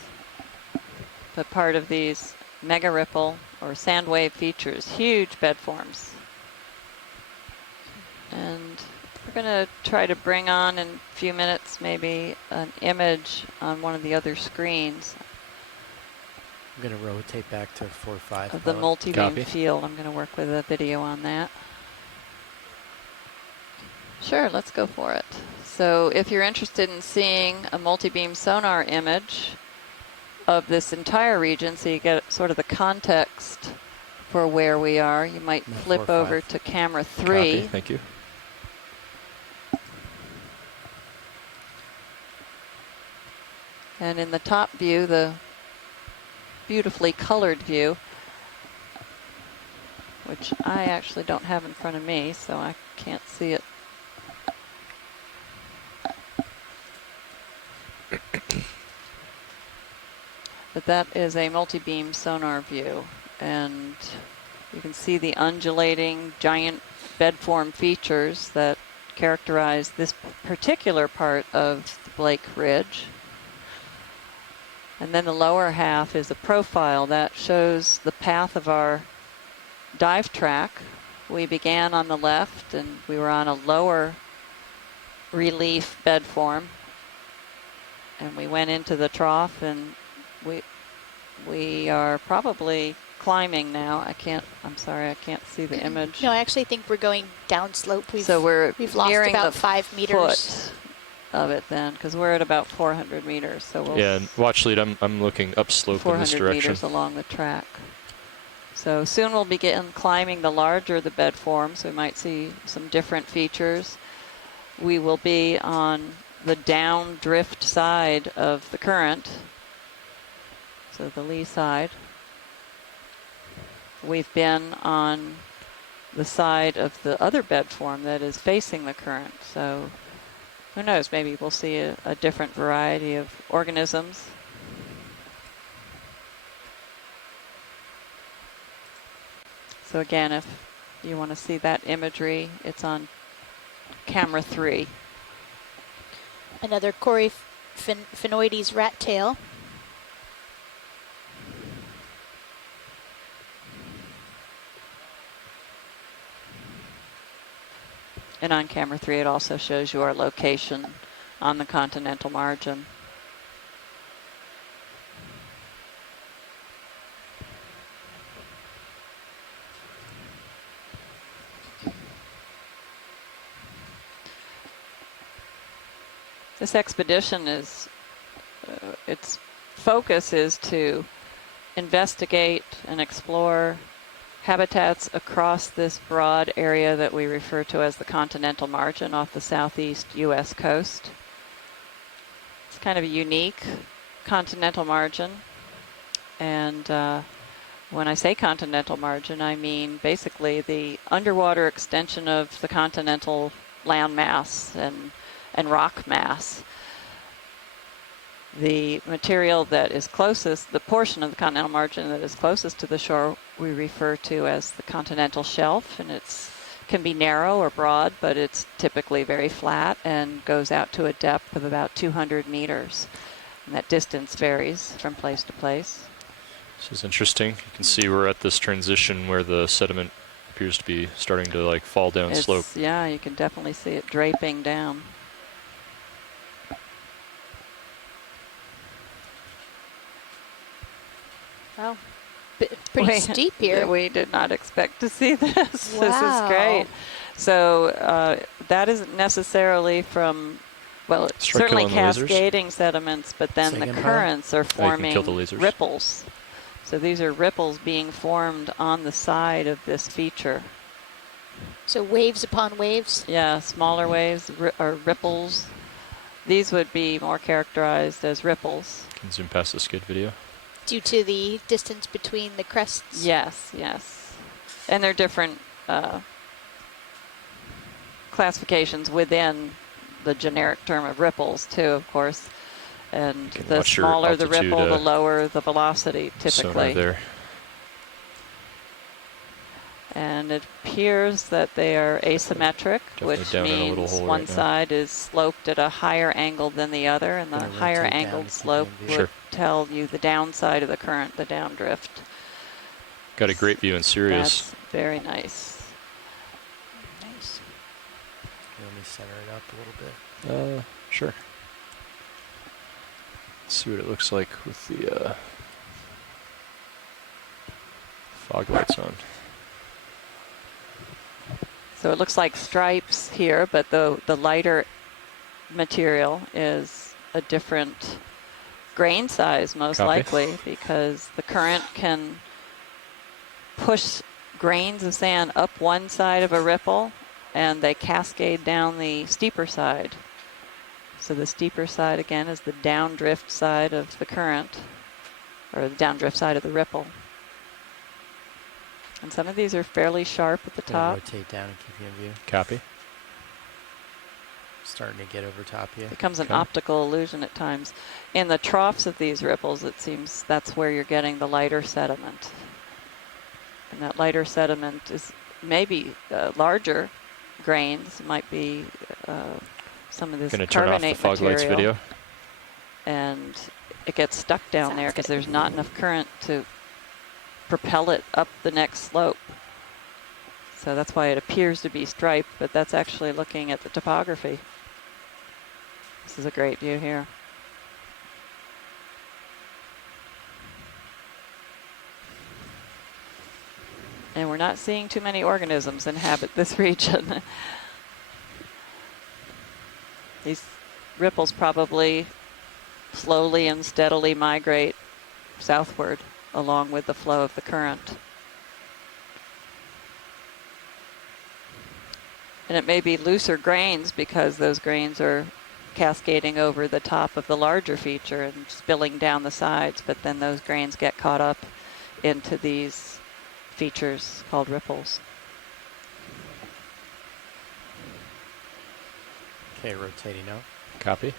But part of these mega ripple or sand wave features, huge bed forms. And we're going to try to bring on in a few minutes maybe an image on one of the other screens I'm going to rotate back to 4-5. of the multi-beam field. I'm going to work with a video on that. Sure, let's go for it. So if you're interested in seeing a multi-beam sonar image of this entire region, so you get sort of the context for where we are, you might flip over to camera 3. Copy, thank you. And in the top view, the beautifully colored view, which I actually don't have in front of me, so I can't see it. But that is a multi-beam sonar view, and you can see the undulating giant bedform features that characterize this particular part of the Blake Ridge. And then the lower half is a profile that shows the path of our dive track. We began on the left and we were on a lower relief bed form. And we went into the trough and we are probably climbing now. I'm sorry, I can't see the image. No, I actually think we're going downslope. We've lost nearing about the 5 meters. foot of it then, because we're at about 400 meters. So we'll Yeah, and watch lead, I'm looking upslope in this 400 direction. meters along the track. So soon we'll begin climbing the larger the bed forms. We might see some different features. We will be on the down drift side of the current, so the lee side. we've been on the side of the other bed form that is facing the current. So who knows, maybe we'll see a different variety of organisms. So again, if you want to see that imagery, it's on camera 3. Another Coryphenoides rat tail. And on camera 3, it also shows you our location on the continental margin. This expedition is, its focus is to investigate and explore habitats across this broad area that we refer to as the continental margin off the southeast U.S. coast. It's kind of a unique continental margin. And when I say continental margin, I mean basically the underwater extension of the continental landmass and rock mass. The material that is closest, the portion of the continental margin that is closest to the shore, we refer to as the continental shelf, and it's can be narrow or broad, but it's typically very flat and goes out to a depth of about 200 meters. And that distance varies from place to place. This is interesting. You can see we're at this transition where the sediment appears to be starting to like fall down slope. Yeah, you can definitely see it draping down. Wow, pretty steep here. We did not expect to see this. Wow. This is great. So that isn't necessarily from, well, it's certainly cascading sediments, but then the currents are forming ripples. So these are ripples being formed on the side of this feature. So waves upon waves? Yeah, smaller waves or ripples. These would be more characterized as ripples. Can zoom past the skid video. Due to the distance between the crests? Yes, yes. And there are different classifications within the generic term of ripples, too, of course. And the smaller the ripple, the lower the velocity, typically. There. And it appears that they are asymmetric, which means one side is sloped at a higher angle than the other, and the higher angled slope would tell you the downside of the current, the downdrift. Got a great view in Sirius. That's very nice. Nice. Let me center it up a little bit. Sure. Let's see what it looks like with the fog lights on. So it looks like stripes here, but the lighter material is a different grain size, most likely, because the current can push grains of sand up one side of a ripple, and they cascade down the steeper side. So the steeper side, again, is the downdrift side of the current, or the downdrift side of the ripple. And some of these are fairly sharp at the top. Rotate down and keep you in view. Copy. Starting to get over top of you. It becomes an optical illusion at times. In the troughs of these ripples, it seems that's where you're getting the lighter sediment. And that lighter sediment is maybe larger grains, might be some of this carbonate turn off the fog lights video. And it gets stuck down there because there's not enough current to propel it up the next slope. So that's why it appears to be striped, but that's actually looking at the topography. This is a great view here. And we're not seeing too many organisms inhabit this region. These ripples probably slowly and steadily migrate southward along with the flow of the current. And it may be looser grains because those grains are cascading over the top of the larger feature and spilling down the sides, but then those grains get caught up into these features called ripples. Okay, rotating out. Copy.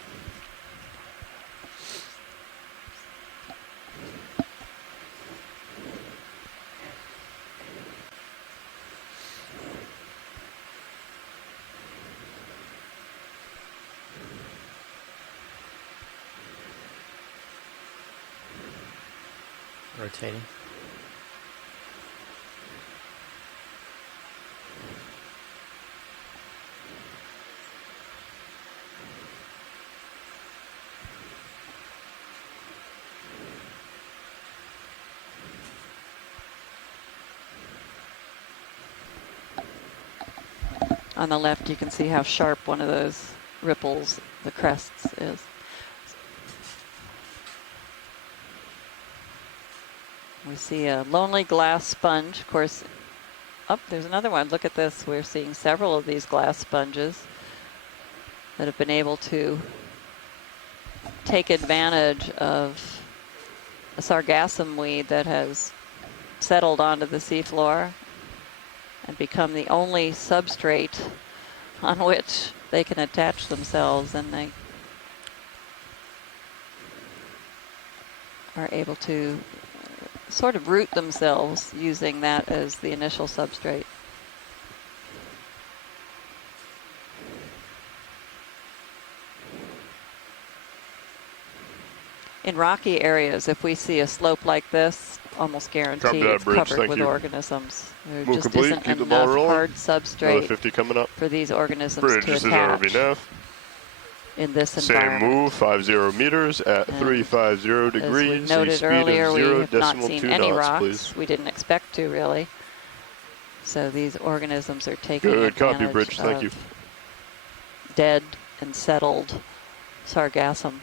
Rotating. On the left, you can see how sharp one of those ripples, the crests, is. We see a lonely glass sponge. Of course, there's another one. Look at this. We're seeing several of these glass sponges that have been able to take advantage of a sargassum weed that has settled onto the seafloor and become the only substrate on which they can attach themselves, and they are able to sort of root themselves using that as the initial substrate. In rocky areas, if we see a slope like this, almost guaranteed it's covered with organisms. There Move just complete. isn't Keep the ball enough rolling. hard Another substrate 50 coming up. for these organisms Bridge, to this is attach RV in this Same environment. move, 50 meters at 350 degrees. As we noted a speed earlier, of we 0 have not decimal seen 2 any knots, rocks. please. We didn't expect to, really. So these organisms are taking Good copy, advantage Bridge. Thank of you. dead and settled sargassum.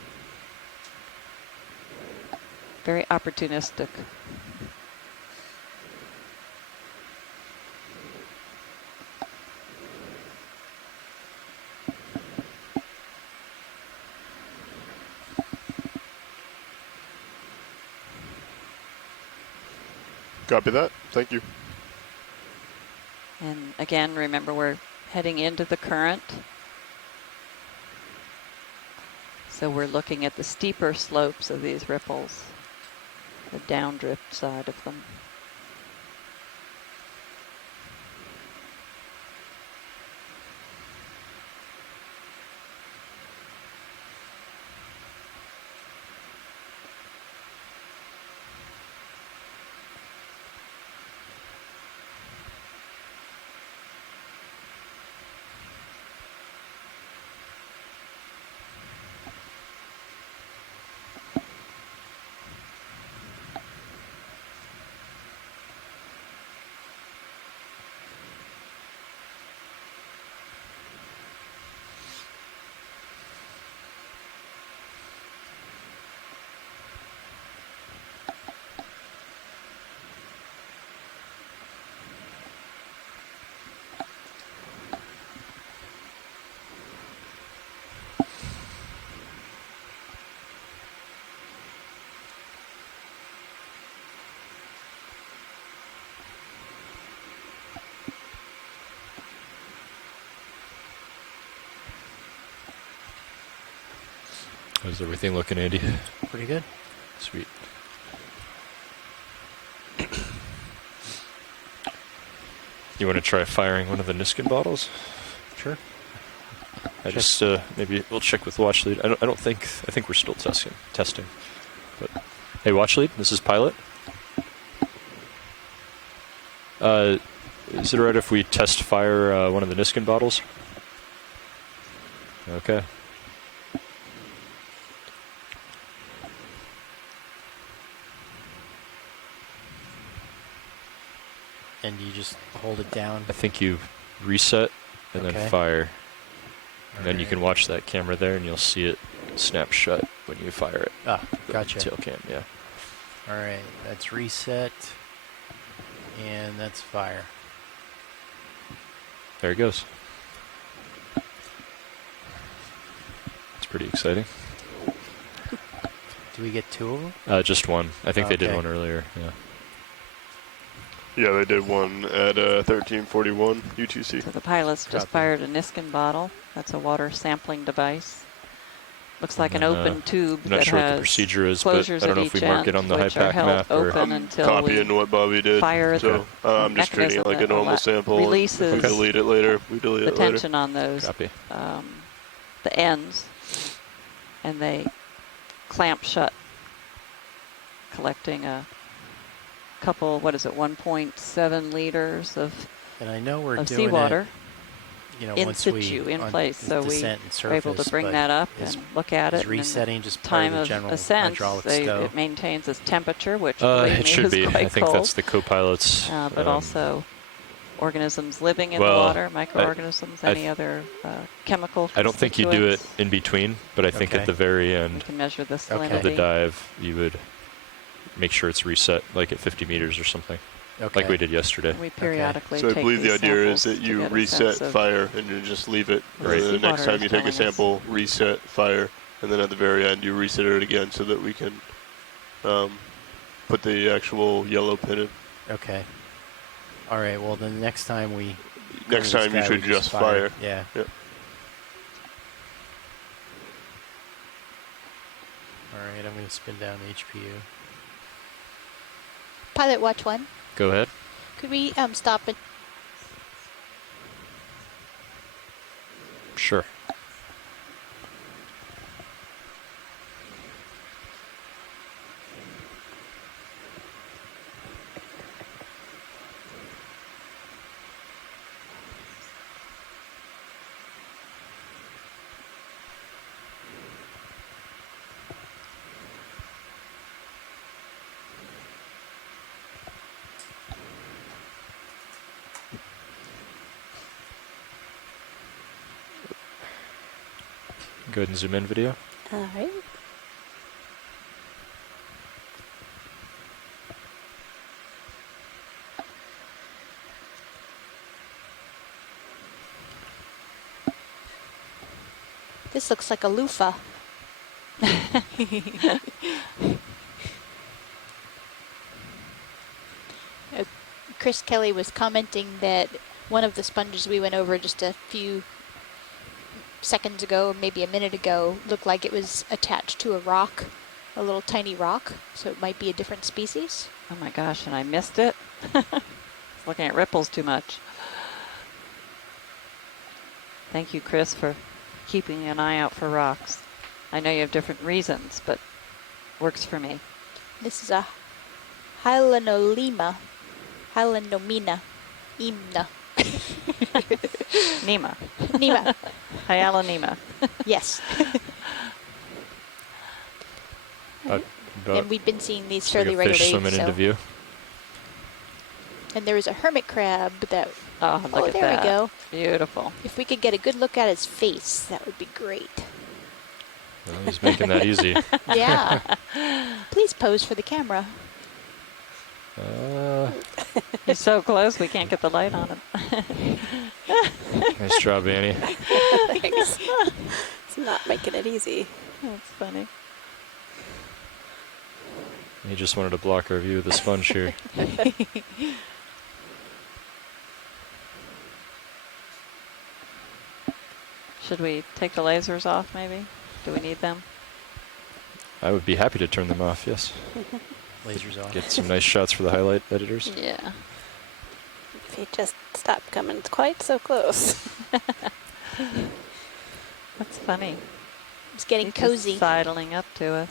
Very opportunistic. Copy that. Thank you. And again, remember, we're heading into the current. So we're looking at the steeper slopes of these ripples, the downdrift side of them. How's everything looking, Andy? Pretty good. Sweet. You want to try firing one of the Niskin bottles? Sure. I just maybe we'll check with watch lead. I think we're still testing. But hey, watch lead. This is pilot. Is it alright if we test fire one of the Niskin bottles? Okay. And you just hold it down? I think you reset and then fire. And then you can watch that camera there and you'll see it snap shut when you fire it. Ah, gotcha. Tail cam, yeah. Alright, that's reset. And that's fire. There it goes. It's pretty exciting. Do we get two of them? Just one. I think they did one earlier, yeah. Yeah, they did one at 1341 UTC. So the pilots just fired a Niskin bottle. That's a water sampling device. Looks like an open tube I'm not that sure what the has procedure is, but closures I don't at know if we each mark it end, on the which are HIPAC held map or open until we copying what Bobby did. fire So I'm just treating it like a normal sample. Releases we delete it later. We delete the it later. tension on those the ends, and they clamp shut, collecting a couple. What is it? 1.7 liters of And I know we're doing seawater. You know, In once situ, in place, so we and are able to bring that up and look at it. Resetting and just time part of the of general ascent, hydraulic it maintains its temperature, which believe it me, should is be. quite I think cold. that's the co-pilot's. But also organisms living in the well, water, microorganisms, any other chemical. I don't think you do it constituents. in between, but I think at the very end You can measure the of salinity. the dive, you would make sure it's reset, like at 50 meters or something, like we did yesterday. We periodically So I take believe the these idea is samples that to you get a reset sense of fire and you just leave it. Right. The next Seawater time is you take a telling us. sample, reset fire, and then at the very end you reset it again so that we can put the actual yellow pin in. Okay. All right. Well, then next time we. Next time you should just fire. Yeah. Yep. All right. I'm going to spin down the HPU. Pilot watch 1. Go ahead. Could we stop it? Sure. Go ahead and zoom in video. All right. This looks like a loofah. Chris Kelly was commenting that one of the sponges we went over just a few seconds ago, or maybe a minute ago, looked like it was attached to a rock, a little tiny rock, so it might be a different species. Oh my gosh, and I missed it. Looking at ripples too much. Thank you, Chris, for keeping an eye out for rocks. I know you have different reasons, but works for me. This is a Hylanolema. Hylanomina. Imna. Nema. Nema. Hyalinema. Yes. And we've been seeing these fairly like a fish regularly. swimming into view. And there was a hermit crab that. Oh, look at there that. we go. Beautiful. If we could get a good look at his face, that would be great. Well, he's making that easy. Yeah. Please pose for the camera. He's so close, we can't get the light on him. Nice job, Annie. Thanks. It's not making it easy. That's funny. He just wanted to block our view of the sponge here. Should we take the lasers off, maybe? Do we need them? I would be happy to turn them off, yes. Lasers off. Get some nice shots for the highlight editors. Yeah. If you just stop coming quite so close. That's funny. It's getting He's cozy. Just sidling up to us.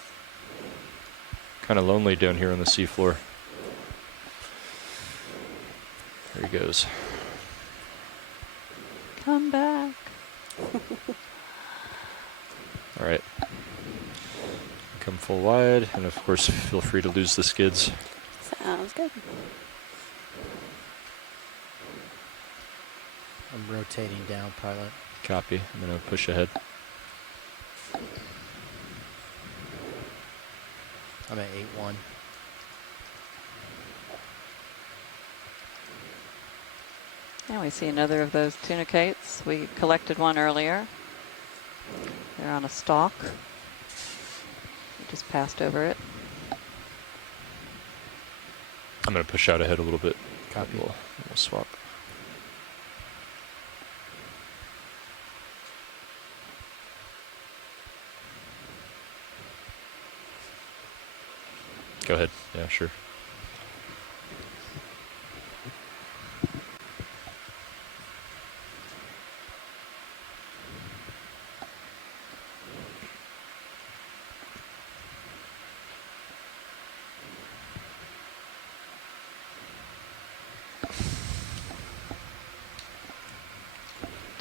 Kind of lonely down here on the seafloor. There he goes. Come back. All right. Come full wide, and of course, feel free to lose the skids. Sounds good. I'm rotating down, pilot. Copy. I'm going to push ahead. I'm at 8-1. And we see another of those tunicates. We collected one earlier. They're on a stalk. We just passed over it. I'm going to push out ahead a little bit Copy. We'll swap. Go ahead. Yeah, sure.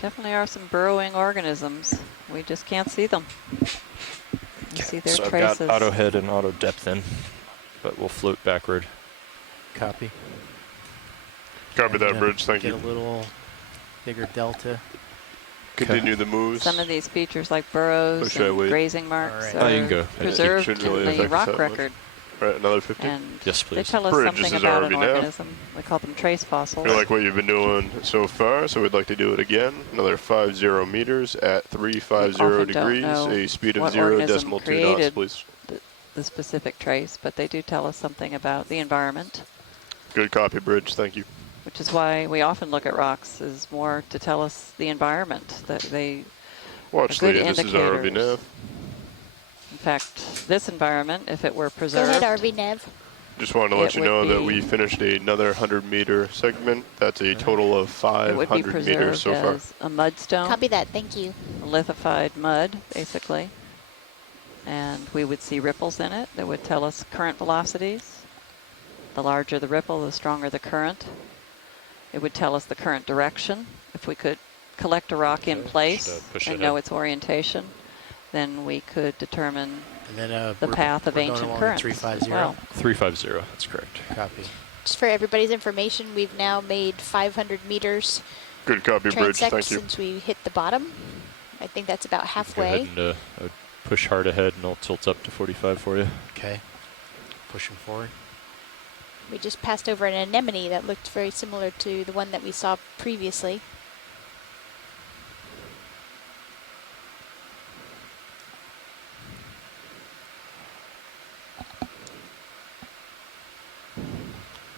Definitely are some burrowing organisms. We just can't see them. You see their So traces. I've got auto head and auto depth in, but we'll float backward. Copy. Copy that, Bridge. Thank you. Get a little bigger delta. Continue the moves. Some of these features like burrows and grazing marks Right. You can are go. preserved Shouldn't really in the affect us rock that much. record. Right, another 50. And Yes, they please. tell us Bridge, this something is about an RV nav. organism. We call them trace fossils. We like what you've been doing so far, so we'd like to do it again. Another 50 meters at 350 often don't degrees, know a speed of what 0 organism decimal 2 knots, created please. the specific trace, but they do tell us something about the environment, Good copy, Bridge. Thank you. which is why we often look at rocks is more to tell us the environment, that they Watch are good lead. This is RV indicators. nav. In fact, this environment, if it were Go preserved, ahead, RV Nev. Just wanted to let It you would know that be- we finished another 100-meter segment. That's a total of it would be 500 meters preserved so far. as a mudstone. Copy that. Thank you. Lithified mud, basically. And we would see ripples in it that would tell us current velocities. The larger the ripple, the stronger the current. It would tell us the current direction. If we could collect a rock in place push and ahead. know its orientation, then we could determine And then the path of we're going ancient along currents with as 350. well. 350, that's correct. Copy. Just for everybody's information, we've now made 500 meters Good copy, Bridge. transect Thank you. since we hit the bottom. I think that's about Go halfway. ahead and I would push hard ahead, and I'll tilt up to 45 for you. Okay. Pushing forward. We just passed over an anemone that looked very similar to the one that we saw previously.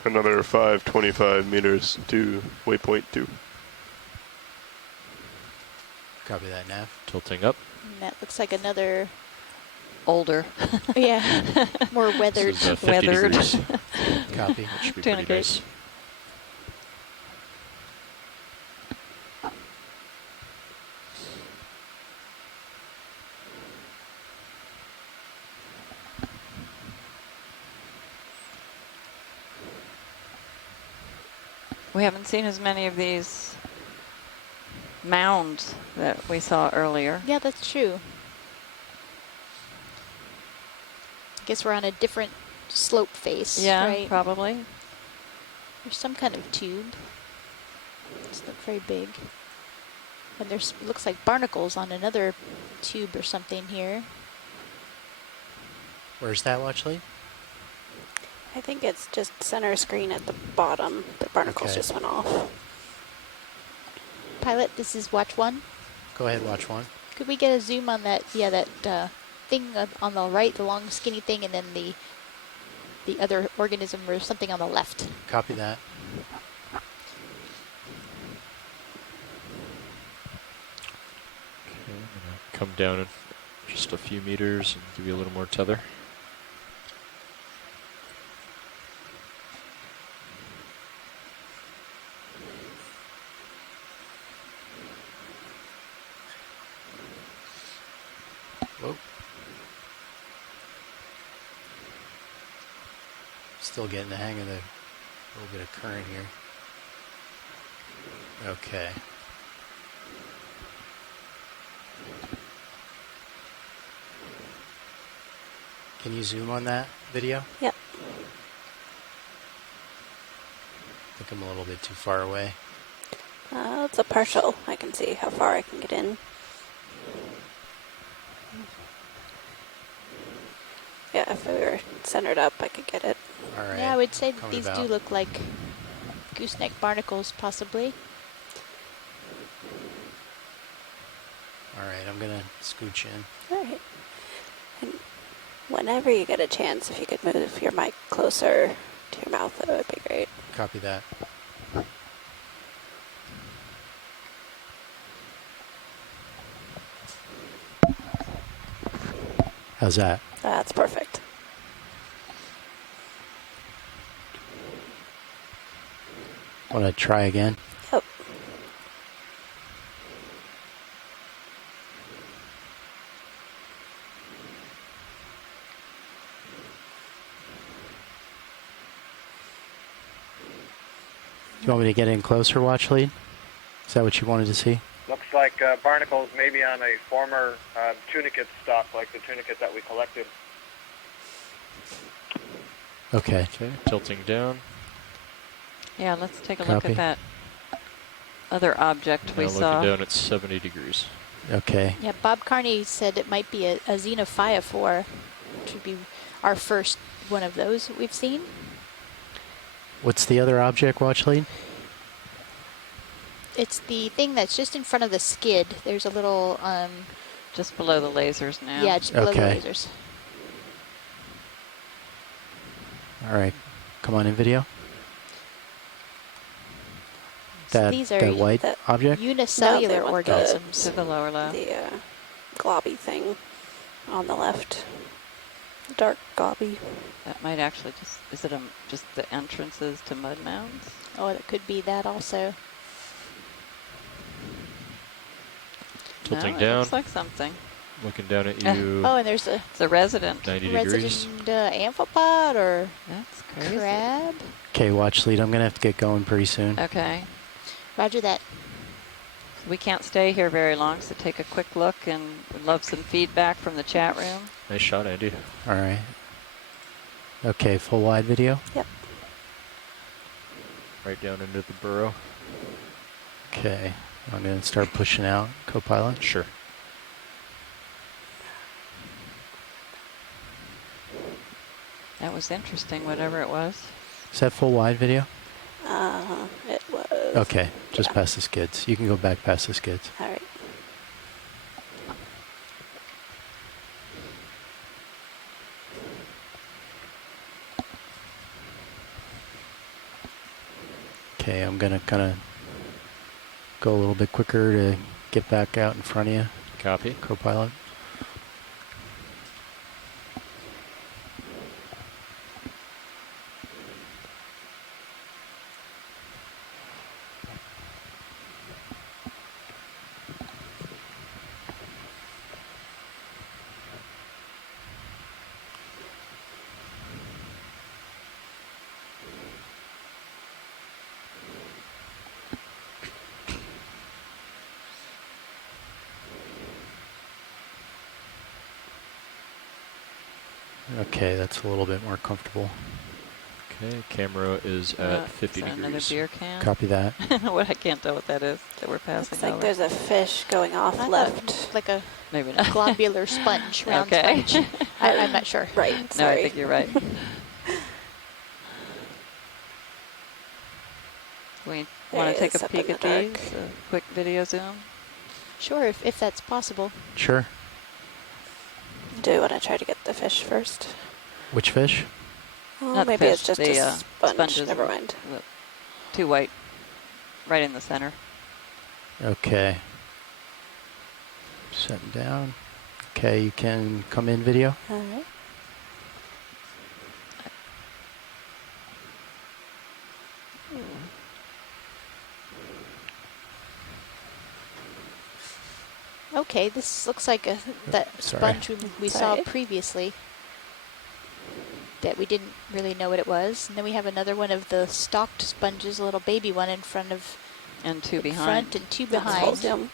Another 525 meters to waypoint 2. Copy that, Nav. Tilting up. And that looks like another, Older. yeah, more weathered. This is 50 Weathered. degrees. Copy. That should be Doing pretty great. nice. We haven't seen as many of these mounds that we saw earlier. Yeah, that's true. I guess we're on a different slope face, Yeah, right? probably. There's some kind of tube. It's not very big. And there's looks like barnacles on another tube or something here. Where's that watch lead? I think it's just center screen at the bottom. The barnacles Okay. just went off. Pilot, this is watch 1. Go ahead, watch 1. Could we get a zoom on that? Yeah, that thing on the right, the long skinny thing, and then the other organism or something on the left. Copy that. Okay, I'm gonna come down in just a few meters and give you a little more tether. Whoa. Still getting the hang of the little bit of current here. Okay. Can you zoom on that video? Yep. I think I'm a little bit too far away. It's a partial. I can see how far I can get in. Yeah, if we were centered up, I could get it. All right. Yeah, I would say that coming these do about. look like gooseneck barnacles, possibly. All right, I'm gonna scooch in. All right. And whenever you get a chance, if you could move your mic closer to your mouth, that would be great. Copy that. How's that? That's perfect. Want to try again? Yep. Do you want me to get in closer, watch lead? Is that what you wanted to see? Looks like barnacles maybe on a former tunicate stock, like the tunicate that we collected. Okay. Okay, tilting down. Yeah, let's take a look Copy. at that other object we Now saw. looking down at 70 degrees. Okay. Yeah, Bob Carney said it might be a xenophyophore, which would be our first one of those that we've seen. What's the other object, watch lead? It's the thing that's just in front of the skid. There's a little... just below the lasers now. Yeah, just below Okay. the lasers. All right. Come on in video. So That, these are that white the object? unicellular No, organisms. To the lower left. The globby thing on the left. Dark globby. That might actually just, is it just the entrances to mud mounds? Oh, it could be that also. Tilting No, it down. looks like something. Looking down at you. Oh, and there's a It's a resident. 90 degrees. resident amphipod or That's crazy. crab. Okay, watch lead. I'm going to have to get going pretty soon. Okay. Roger that. We can't stay here very long, so take a quick look, and we'd love some feedback from the chat room. Nice shot, Andy. All right. Okay, full wide video? Yep. Right down into the burrow. Okay. I'm going to start pushing out, Copilot. Sure. That was interesting, whatever it was. Is that full wide video? It was. Okay, just past the skids. You can go back past the skids. All right. Okay, I'm going to kind of go a little bit quicker to get back out in front of you. Copy. Copilot. Okay, that's a little bit more comfortable. Okay, camera is at 50 is that degrees. Another beer can? Copy that. What, I can't tell what that is that we're passing Looks like over. there's a fish going off I thought left. like a Maybe not. globular sponge, round Okay. sponge. I'm not sure. Right. No, Sorry. I think you're right. We want to take It's a up peek in at the dark. these? A quick video zoom? Sure, if that's possible. Sure. Do you want to try to get the fish first? Which fish? Oh, Not maybe fish, it's just the, a sponge. sponges. Never mind. The two white, right in the center. Okay. Setting down. Okay, you can come in video. All right. Okay, this looks like that Sorry. sponge we saw Sorry. previously that we didn't really know what it was. And then we have another one of the stalked sponges, a little baby one in front of And two in behind. front and two That's behind. them.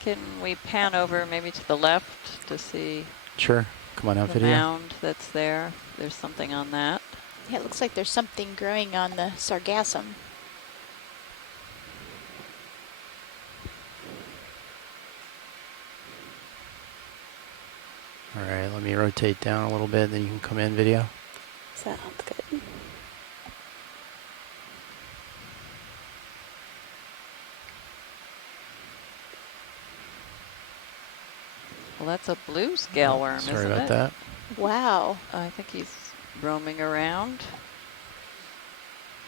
Can we pan over maybe to the left to see Sure. Come on out the video. mound that's there? There's something on that. Yeah, it looks like there's something growing on the sargassum. All right, let me rotate down a little bit, then you can come in video. Sounds good. Well, that's a blue scale worm, Sorry isn't about it? that. Wow. I think he's roaming around.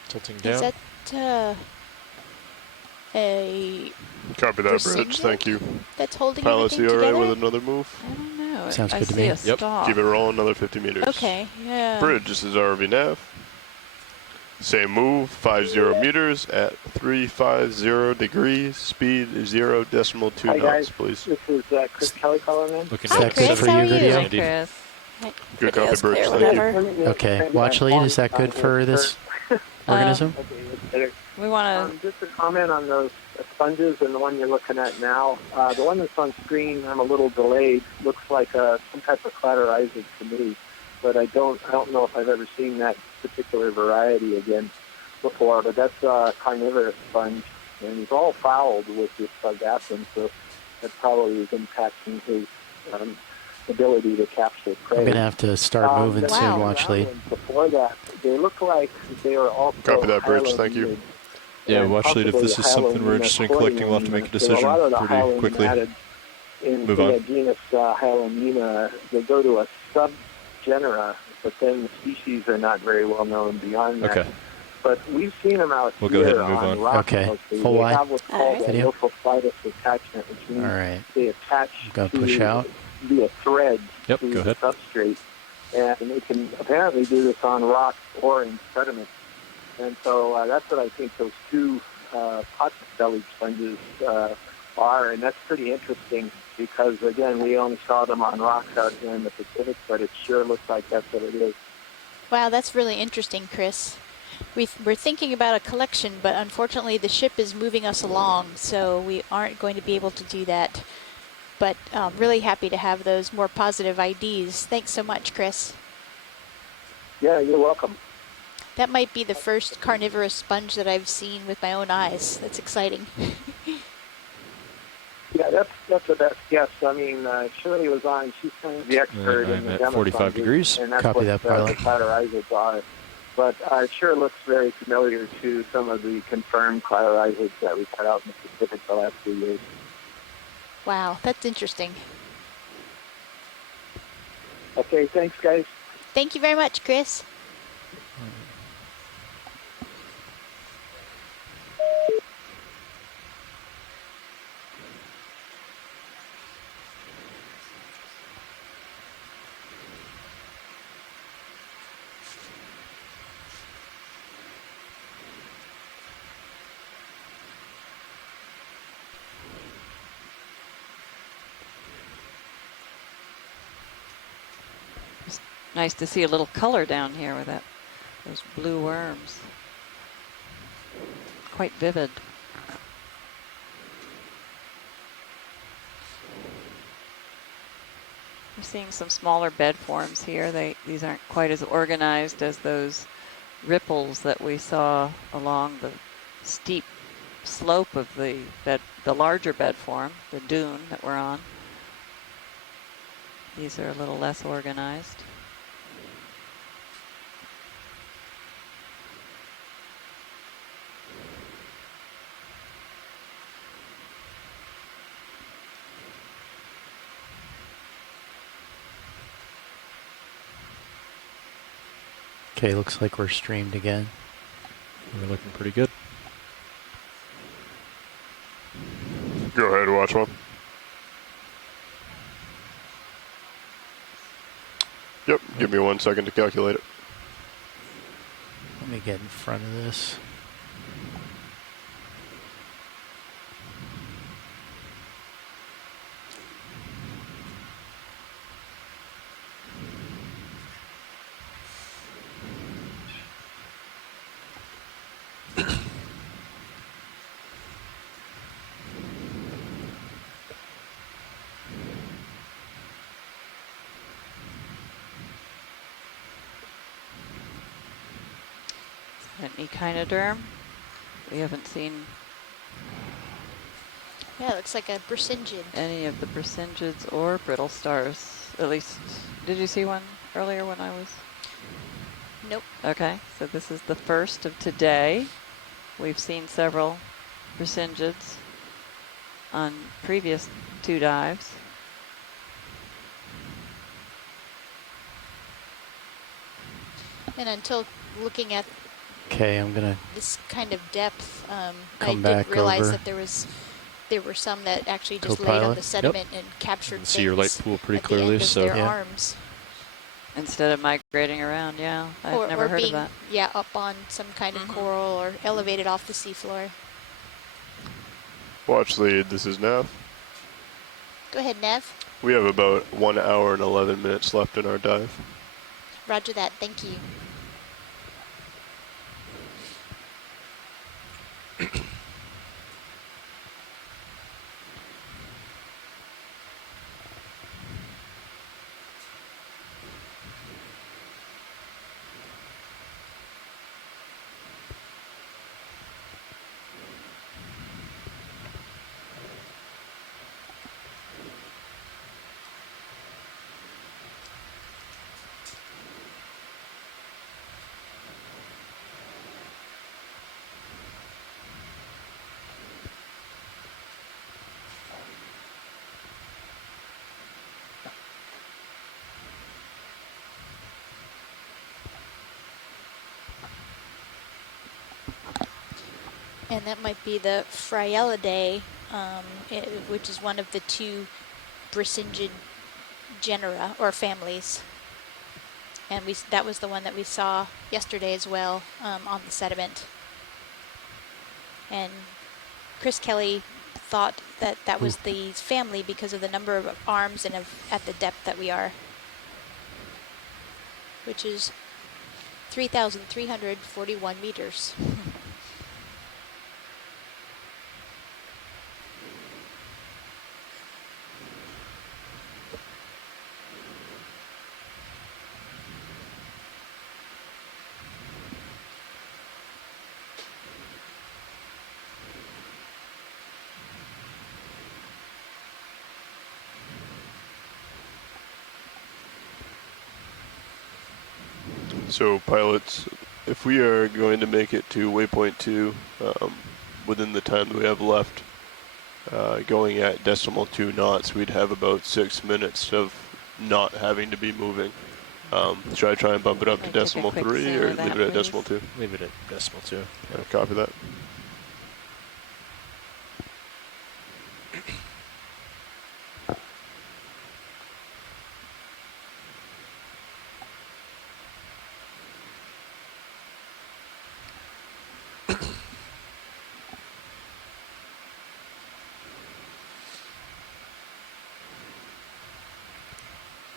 Tilting Is down. that a Copy that, Bridge. Precision Thank you. that's holding Pilot everything CRA together? with another move. I don't know. Sounds I good to see me. a stalk. Keep it rolling another 50 meters. Okay, yeah. Bridge, this is RV nav. Same move, 50 meters at 350 degrees, speed 0.2 Hi knots, guys, please. this is Chris Kelly calling in. Looking Hi, at Chris. for How you, are you? video? Hi, Chris. Good copy, Video's Bridge. clear Thank you. whenever. Okay, watch lead. Is that good for this organism? Okay, that's better. We want to. Just a comment on those sponges and the one you're looking at now. The one that's on screen, I'm a little delayed. Looks like some type of clatterized to me, but I don't know if I've ever seen that particular variety again before. But that's a carnivorous sponge, and he's all fouled with this sargassum, so that probably is impacting his ability to capture prey. I'm going to have to start moving the soon, watch lead. Before that, they look like they were also Copy that, Bridge. Thank you. Yeah, watch lead. If this is something we're interested in collecting, we'll have to make a decision a lot of the pretty quickly. In Move the on. genus Hyalomina, they go to a subgenera, but then the species are not very well known beyond that. Okay. But we've seen them out We'll here go ahead and move on. rocks Okay. mostly. Full they wide. have what's called a Video. lophophlitus attachment, which means All right. they attach I'm going to push out. via thread Yep, to go the ahead. substrate. And they can apparently do this on rock or in sediment. And so that's what I think those two pot-bellied sponges are, and that's pretty interesting because, again, we only saw them on rocks out here in the Pacific, but it sure looks like that's what it is. Wow, that's really interesting, Chris. We're thinking about a collection, but unfortunately the ship is moving us along, so we aren't going to be able to do that. But really happy to have those more positive IDs. Thanks so much, Chris. Yeah, you're welcome. That might be the first carnivorous sponge that I've seen with my own eyes. That's exciting. Yeah, that's the best guess. I mean, Shirley was on. She's kind of the expert in I'm the at demo 45 sponges, degrees. and that's Copy what that, the pilot. clatterizers are. But it sure looks very familiar to some of the confirmed clatterizers that we've had out in the Pacific the last few years. Wow, that's interesting. Okay, thanks, guys. Thank you very much, Chris. Nice to see a little color down here with those blue worms. Quite vivid. We're seeing some smaller bed forms here. These aren't quite as organized as those ripples that we saw along the steep slope of the larger bed form, the dune that we're on. These are a little less organized. Okay, looks like we're streamed again. We're looking pretty good. Go ahead, watch one. Yep, give me 1 second to calculate it. Let me get in front of this. An echinoderm. We haven't seen Yeah, it looks like a Brisingid. any of the Brisingids or brittle stars. At least, did you see one earlier when I was? Nope. Okay, so this is the first of today. We've seen several Brisingids on previous 2 dives. And until looking at Okay, I'm gonna This kind of depth, I come didn't back realize over. that there were some that actually just laid on Co-pilot. the sediment and captured See your light things pool pretty at the clearly, end of so their yeah. arms. Instead of migrating around, yeah. I've never Or heard being, of that. yeah, up on some kind of coral or elevated off the seafloor. Watch lead, this is Nav. Go ahead, Nev. We have about 1 hour and 11 minutes left in our dive. Roger that. Thank you. And that might be the Phryelidae, which is one of the two Brisingid genera or families. And that was the one that we saw yesterday as well on the sediment. And Chris Kelly thought that that was the family because of the number of arms and at the depth that we are, which is 3,341 meters. So pilots, if we are going to make it to waypoint 2 within the time that we have left, going at decimal 2 knots, we'd have about 6 minutes of not having to be moving. Should I try and bump it up to decimal 3 or leave it at decimal 2? Leave it at decimal 2. Yeah, copy that.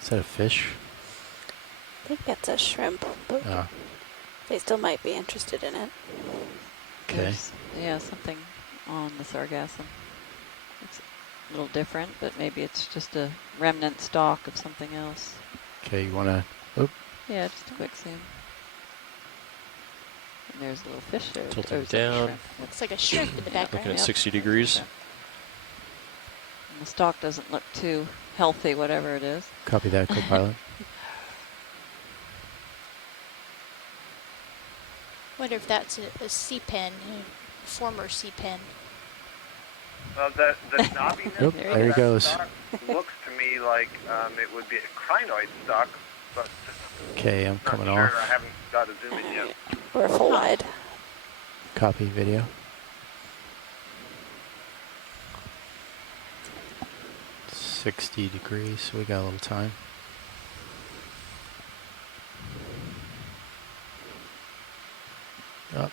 Is that a fish? I think that's a shrimp, but they still might be interested in it. Okay. Yeah, something on the sargassum. It's a little different, but maybe it's just a remnant stock of something else. Okay, you wanna? Oop. Yeah, just a quick zoom. And there's a little fish there. Tilting down. Looks like a shrimp in the background. Looking at 60 degrees. And the stalk doesn't look too healthy, whatever it is. Copy that, co-pilot. Wonder if that's a sea pen, a former sea pen. Well, the knobbiness Oop, of there he that goes. stock looks to me like it would be a crinoid stock, but Okay, I'm not coming sure. off. I haven't got a zoom in yet. Or a full wide. Copy video. .60 degrees, so we got a little time. Up.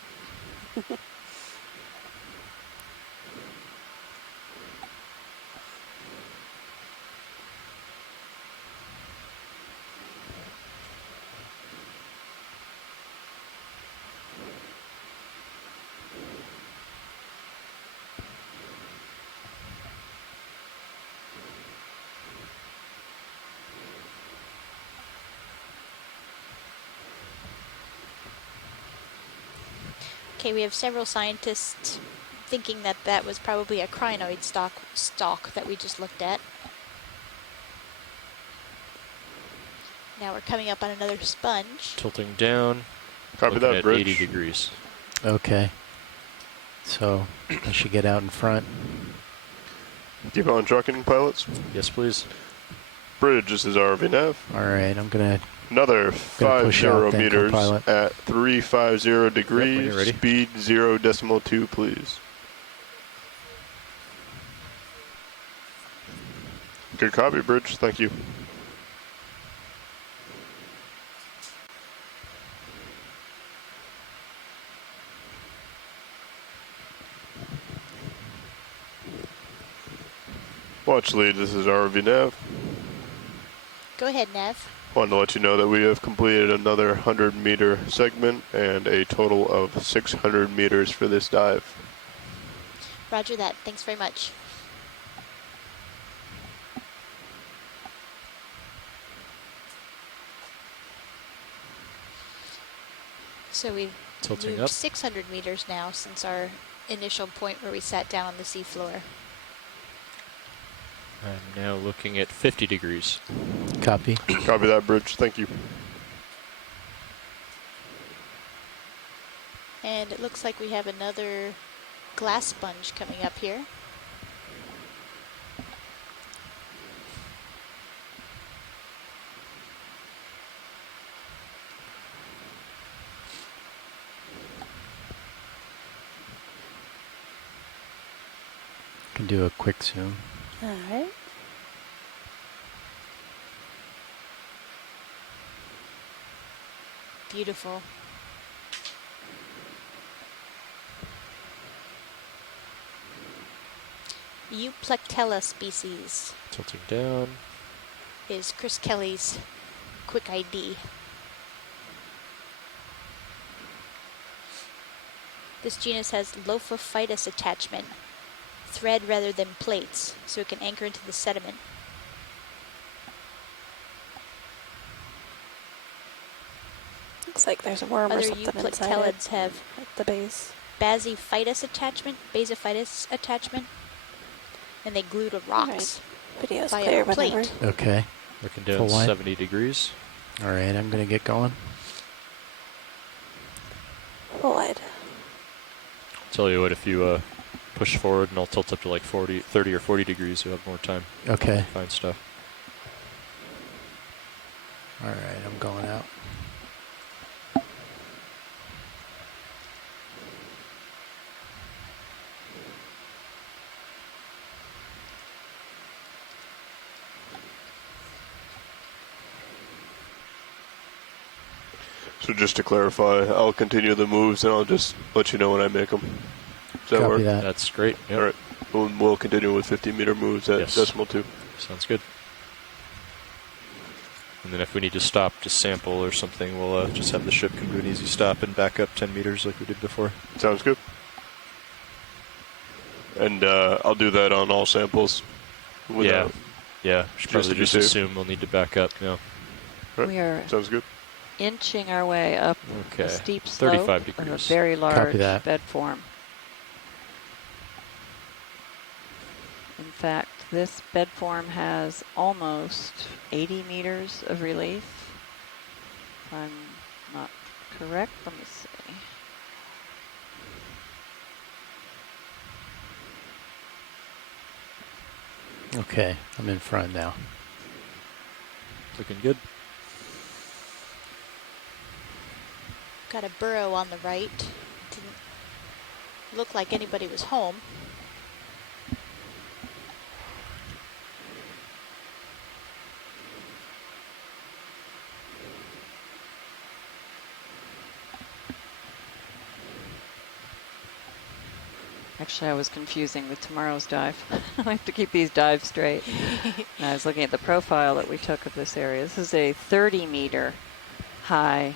Okay, we have several scientists thinking that that was probably a crinoid stalk that we just looked at. Now we're coming up on another sponge. Tilting down. Copy looking that, at bridge. 80 degrees. Okay. So I should get out in front. Keep on trucking, pilots. Yes, please. Bridge, this is RV Nav. All right, I'm gonna Another Gonna push 50 out then, meters co-pilot. at 350 degrees. you're ready. Speed 0.2, please. Good copy, Bridge. Thank you. Watch lead, this is RV Nav. Go ahead, Nev. Wanted to let you know that we have completed another 100-meter segment and a total of 600 meters for this dive. Roger that. Thanks very much. So we've Tilting moved up. 600 meters now since our initial point where we sat down on the seafloor. I'm now looking at 50 degrees. Copy. Copy that, Bridge. Thank you. And it looks like we have another glass sponge coming up here. Can do a quick zoom. All right. Beautiful. Euplectella species Tilting down. is Chris Kelly's quick ID. This genus has Lophophytus attachment, thread rather than plates, so it can anchor into the sediment. Looks like there's a worm or Other something inside it euplectellids have at the base. basophytus attachment, and they glue to rocks Video's via clear a plate. whenever. Okay. Looking down Full line. 70 degrees. All right, I'm going to get going. Full wide. Tell you what, if you push forward and I'll tilt up to like 30 or 40 degrees, you'll have more time. Okay. To find stuff. All right, I'm going out. So just to clarify, I'll continue the moves and I'll just let you know when I make them. Does that Copy work? that. That's great. Yep. All right. We'll continue with 50-meter moves at Yes. decimal 2. Sounds good. And then if we need to stop to sample or something, we'll just have the ship come to an easy stop and back up 10 meters like we did before. Sounds good. And I'll do that on all samples. Yeah. Yeah. Should Just probably to be just safe. assume we'll need to back up. No. Right. We are Sounds good. inching our way up Okay. a steep slope 35 of a degrees. very large that. bed form. In fact, this bed form has almost 80 meters of relief. If I'm not correct, let me see. Okay, I'm in front now. Looking good. Got a burrow on the right. Didn't look like anybody was home. Actually, I was confusing with tomorrow's dive. I have to keep these dives straight. And I was looking at the profile that we took of this area. This is a 30-meter high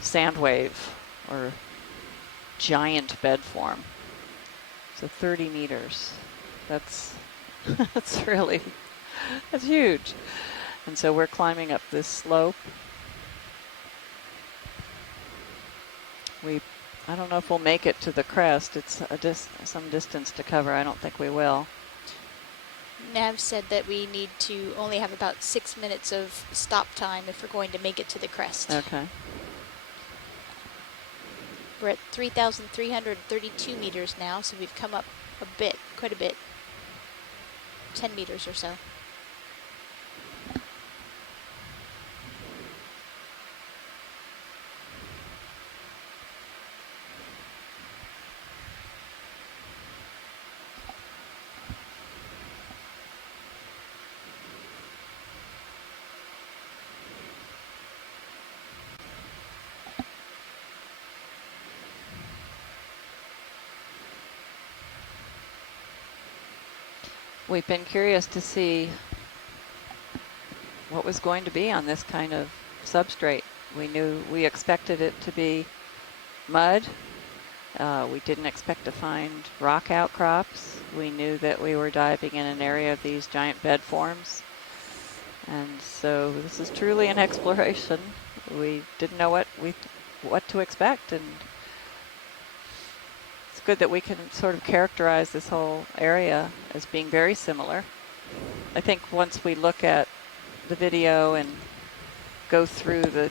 sand wave or giant bed form. So 30 meters. That's that's huge. And so we're climbing up this slope. I don't know if we'll make it to the crest. It's some distance to cover. I don't think we will. Nav said that we need to only have about 6 minutes of stop time if we're going to make it to the crest. Okay. We're at 3,332 meters now, so we've come up a bit, quite a bit. 10 meters or so. we've been curious to see what was going to be on this kind of substrate. We expected it to be mud. We didn't expect to find rock outcrops. We knew that we were diving in an area of these giant bed forms. And so this is truly an exploration. We didn't know what to expect, and it's good that we can sort of characterize this whole area as being very similar. I think once we look at the video and go through the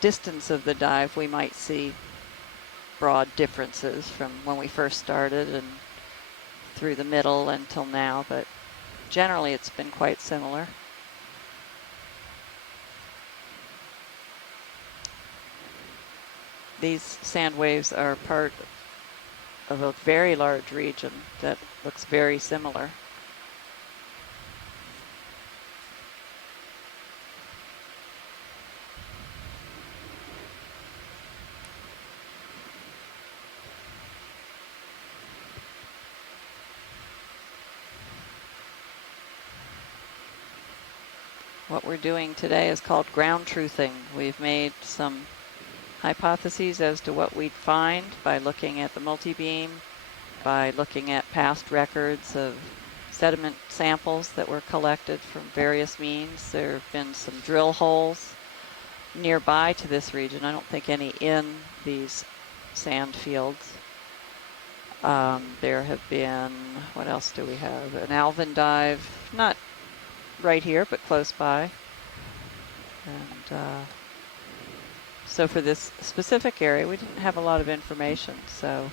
distance of the dive, we might see broad differences from when we first started and through the middle until now, but generally it's been quite similar. These sand waves are part of a very large region that looks very similar. What we're doing today is called ground truthing. We've made some hypotheses as to what we'd find by looking at the multi-beam, by looking at past records of sediment samples that were collected from various means. There have been some drill holes nearby to this region. I don't think any in these sand fields. There have been, what else do we have? An Alvin dive, not right here, but close by. And so for this specific area, we didn't have a lot of information. So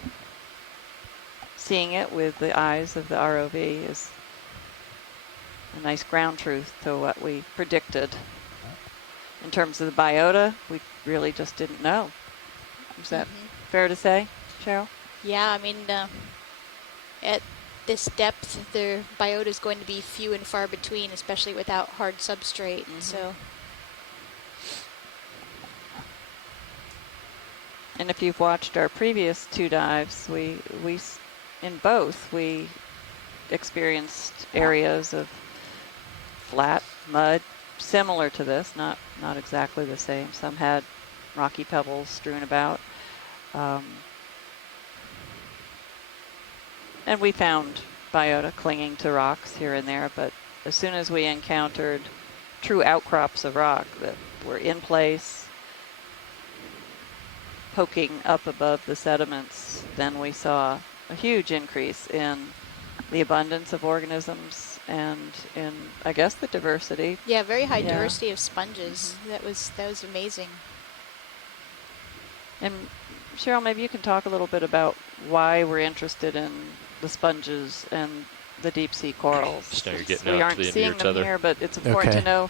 seeing it with the eyes of the ROV is a nice ground truth to what we predicted. In terms of the biota, we really just didn't know. Is that fair to say, Cheryl? Yeah, I mean, at this depth, the biota is going to be few and far between, especially without hard substrate. So. And if you've watched our previous two dives, in both we experienced areas of flat mud similar to this, not exactly the same. Some had rocky pebbles strewn about. And we found biota clinging to rocks here and there, but as soon as we encountered true outcrops of rock that were in place, poking up above the sediments, then we saw a huge increase in the abundance of organisms and in, I guess, the diversity. Yeah, very high diversity of sponges. That was amazing. And Cheryl, maybe you can talk a little bit about why we're interested in the sponges and the deep sea corals. So now you're getting we out aren't to the end of seeing your them tether. here, but it's important to know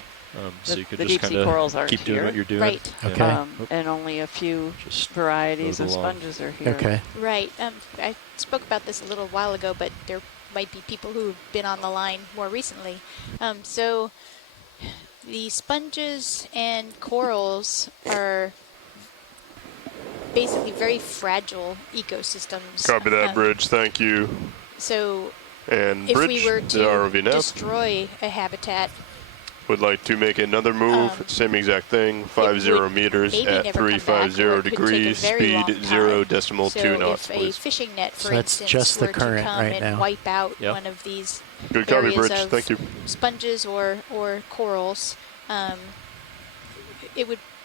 so you could the just deep sea corals aren't keep doing here. what you're doing. Right. Okay. And only a few varieties of sponges are here. Okay. Right. I spoke about this a little while ago, but there might be people who've been on the line more recently. So the sponges and corals are basically very fragile ecosystems. Copy that, Bridge. Thank you. So and if Bridge, we were the ROV to nav destroy a habitat, would like to make another move, same exact thing, 50 meters at 350 degrees, speed 0.2 knots, so if please. a fishing net, for So that's instance, just the were to current come right and now. wipe out one of these Good copy, areas Bridge. of Thank you. sponges or corals,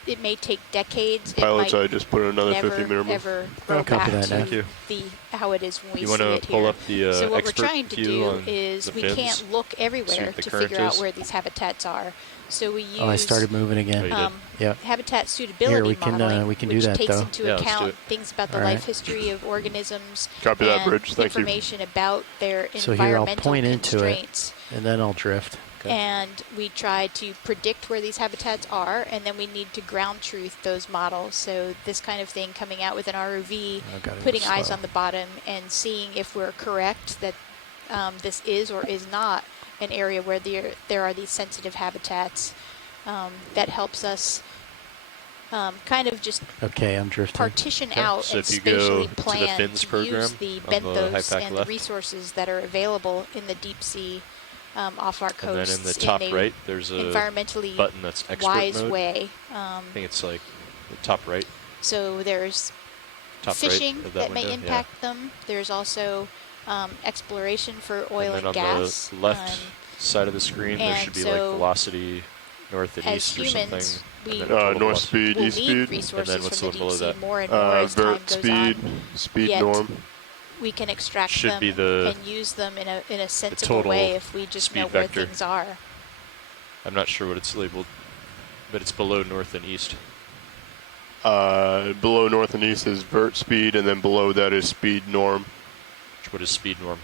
it may take decades. Pilots, it might I just put another never, 50-meter move. ever grow Copy back that to now. how it is when we You see want it to pull here. up the So what we're expert trying to view do on is the we fins? can't look See everywhere what the to current figure out is? where these habitats are. So we use I started moving again. Yep. habitat suitability Here, we can, modeling, we can do which that, takes though. into Yeah, let's do account it. things about the All life right. history of organisms Copy that, and Bridge. Thank you. information about their So here I'll environmental point into it, constraints. and then I'll drift. And we try to predict where these habitats are, and then we need to ground truth those models. So this kind of thing, coming out with an ROV, putting eyes on the bottom, and seeing if we're correct that this is or is not an area where there are these sensitive habitats. That helps us kind of just I'm drifting. partition Okay. out So and if you go spatially to the plan fins to program use the on the high benthos pack and left. the resources that are available in the deep sea off our And coasts then in the top a right, there's a environmentally button that's expert wise mode. way. I think it's like the top right. So there's Top fishing right of that that may window, impact them. There's also exploration for oil and and then on gas. the left side of the screen, there and should be so like velocity north and as east or humans, something. we And then a total north velocity. speed, will east need speed. resources And then what's from the the one deep below sea that? more and more as time Vert goes speed, on. speed Yet norm. we can extract Should them be the and use them in a sensible total way if we just speed know where vector. things are. I'm not sure what it's labeled, but it's below north and east. Below north and east is vert speed, and then below that is speed norm. What is speed norm?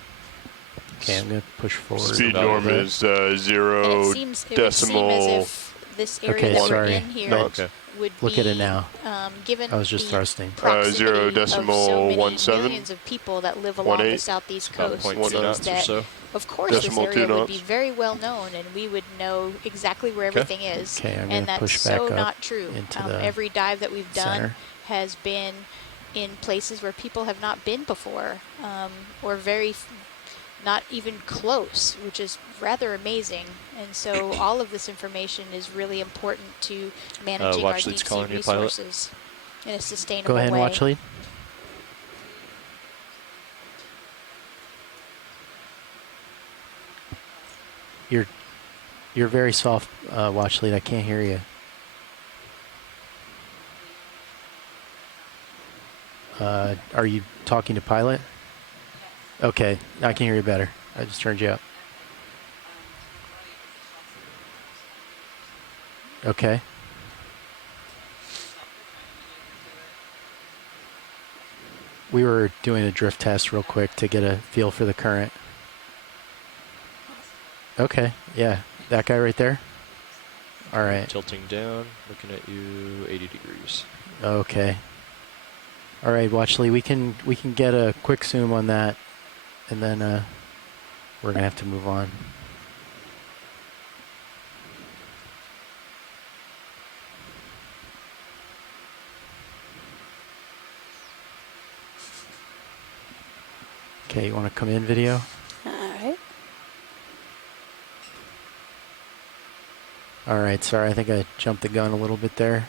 Okay, I'm going to push forward. Speed a little norm bit. is And it would zero seem as decimal. if this area Okay, that we're sorry. in here No. Okay. would Look be, at it now. Given I was just the thrusting. proximity 0 of so decimal many 17, millions of people that live along the 18, southeast about coast, 0.2 it seems knots or that, so. of course, this Decimal 2 area would be knots. very well known, and we would know exactly where everything is. Okay, I'm and gonna that's push so back up not true. into the Every dive that we've done center. has been in places where people have not been before, or very not even close, which is rather amazing. And so all of this information is really important to managing our watch deep lead's sea calling you, pilot. resources in a sustainable Go ahead and way. watch lead. You're very soft, watch lead. I can't hear you. Are you talking to pilot? Okay, I can hear you better. I just turned you up. Okay. We were doing a drift test real quick to get a feel for the current. Okay, yeah, that guy right there. All right. Tilting down, looking at you, 80 degrees. Okay. All right, Watchley, we can get a quick zoom on that, and then we're gonna have to move on. Okay, you want to come in, video? All right. All right, sorry, I think I jumped the gun a little bit there.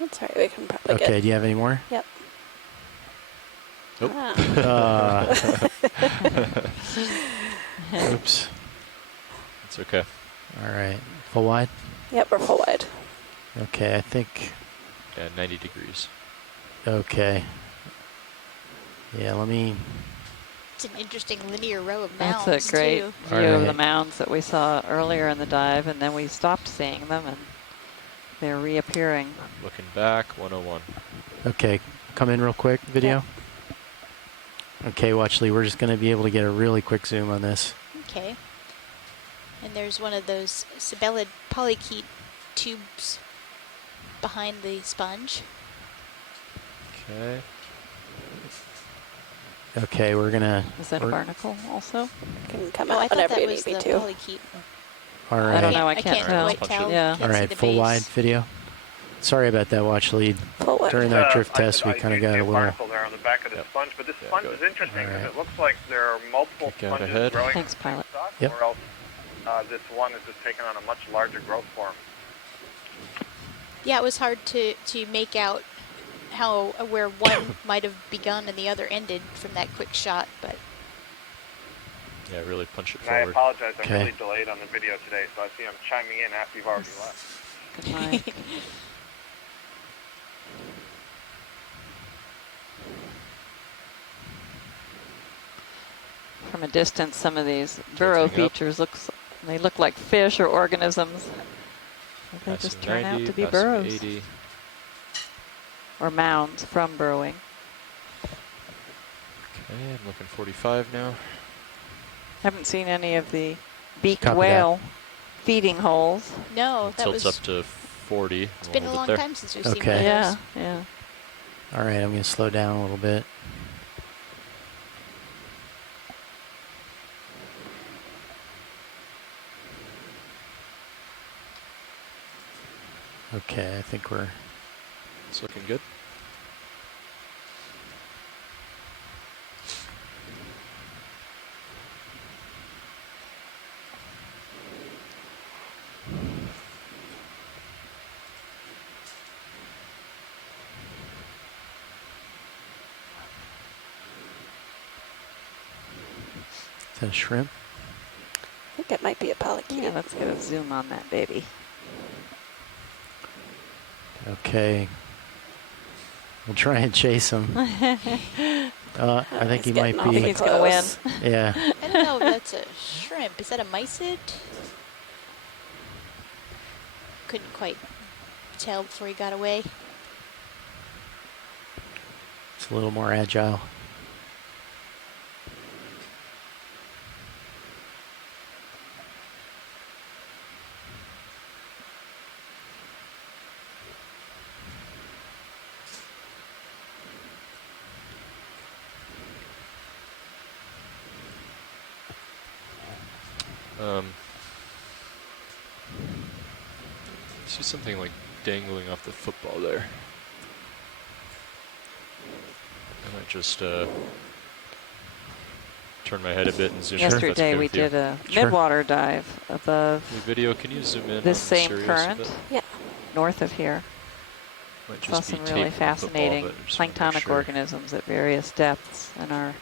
That's all right. We can probably get. Okay, do you have any more? Yep. Nope. Oops. It's okay. All right, full wide? Yep, we're full wide. Okay, I think. Yeah, 90 degrees. Okay. Yeah, let me. It's an interesting linear row of mounds, That's a great too. view of the mounds that we saw earlier in the dive, and then we stopped seeing them, and they're reappearing. Looking back, 101. Okay, come in real quick, video. Okay, Watchley, we're just going to be able to get a really quick zoom on this. Okay. And there's one of those Sibellid polychaete tubes behind the sponge. Okay. Okay, we're gonna. Is that a barnacle also? Can come Oh, I out thought whenever that you was need the me to. polychaete. All right. I don't know. I I can't can't tell. quite tell. Yeah. Can't All see right, the full base. wide video. Sorry about that, watch lead. Full wide. During that drift test, we kind of got a little. Barnacle there on the back of the sponge, but this sponge is interesting because it looks like there are multiple Kick out sponges ahead. growing Thanks, in the same pilot. stock, Yep. or else this one is just taking on a much larger growth form. Yeah, it was hard to make out how where one might have begun and the other ended from that quick shot, but Yeah, really punch it And I forward. apologize, I'm Okay. really delayed on the video today, so I see I'm chiming in after you've already left. Good night. From a distance, some of these burrow Tilting up. features they look like fish or organisms. But they Passing just turn 90, out to be passing burrows 80. or mounds from burrowing. Okay, I'm looking 45 now. Haven't seen any of the beaked Copy that. whale feeding holes. no, that Tilts was. up to 40. It's been a long time since we've seen Okay. one of Yeah, those. yeah. All right, I'm going to slow down a little bit. Okay, I think we're. It's looking good. Is that a shrimp? I think it might be a polychaete. Yeah, let's get a zoom on that baby. Okay. We'll try and chase him. I think he might be. I think he's going to win. Yeah. I don't know if that's a shrimp. Is that a mysid? Couldn't quite tell before he got away. It's a little more agile. See something like dangling off the football there. I might just turn my head a bit and zoom in. Yesterday we did a midwater dive above video. Can you zoom in this on same Sirius current north of here. Might Saw just be some really taped to the football, fascinating but just wanna make planktonic sure. organisms at various depths, and our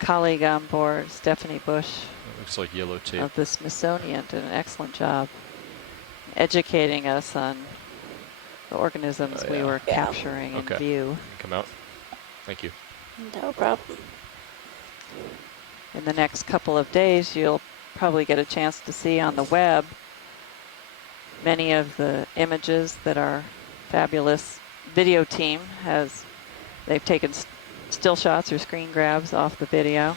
colleague on board, Stephanie Bush, It looks like yellow tape. of the Smithsonian, did an excellent job educating us on the organisms we were capturing in view. Come out. Thank you. No problem. In the next couple of days, you'll probably get a chance to see on the web many of the images that our fabulous video team has. They've taken still shots or screen grabs off the video.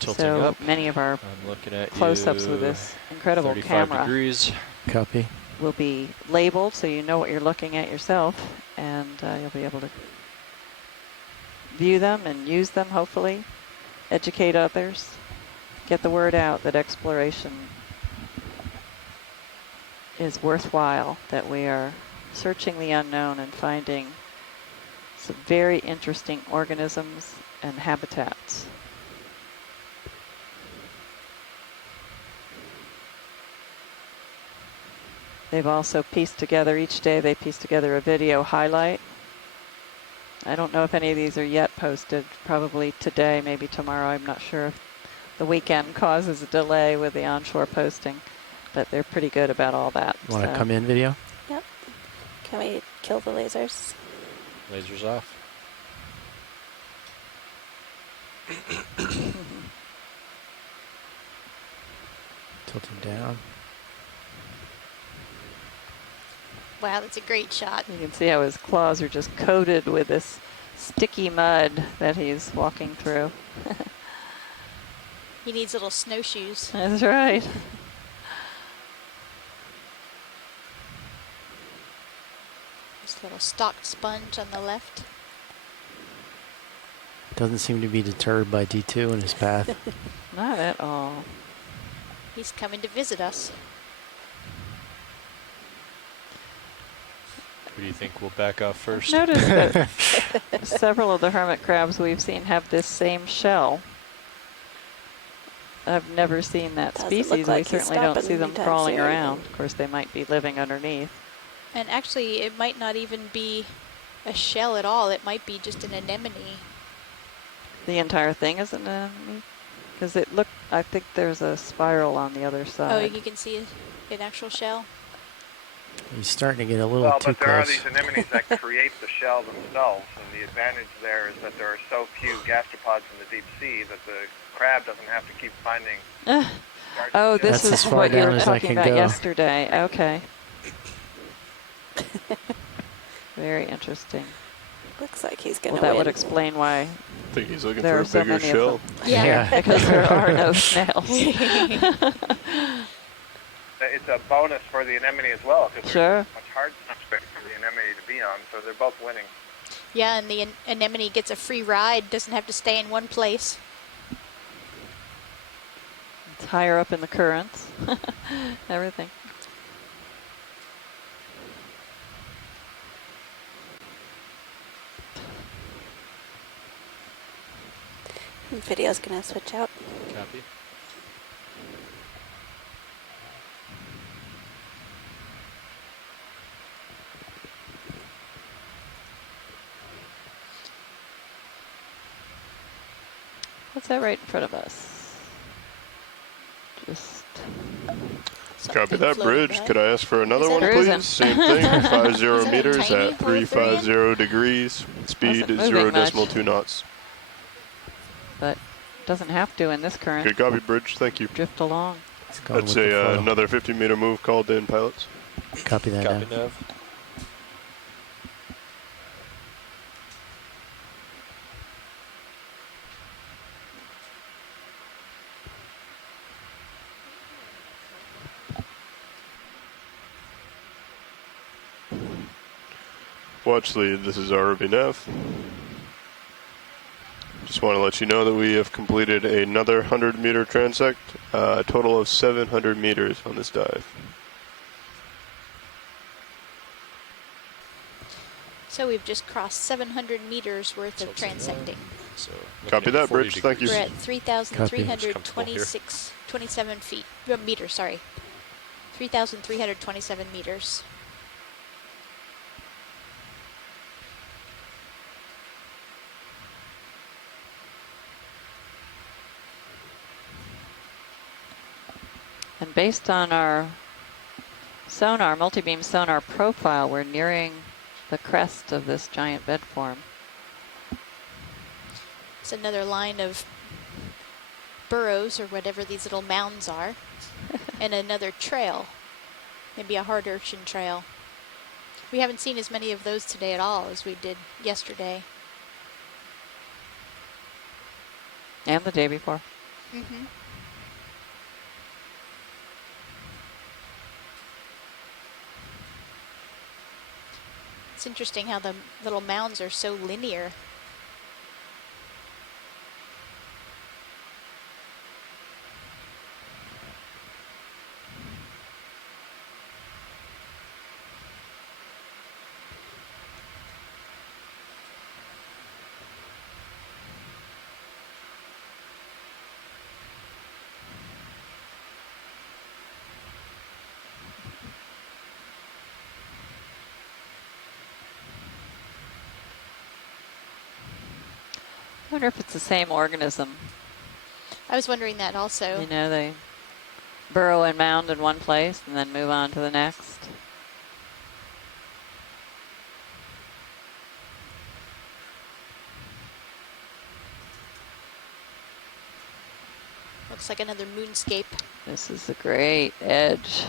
Tilting so up. many of our I'm looking at close-ups you, with this incredible 35 camera degrees. Copy. will be labeled so you know what you're looking at yourself, and you'll be able to view them and use them, hopefully, educate others, get the word out that exploration is worthwhile, that we are searching the unknown and finding some very interesting organisms and habitats. They've also pieced together, each day they piece together a video highlight. I don't know if any of these are yet posted, probably today, maybe tomorrow. I'm not sure if the weekend causes a delay with the onshore posting, but they're pretty good about all that. Want to come in video? Yep. Can we kill the lasers? Lasers off. Tilting down. Wow, that's a great shot. You can see how his claws are just coated with this sticky mud that he's walking through. He needs little snowshoes. That's right. This little stalked sponge on the left. Doesn't seem to be deterred by D2 in his path. Not at all. He's coming to visit us. Who do you think will back off first? Notice that several of the hermit crabs we've seen have this same shell. I've never seen that Doesn't species. look like I he's certainly don't stopping see them anytime crawling soon. around. Of course, they might be living underneath. And actually, it might not even be a shell at all. It might be just an anemone. The entire thing is an anemone? Because it looked, I think there's a spiral on the other Oh, side. you can see an actual shell. He's starting to get a little Well, too but there are close. these anemones that create the shell themselves, and the advantage there is that there are so few gastropods in the deep sea that the crab doesn't have to keep finding. Oh, this That's as is far what you down were as I talking can about go. yesterday. Okay. Very interesting. Looks like he's going Well, to that win. would explain why I think he's looking there for are a so bigger many shell. of them. Yeah, because there are no snails. It's a bonus for the anemone as well, because Sure. there's much hard substrate for the anemone to be on, so they're both winning. Yeah, and the anemone gets a free ride, doesn't have to stay in one place. It's higher up in the currents. Everything. Video's going to switch out. Copy. What's that right in front of us? Copy that, floating bridge. by. Could I ask for another Is one, that Cruising. please? Same thing, 50 Is that a meters tiny at 350 degrees. Speed Wasn't is moving 0.2 knots. But doesn't have to in this current. Good copy, bridge. Thank you. Drift along. going That's with the flow. another 50-meter move called in, pilots. Copy that. Copy, Nav. Nav. Watch lead, this is ROV Nav. Just want to let you know that we have completed another 100-meter transect, a total of 700 meters on this dive. So we've just crossed 700 meters worth of transecting. So Copy that, bridge. Thank you. We're at 3,327 feet. Meters, sorry. 3,327 meters. And based on our sonar, multi-beam sonar profile, we're nearing the crest of this giant bed form. It's another line of burrows or whatever these little mounds are. And another trail. Maybe a hard urchin trail. We haven't seen as many of those today at all as we did yesterday. And the day before. Mm-hmm. It's interesting how the little mounds are so linear. I wonder if it's the same organism. I was wondering that also. You know, they burrow and mound in one place and then move on to the next. Looks like another moonscape. This is a great edge.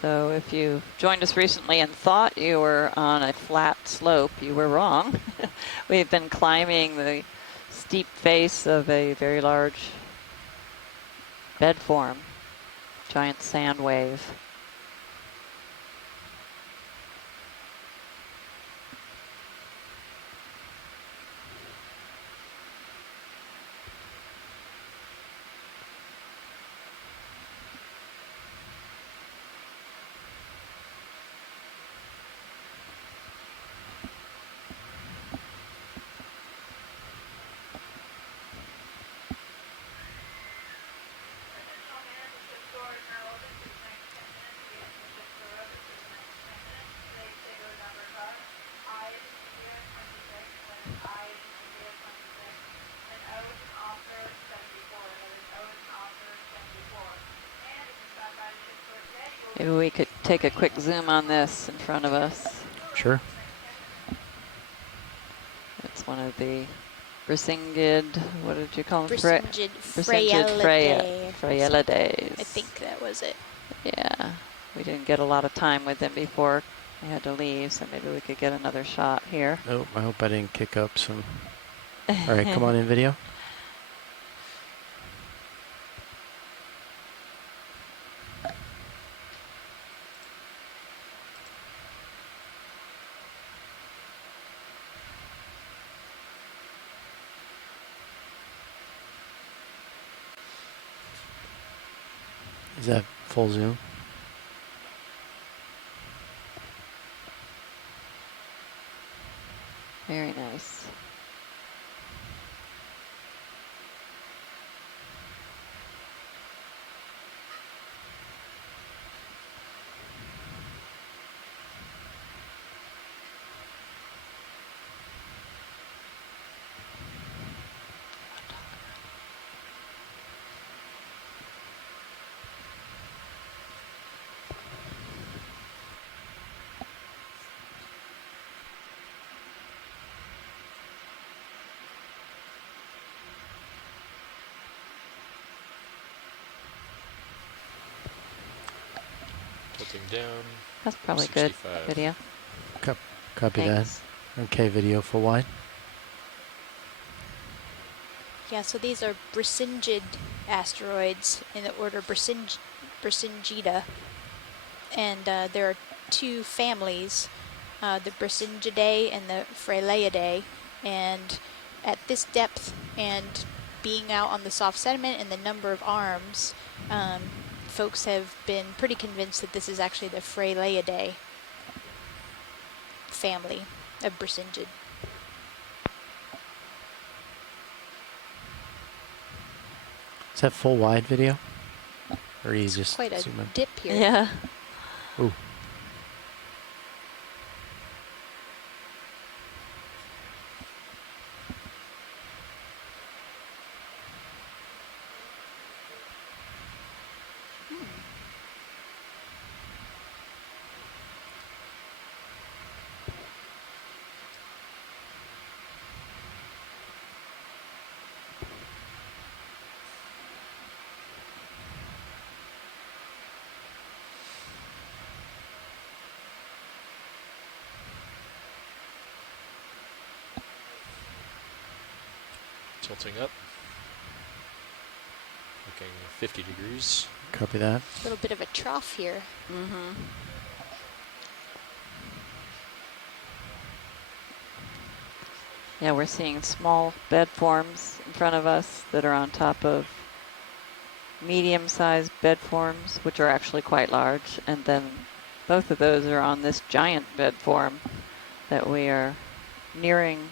So if you joined us recently and thought you were on a flat slope, you were wrong. We've been climbing the steep face of a very large bed form, giant sand wave. Maybe we could take a quick zoom on this in front of us. Sure. It's one of the Brisingid, what did you call them? Brisingid Freyelidae. I think that was it. Yeah, we didn't get a lot of time with them before we had to leave, so maybe we could get another shot here. Nope, I hope I didn't kick up some. All right, come on in video. Is that full zoom? Very nice. Tilting down. That's probably good 65. video. Copy Thanks. that. Okay, video full wide. Yeah, so these are Brisingid asteroids in the order Brisingida. And there are two families, the Brisingidae and the Freyleidae. And at this depth and being out on the soft sediment and the number of arms, folks have been pretty convinced that this is actually the Freyleidae family of Brisingid. Is that full wide video? Or are you just Quite a zoom in? dip here. Yeah. Ooh. Tilting up. Looking 50 degrees. Copy that. A little bit of a trough here. Mm-hmm. Yeah, we're seeing small bed forms in front of us that are on top of medium-sized bed forms, which are actually quite large, and then both of those are on this giant bed form that we are nearing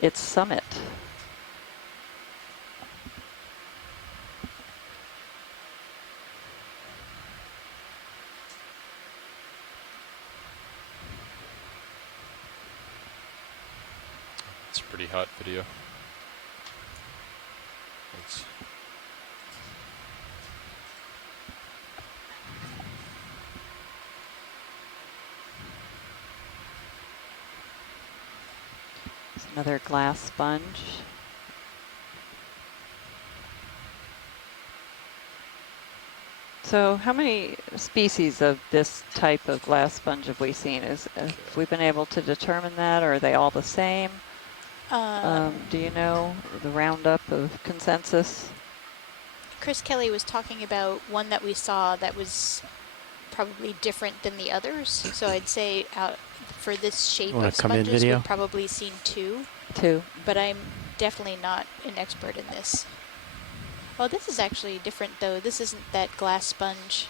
its summit. It's a pretty hot video. Thanks. There's another glass sponge. So how many species of this type of glass sponge have we seen? Have we been able to determine that, or are they all the same? Do you know the roundup of consensus? Chris Kelly was talking about one that we saw that was probably different than the others. So I'd say for this shape of sponges, we've probably seen two. But I'm definitely not an expert in this. Oh, this is actually different though. This isn't that glass sponge.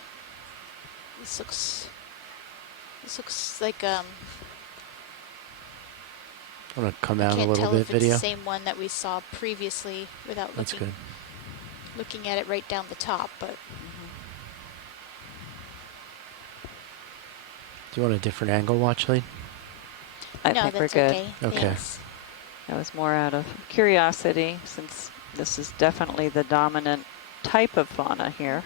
This looks like I'm gonna come down a little bit. Can't tell if video. it's the same one that we saw previously without That's good. looking at it right down the top. But Do you want a different angle watch lead? I no, think we're that's good. okay. Okay. Thanks. That was more out of curiosity, since this is definitely the dominant type of fauna here.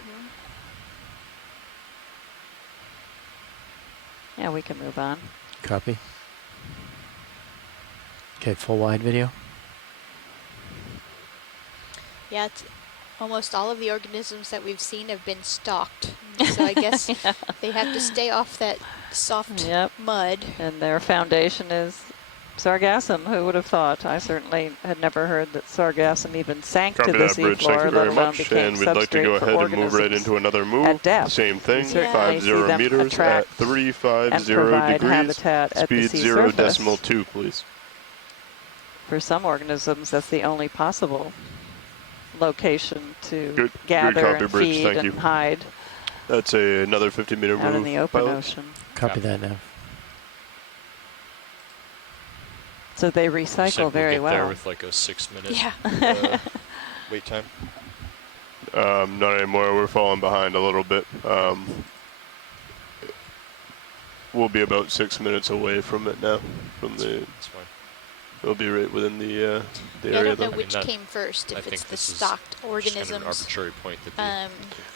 Yeah, we can move on. Copy. Okay, full wide video. Yeah, almost all of the organisms that we've seen have been stalked. So I guess they have to stay off that soft mud. And their foundation is sargassum. Who would have thought? I certainly had never heard that sargassum even sank Copy to the that, Bridge. Thank seafloor, you let very alone much. became And we'd like to go substrate for ahead and move right organisms into another move. at depth. Same thing, We certainly see 50 them meters at attract 350 and provide degrees. habitat at the Speed sea 0.2, please. For some organisms, that's the only possible location to Good gather copy, and Bridge. feed Thank and you. hide That's another 50-meter move. out in the open pilot. ocean. Copy that now. So they Said recycle we'll very get well. there with like a 6-minute wait time. Not anymore. We're falling behind a little bit. We'll be about 6 minutes away from it now. That's fine. It'll be right within the area. I don't know though. which came first, I if it's think the this is stocked just kind of organisms. an arbitrary point that the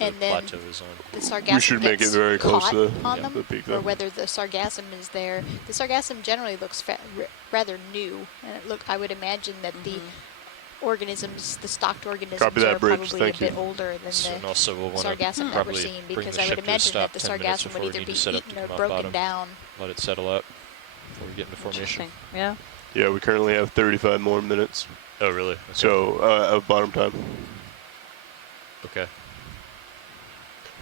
and then plateau is on. the sargassum We should make it gets very close caught to on the them, peak, or though. whether the sargassum is there. The sargassum generally looks rather new, and I would imagine that the organisms, the stocked organisms, Copy that, are Bridge. probably Thank a bit you. older than So, and the also we'll want to sargassum that we're probably seeing, bring because the I would ship to a imagine stop that the 10 minutes sargassum would before we either need be to set up eaten to or come up broken bottom. down. Let it settle out before we get into formation. Yeah. Yeah, we currently have 35 more minutes. Oh, really? Okay. So, of bottom time. Okay.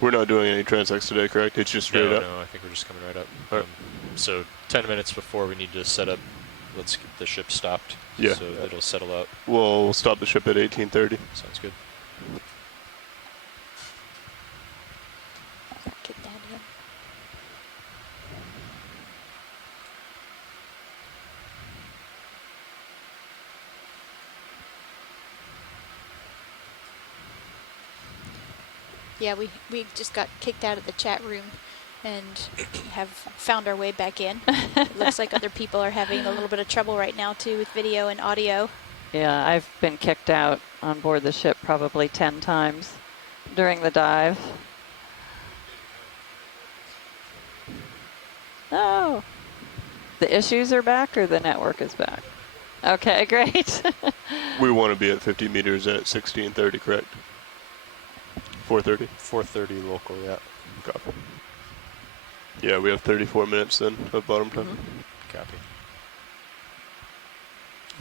We're not doing any transects today, correct? It's just straight up? No, I think we're just coming right up. All right. So 10 minutes before we need to set up, let's get the ship stopped. Yeah. So it'll settle out. We'll stop the ship at 18:30. Sounds good. Kick down here. Yeah, we just got kicked out of the chat room and have found our way back in. It looks like other people are having a little bit of trouble right now too with video and audio. Yeah, I've been kicked out on board the ship probably 10 times during the dive. Oh, the issues are back or the network is back? Okay, great. We want to be at 50 meters at 16:30, correct? 4:30? 4:30 local, yeah. Copy. Yeah, we have 34 minutes then of bottom time. Copy.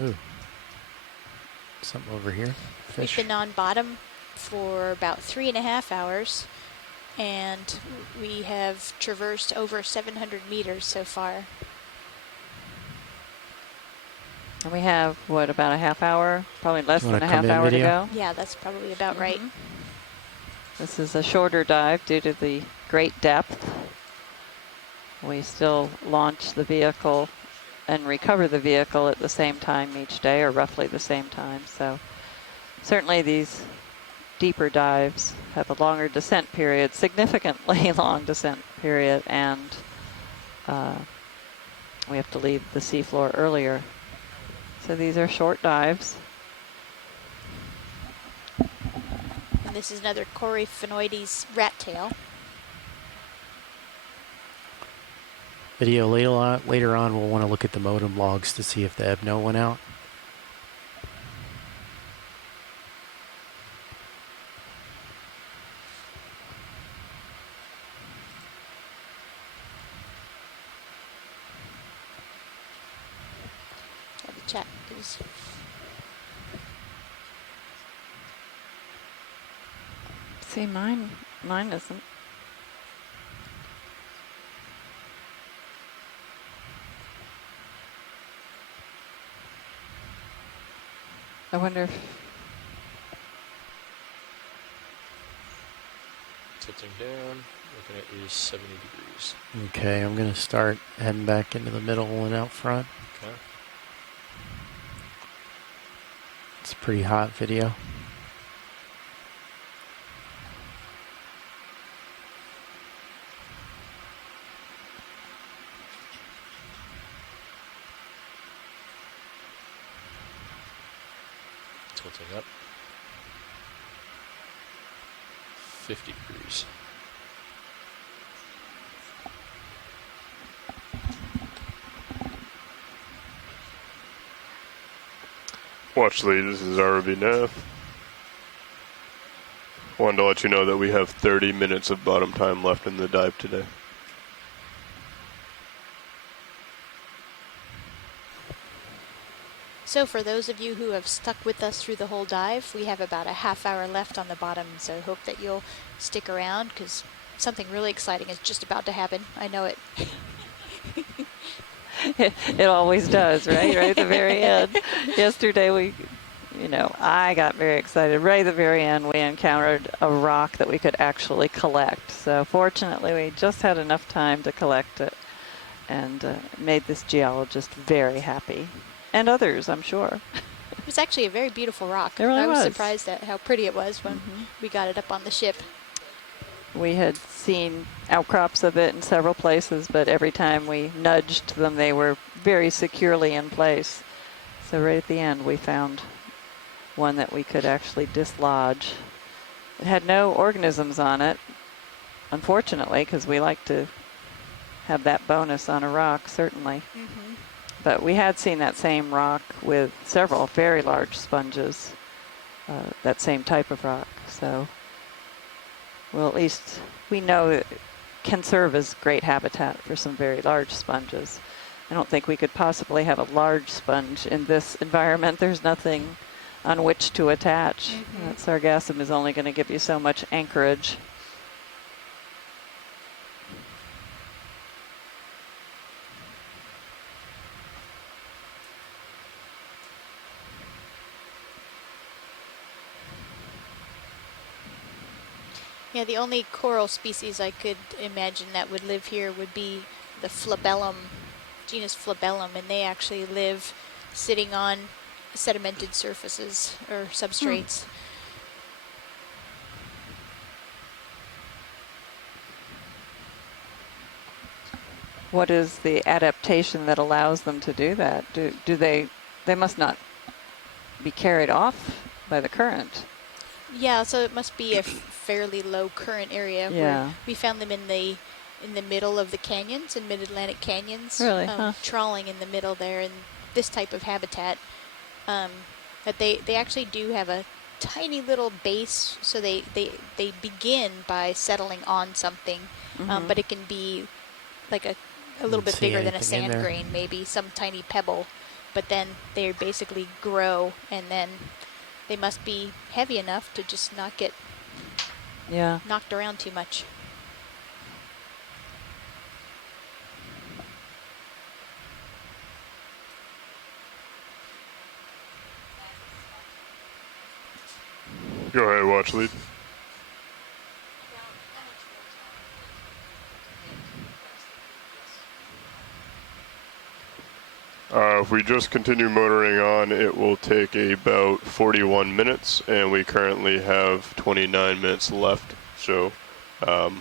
Ooh. Something over here. Fish. We've been on bottom for about 3.5 hours, and we have traversed over 700 meters so far. And we have, what, about a half hour? Probably less than a half in hour to video? go. Yeah, that's probably about right. This is a shorter dive due to the great depth. We still launch the vehicle and recover the vehicle at the same time each day, or roughly the same time. So certainly these deeper dives have a longer descent period, significantly long descent period, and we have to leave the seafloor earlier. So these are short dives. And this is another Coryphaenoides rat tail. Video later on, we'll want to look at the modem logs to see if the EBNO went out. Yeah, the chat is. See, mine isn't. I wonder if Tilting down, looking at is 70 degrees. Okay, I'm going to start heading back into the middle and out front. Okay. It's a pretty hot video. Tilting up. 50 degrees. Watch lead, this is ROV Nav. Wanted to let you know that we have 30 minutes of bottom time left in the dive today. So for those of you who have stuck with us through the whole dive, we have about a half hour left on the bottom, so I hope that you'll stick around because something really exciting is just about to happen. I know it. It always does, right? Right at the very end. Yesterday I got very excited. Right at the very end, we encountered a rock that we could actually collect. So fortunately, we just had enough time to collect it and made this geologist very happy. And others, I'm sure. It was actually a very beautiful rock. It really I was was. surprised at how pretty it was when we got it up on the ship. We had seen outcrops of it in several places, but every time we nudged them, they were very securely in place. So right at the end, we found one that we could actually dislodge. It had no organisms on it, unfortunately, because we like to have that bonus on a rock, certainly. But we had seen that same rock with several very large sponges, that same type of rock. So, well, at least we know it can serve as great habitat for some very large sponges. I don't think we could possibly have a large sponge in this environment. There's nothing on which to attach. That sargassum is only going to give you so much anchorage. Yeah, the only coral species I could imagine that would live here would be the flabellum, genus flabellum, and they actually live sitting on sedimented surfaces or substrates. What is the adaptation that allows them to do that? Do they must not be carried off by the current. Yeah, so it must be a fairly low current area. Yeah. We found them in the middle of the canyons, in mid-Atlantic canyons. Really? Huh. Trawling in the middle there in this type of habitat. But they actually do have a tiny little base, so they begin by settling on something, but it can be like a little bit bigger than a sand grain, maybe some tiny pebble. But then they basically grow, and then they must be heavy enough to just not get knocked around too much. Go ahead, watch lead. If we just continue motoring on, it will take about 41 minutes, and we currently have 29 minutes left. So, well,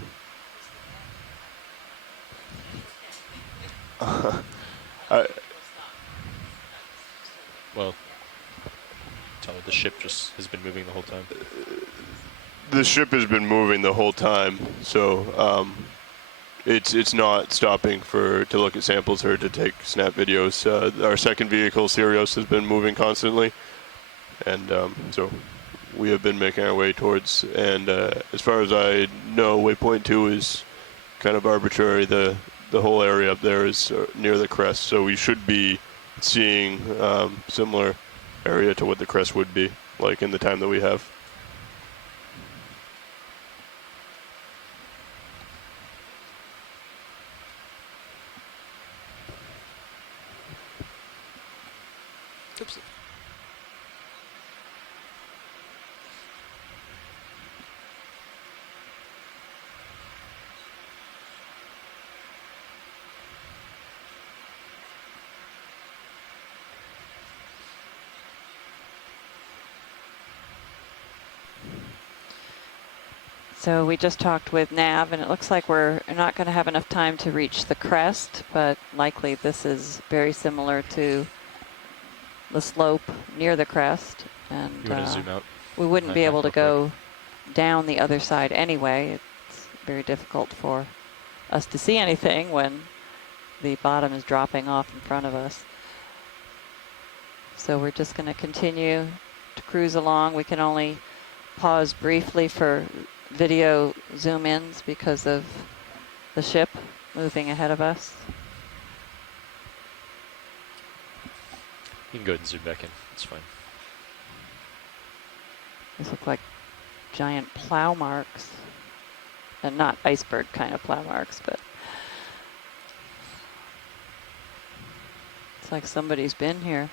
tell me the ship just has been moving the whole time. The ship has been moving the whole time, so it's not stopping to look at samples or to take snap videos. Our second vehicle, Sirius, has been moving constantly, and so we have been making our way towards. And as far as I know, waypoint 2 is kind of arbitrary. The whole area up there is near the crest, so we should be seeing similar area to what the crest would be like in the time that we have. Oopsie. So we just talked with Nav, and it looks like we're not going to have enough time to reach the crest, but likely this is very similar to the slope near the crest. And You want to zoom out? we wouldn't be able to go down the other side anyway. It's very difficult for us to see anything when the bottom is dropping off in front of us. So we're just going to continue to cruise along. We can only pause briefly for video zoom ins because of the ship moving ahead of us. You can go ahead and zoom back in. It's fine. These look like giant plow marks. And not iceberg kind of plow marks, but it's like somebody's been here.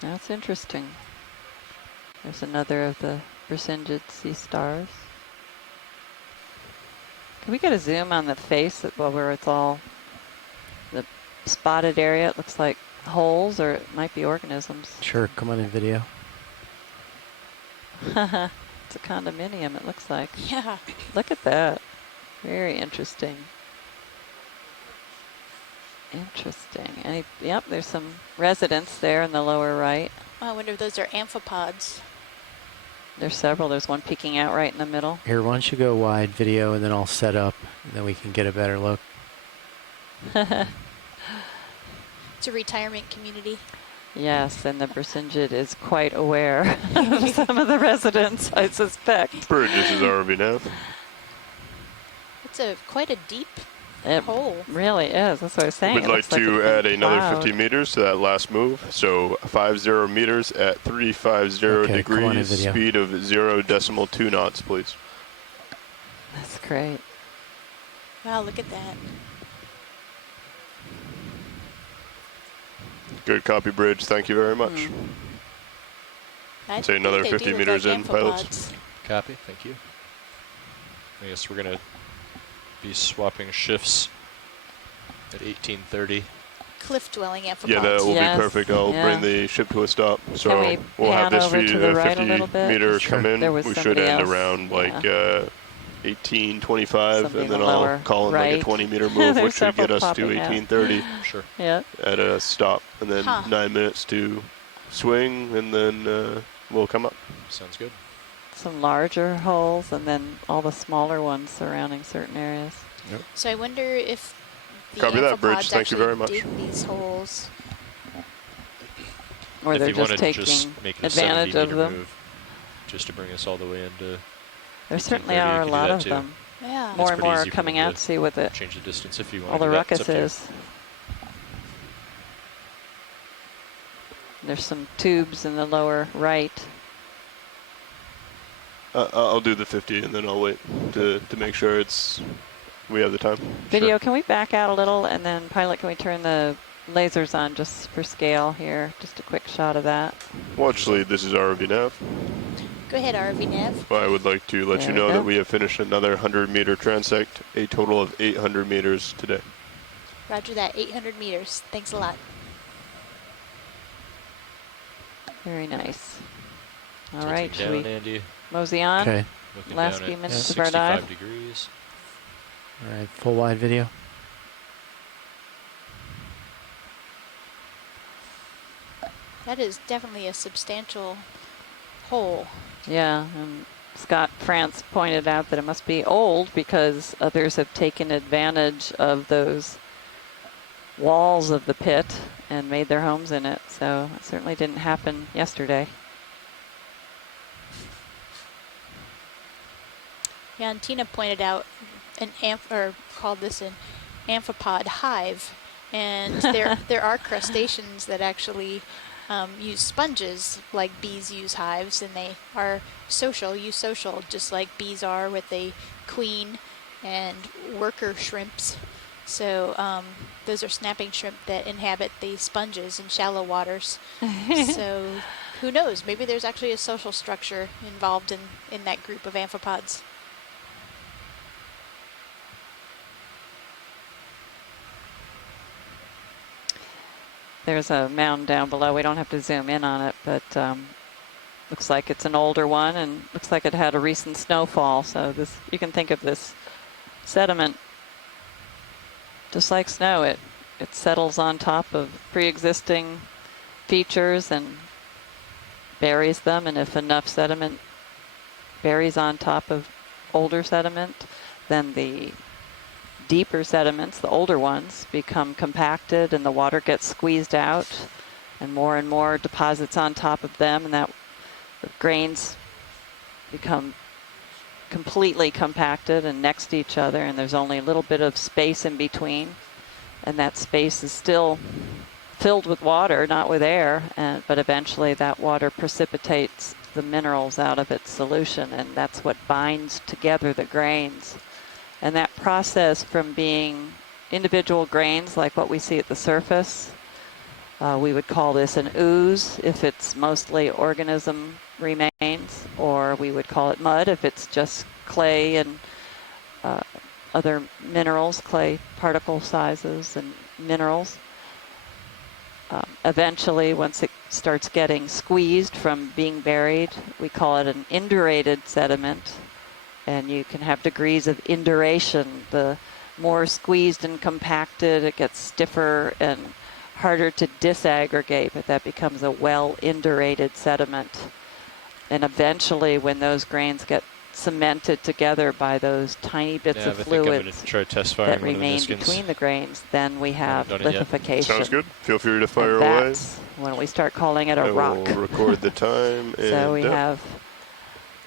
That's interesting. There's another of the Brisingid sea stars. Can we get a zoom on the face where it's all the spotted area? It looks like holes, or it might be organisms. Sure, come on in video. It's a condominium, it looks like. Yeah. Look at that. Very interesting. Interesting. Yep, there's some residents there in the lower right. I wonder if those are amphipods. There's several. There's one peeking out right in the middle. Here, why don't you go wide video, and then I'll set up, and then we can get a better look. It's a retirement community. Yes, and the Bersinget is quite aware of some of the residents, I suspect. Bridges is RVNAV. It's quite a deep It hole. really is. That's what I was saying. We'd It like looks like to it's been add another plowed. 50 meters to that last move. So 50 meters at 350 Okay, come on in, degrees, video. speed of 0.2 knots, please. That's great. Wow, look at that. Good copy, Bridge. Thank you very much. I Say think another they 50 do look meters like in, pilots. amphipods. Copy. Thank you. I guess we're going to be swapping shifts at 1830. Cliff dwelling amphipods. Yeah, that will Yes, be perfect. I'll yeah. bring the ship to a stop. So Can we we'll have pan this over to the right a little bit? meter Sure. come in. There was We should somebody end else. around like Somebody 1825, and in then the I'll lower call in like right. a 20 meter move, There's which should get several us to popping out. 1830 Sure. Yeah. at a stop, and then Huh. 9 minutes to swing, and then we'll come up. Sounds good. Some larger holes and then all the smaller ones surrounding certain areas. Yep. So I wonder if the Copy that, Bridge. amphipods Thank you actually very much. dig these holes. Or If they're you just wanted to just taking make it a advantage 70 of meter them. move, just to bring us all the way into. There certainly 1830, are you a could do lot that of too. them. Yeah. It's More and pretty more are easy for coming them out to see what the change the distance if you want. all the to do that. It's ruckus up to you. is. There's some tubes in the lower right. I'll do the 50, and then I'll wait to make sure we have the time. Video, can we back out a little? And then pilot, can we turn the lasers on just for scale here? Just a quick shot of that. Watch lead, this is RVNAV. Go ahead, RV Nav. I would like to let There you we know go. that we have finished another 100 meter transect, a total of 800 meters today. Roger that. 800 meters. Thanks a lot. Very nice. All Tilting right, should down, we Andy. mosey on? Okay. Looking Last down few at minutes of our dive. 65 degrees. All right, full wide video. That is definitely a substantial hole. Yeah, and Scott France pointed out that it must be old because others have taken advantage of those walls of the pit and made their homes in it. So it certainly didn't happen yesterday. Yeah, and Tina pointed out called this an amphipod hive, and there are crustaceans that actually use sponges like bees use hives, and they are use social, just like bees are with a queen and worker shrimps. So those are snapping shrimp that inhabit the sponges in shallow waters. So who knows? Maybe there's actually a social structure involved in that group of amphipods. There's a mound down below. We don't have to zoom in on it, but looks like it's an older one and looks like it had a recent snowfall. So this, you can think of this sediment just like snow. It settles on top of pre-existing features and buries them. And if enough sediment buries on top of older sediment, then the deeper sediments, the older ones, become compacted and the water gets squeezed out and more deposits on top of them, and that the grains become completely compacted and next to each other, and there's only a little bit of space in between, and that space is still filled with water, not with air, but eventually that water precipitates the minerals out of its solution, and that's what binds together the grains. And that process from being individual grains like what we see at the surface, we would call this an ooze if it's mostly organism remains, or we would call it mud if it's just clay and other minerals, clay particle sizes and minerals. Eventually, once it starts getting squeezed from being buried, we call it an indurated sediment. And you can have degrees of induration. The more squeezed and compacted, it gets stiffer and harder to disaggregate, but that becomes a well-indurated sediment. And eventually, when those grains get cemented together by those tiny bits Yeah, of I think I'm going fluids to try test that firing one of the remain Niskins. between the grains, then we have done it yet. lithification. Sounds good. Feel free to fire And away. that's when we start calling it a I rock. will record the time and So we depth. have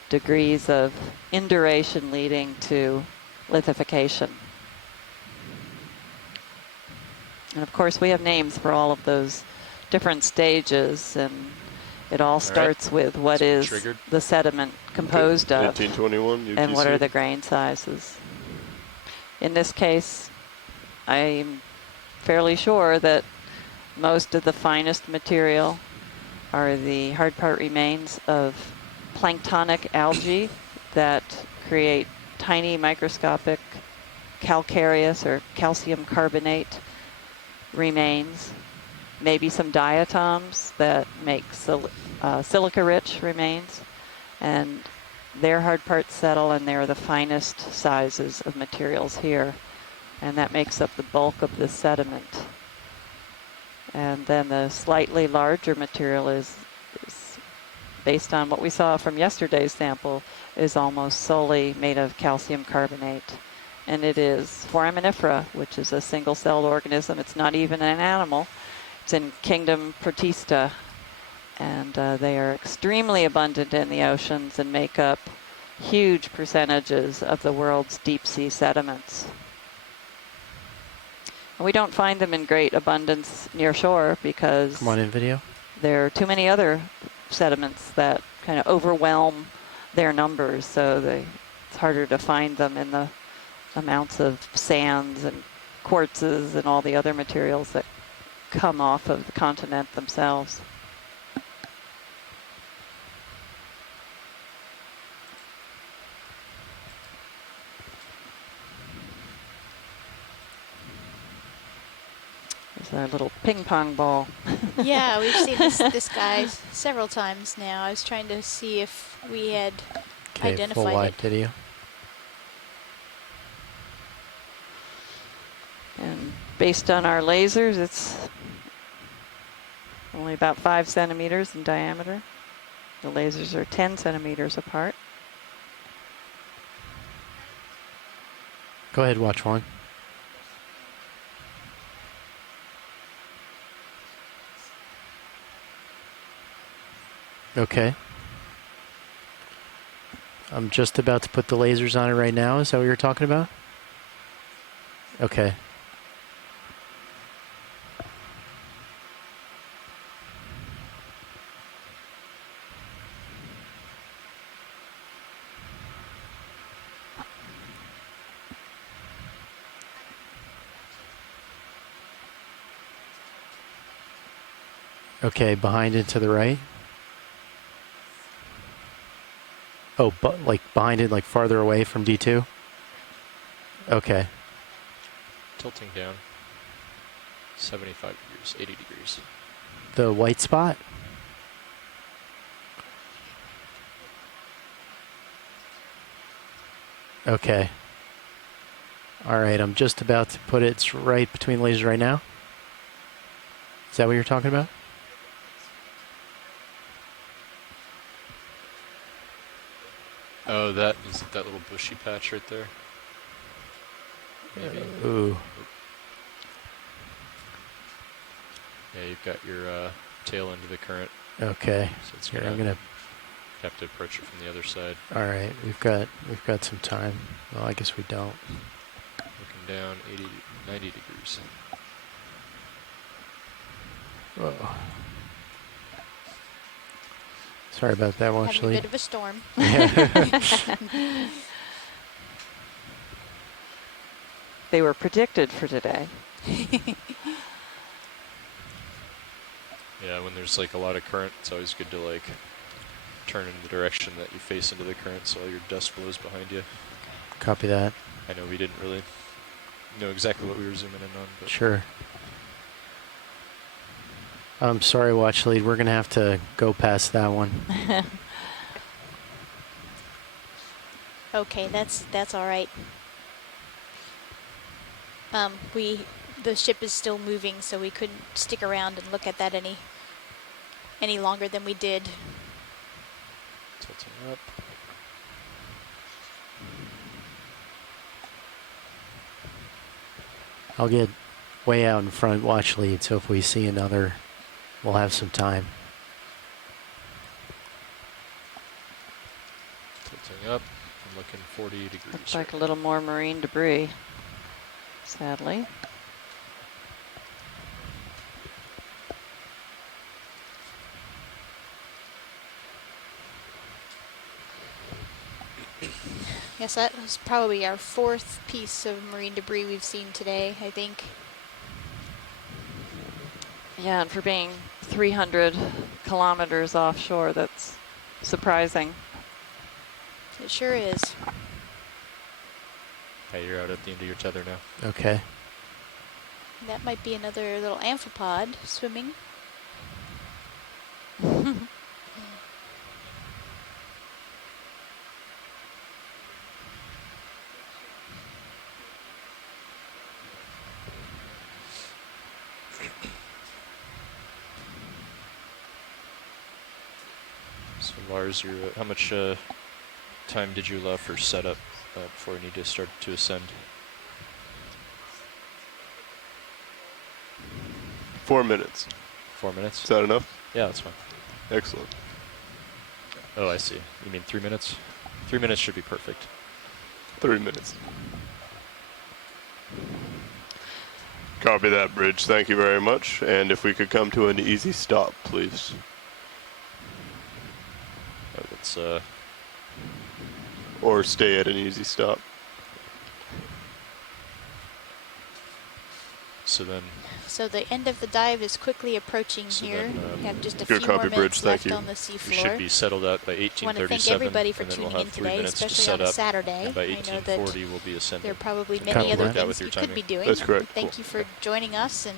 degrees of induration leading to lithification. And of course we have names for all of those different stages, and it all starts with what is triggered. the sediment composed of 1821 UTC. and what are the grain sizes. In this case, I'm fairly sure that most of the finest material are the hard part remains of planktonic algae that create tiny microscopic calcareous or calcium carbonate remains, maybe some diatoms that make silica-rich remains, and their hard parts settle, and they're the finest sizes of materials here, and that makes up the bulk of the sediment. And then the slightly larger material is based on what we saw from yesterday's sample, is almost solely made of calcium carbonate. And it is foraminifera, which is a single-celled organism. It's not even an animal. It's in kingdom Protista. And they are extremely abundant in the oceans and make up huge percentages of the world's deep-sea sediments. And we don't find them in great abundance near shore because Come on in, video. there are too many other sediments that kind of overwhelm their numbers, so it's harder to find them in the amounts of sands and quartzes and all the other materials that come off of the continent themselves. There's our little ping pong ball. Yeah, we've seen this guy several times now. I was trying to see if we had Okay, full identified wide it. video. And based on our lasers, it's only about 5 centimeters in diameter. The lasers are 10 centimeters apart. Go ahead, watch one. Okay. I'm just about to put the lasers on it right now. Is that what you're talking about? Okay. Okay, behind it to the right. Oh, but like behind it, like farther away from D2? Okay. Tilting down. 75 degrees, 80 degrees. The white spot? Okay. All right, I'm just about to put it, it's right between lasers right now. Is that what you're talking about? Oh, that is that little bushy patch right there. Maybe. Ooh. Yeah, you've got your tail into the current. Okay. So it's Here, gonna I'm gonna. have to approach it from the other side. All right, we've got some time. Well, I guess we don't. Looking down 90 degrees. Whoa. Sorry about that, Having actually. a bit of a storm. They were predicted for today. Yeah, when there's like a lot of current, it's always good to like turn in the direction that you face into the current so all your dust blows behind you. Copy that. I know we didn't really know exactly what we were zooming in on, but Sure. I'm sorry, watch lead. We're gonna have to go past that one. Okay, that's all right. The ship is still moving, so we couldn't stick around and look at that any longer than we did. tilting up. I'll get way out in front, watch lead, so if we see another, we'll have some time. Tilting up. I'm looking 40 degrees. Looks like a little more marine debris, sadly. Yes, that was probably our 4th piece of marine debris we've seen today, I think. Yeah, and for being 300 kilometers offshore, that's surprising. It sure is. Okay, you're out at the end of your tether now. Okay. That might be another little amphipod swimming. So Lars, how much time did you allow for setup before you need to start to ascend? 4 minutes. 4 minutes? Is that enough? Yeah, that's fine. Excellent. Oh, I see. You mean 3 minutes? 3 minutes should be perfect. 3 minutes. Copy that, Bridge. Thank you very much. And if we could come to an easy stop, please. That's or stay at an easy stop. So the end of the dive is quickly approaching here. We have just a few more minutes left on the seafloor. We should be settled out by 18:37. I want to thank everybody for and then tuning we'll in have 3 today, minutes to especially set on a up, Saturday. and by I know that 18:40 we'll be ascending. there are probably So many other work out things with your you could timing. be doing. That's correct. Thank you for joining us and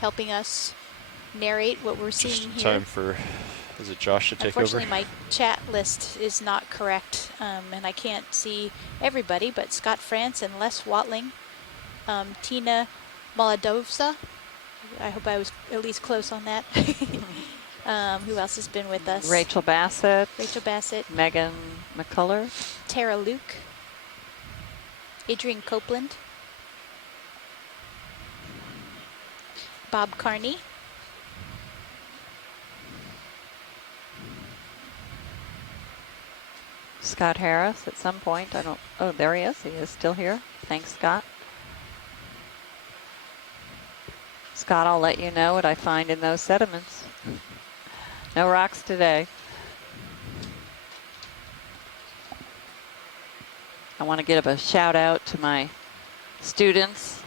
helping us narrate what we're seeing Just here. time for, is it Josh to take over? Unfortunately, my chat list is not correct, and I can't see everybody, but Scott France and Les Watling, Tina Maladovsa, I hope I was at least close on that. Who else has been with us? Rachel Bassett. Megan McCullough. Tara Luke. Adrian Copeland. Bob Carney. Scott Harris at some point. Oh, there he is. He is still here. Thanks, Scott. Scott, I'll let you know what I find in those sediments. No rocks today. I want to give a shout out to my students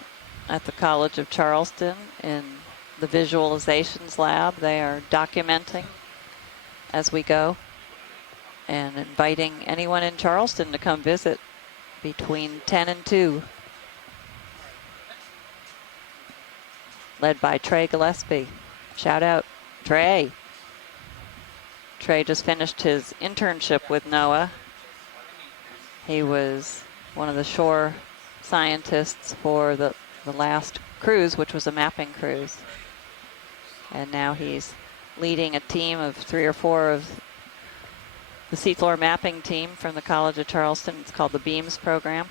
at the College of Charleston in the visualizations lab. They are documenting as we go and inviting anyone in Charleston to come visit between 10 and 2. Led by Trey Gillespie. Shout out, Trey. Trey just finished his internship with NOAA. He was one of the shore scientists for the last cruise, which was a mapping cruise. And now he's leading a team of 3 or 4 of the seafloor mapping team from the College of Charleston. It's called the BEAMS program.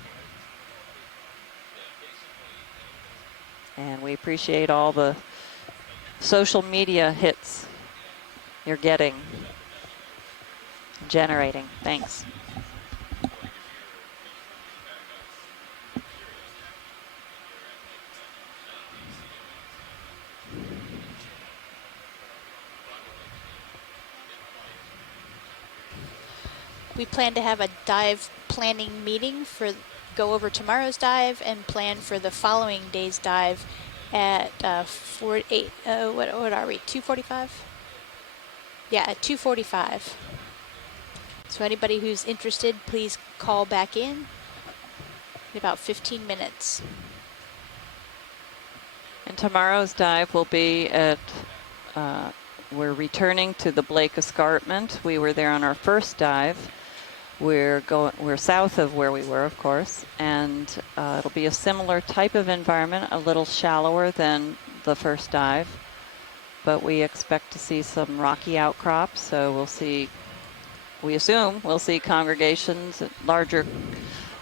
And we appreciate all the social media hits you're getting, generating. Thanks. We plan to have a dive planning meeting for go over tomorrow's dive and plan for the following day's dive at what are we, 2:45? Yeah, at 2:45. So anybody who's interested, please call back in about 15 minutes. And tomorrow's dive will be at, we're returning to the Blake Escarpment. We were there on our first dive. We're south of where we were, of course, and it'll be a similar type of environment, a little shallower than the first dive, but we expect to see some rocky outcrops, so we assume we'll see congregations, larger,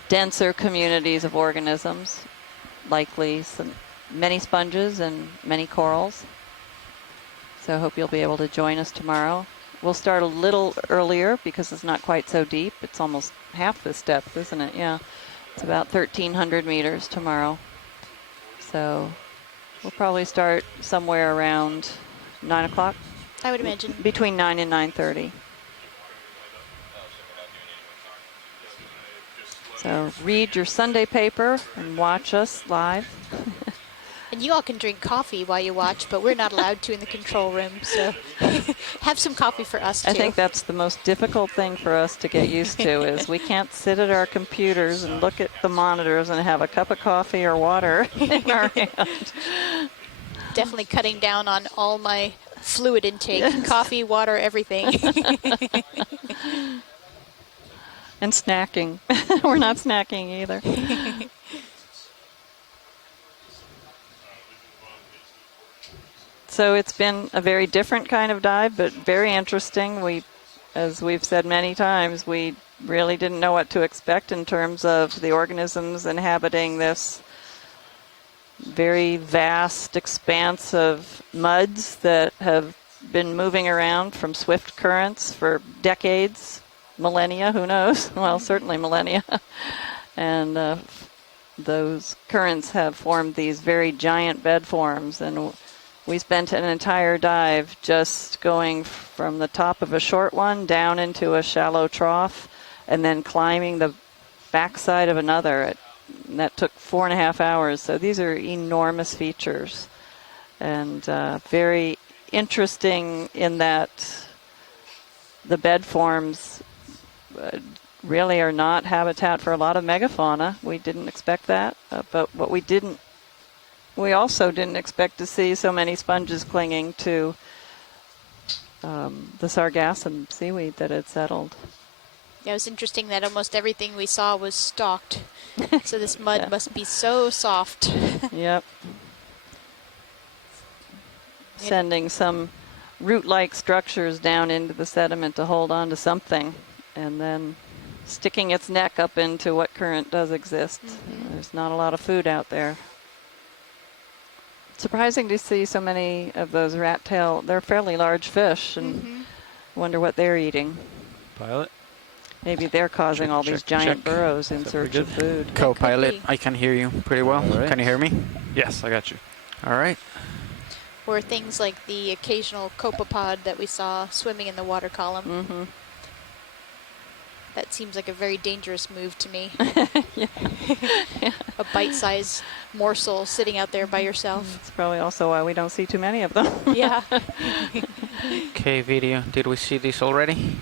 denser communities of organisms, likely many sponges and many corals. So I hope you'll be able to join us tomorrow. We'll start a little earlier because it's not quite so deep. It's almost half this depth, isn't it? Yeah. It's about 1,300 meters tomorrow. So we'll probably start somewhere around 9 o'clock. I would imagine. Between 9 and 9:30. So read your Sunday paper and watch us live. And you all can drink coffee while you watch, but we're not allowed to in the control room, so have some coffee for us, too. I think that's the most difficult thing for us to get used to is we can't sit at our computers and look at the monitors and have a cup of coffee or water in our hand. Definitely cutting down on all my fluid intake, yes. Coffee, water, everything. And snacking. We're not snacking either. So it's been a very different kind of dive, but very interesting. As we've said many times, we really didn't know what to expect in terms of the organisms inhabiting this very vast expanse of muds that have been moving around from swift currents for decades, millennia, who knows? Well, certainly millennia. And those currents have formed these very giant bed forms, and we spent an entire dive just going from the top of a short one down into a shallow trough and then climbing the backside of another. And that took 4.5 hours. So these are enormous features and very interesting in that the bed forms really are not habitat for a lot of megafauna. We didn't expect that, but what we also didn't expect to see so many sponges clinging to the sargassum seaweed that had settled. Yeah, it was interesting that almost everything we saw was stalked. So this mud must be so soft. Yep. Sending some root-like structures down into the sediment to hold on to something, and then sticking its neck up into what current does exist. Mm-hmm. There's not a lot of food out there. Surprising to see so many of those rat tail. They're fairly large fish, and wonder what they're eating. Pilot? Maybe they're causing all these giant burrows in search of food. Co-pilot, I can hear you pretty well. Right. Can you hear me? Yes, I got you. All right. Or things like the occasional copepod that we saw swimming in the water column. Mm-hmm. That seems like a very dangerous move to me. A bite-sized morsel sitting out there by yourself. That's probably also why we don't see too many of them. Yeah. Okay, video. Did we see this already?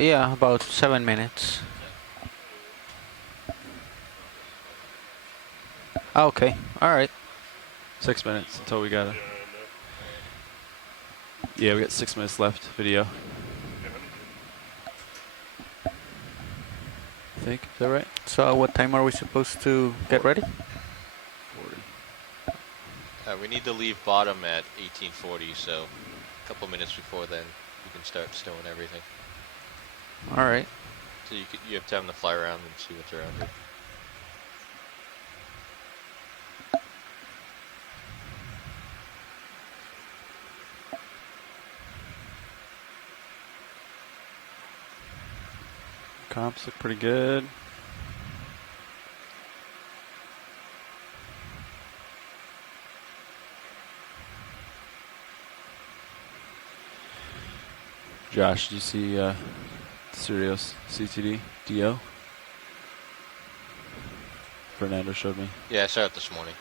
Yeah, about 7 minutes. Okay, all right. 6 minutes until we got Yeah, we got 6 minutes left, video. I think, is that right? So what time are we supposed to get ready? 40. We need to leave bottom at 1840, so a couple minutes before then we can start stowing everything. All right. So you have time to fly around and see what's around here. Comps look pretty good. Josh, did you see Sirius CTD DO? Fernando showed me. Yeah, I saw it this morning.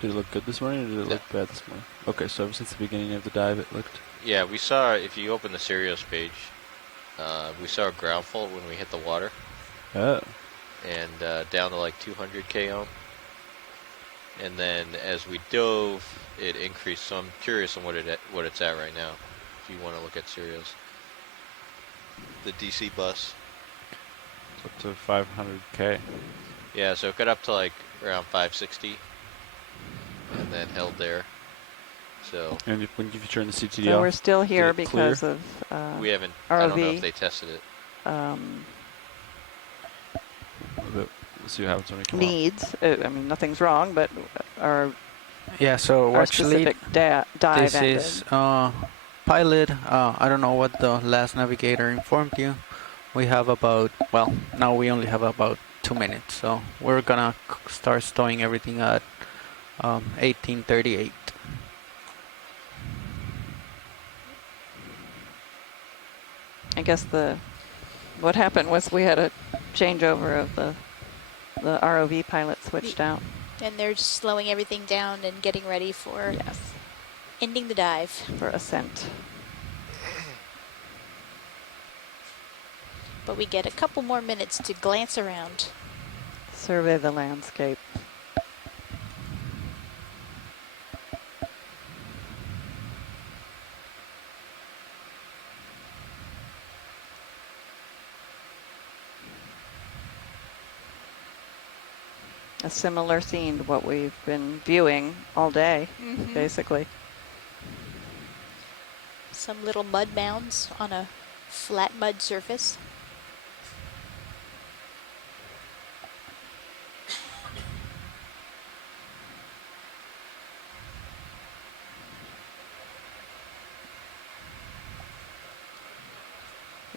Did it look good this morning, or did it look bad this morning? Okay, so ever since the beginning of the dive, it looked... Yeah, we saw, if you open the Sirius page, we saw a ground fault when we hit the water. Oh. And down to like 200 km. And then as we dove, it increased. So I'm curious on what it's at right now. If you want to look at Sirius. The DC bus. It's up to 500K. Yeah, so it got up to like around 560. And then held there. So. And if you turn the CTD So off, we're still here did it clear? because of We haven't. ROV. I don't know if they tested it. We'll see what happens when we come Needs. I mean, nothing's wrong, but our so our actually specific dive this ended. is pilot. I don't know what the last navigator informed you. We have about, well, now we only have about 2 minutes, so we're gonna start stowing everything at 1838. I guess what happened was we had a changeover of the ROV pilot switched out. And they're just slowing everything down and getting ready for ending the dive. For ascent. But we get a couple more minutes to glance around. Survey the landscape. A similar scene to what we've been viewing all day, basically. Some little mud mounds on a flat mud surface.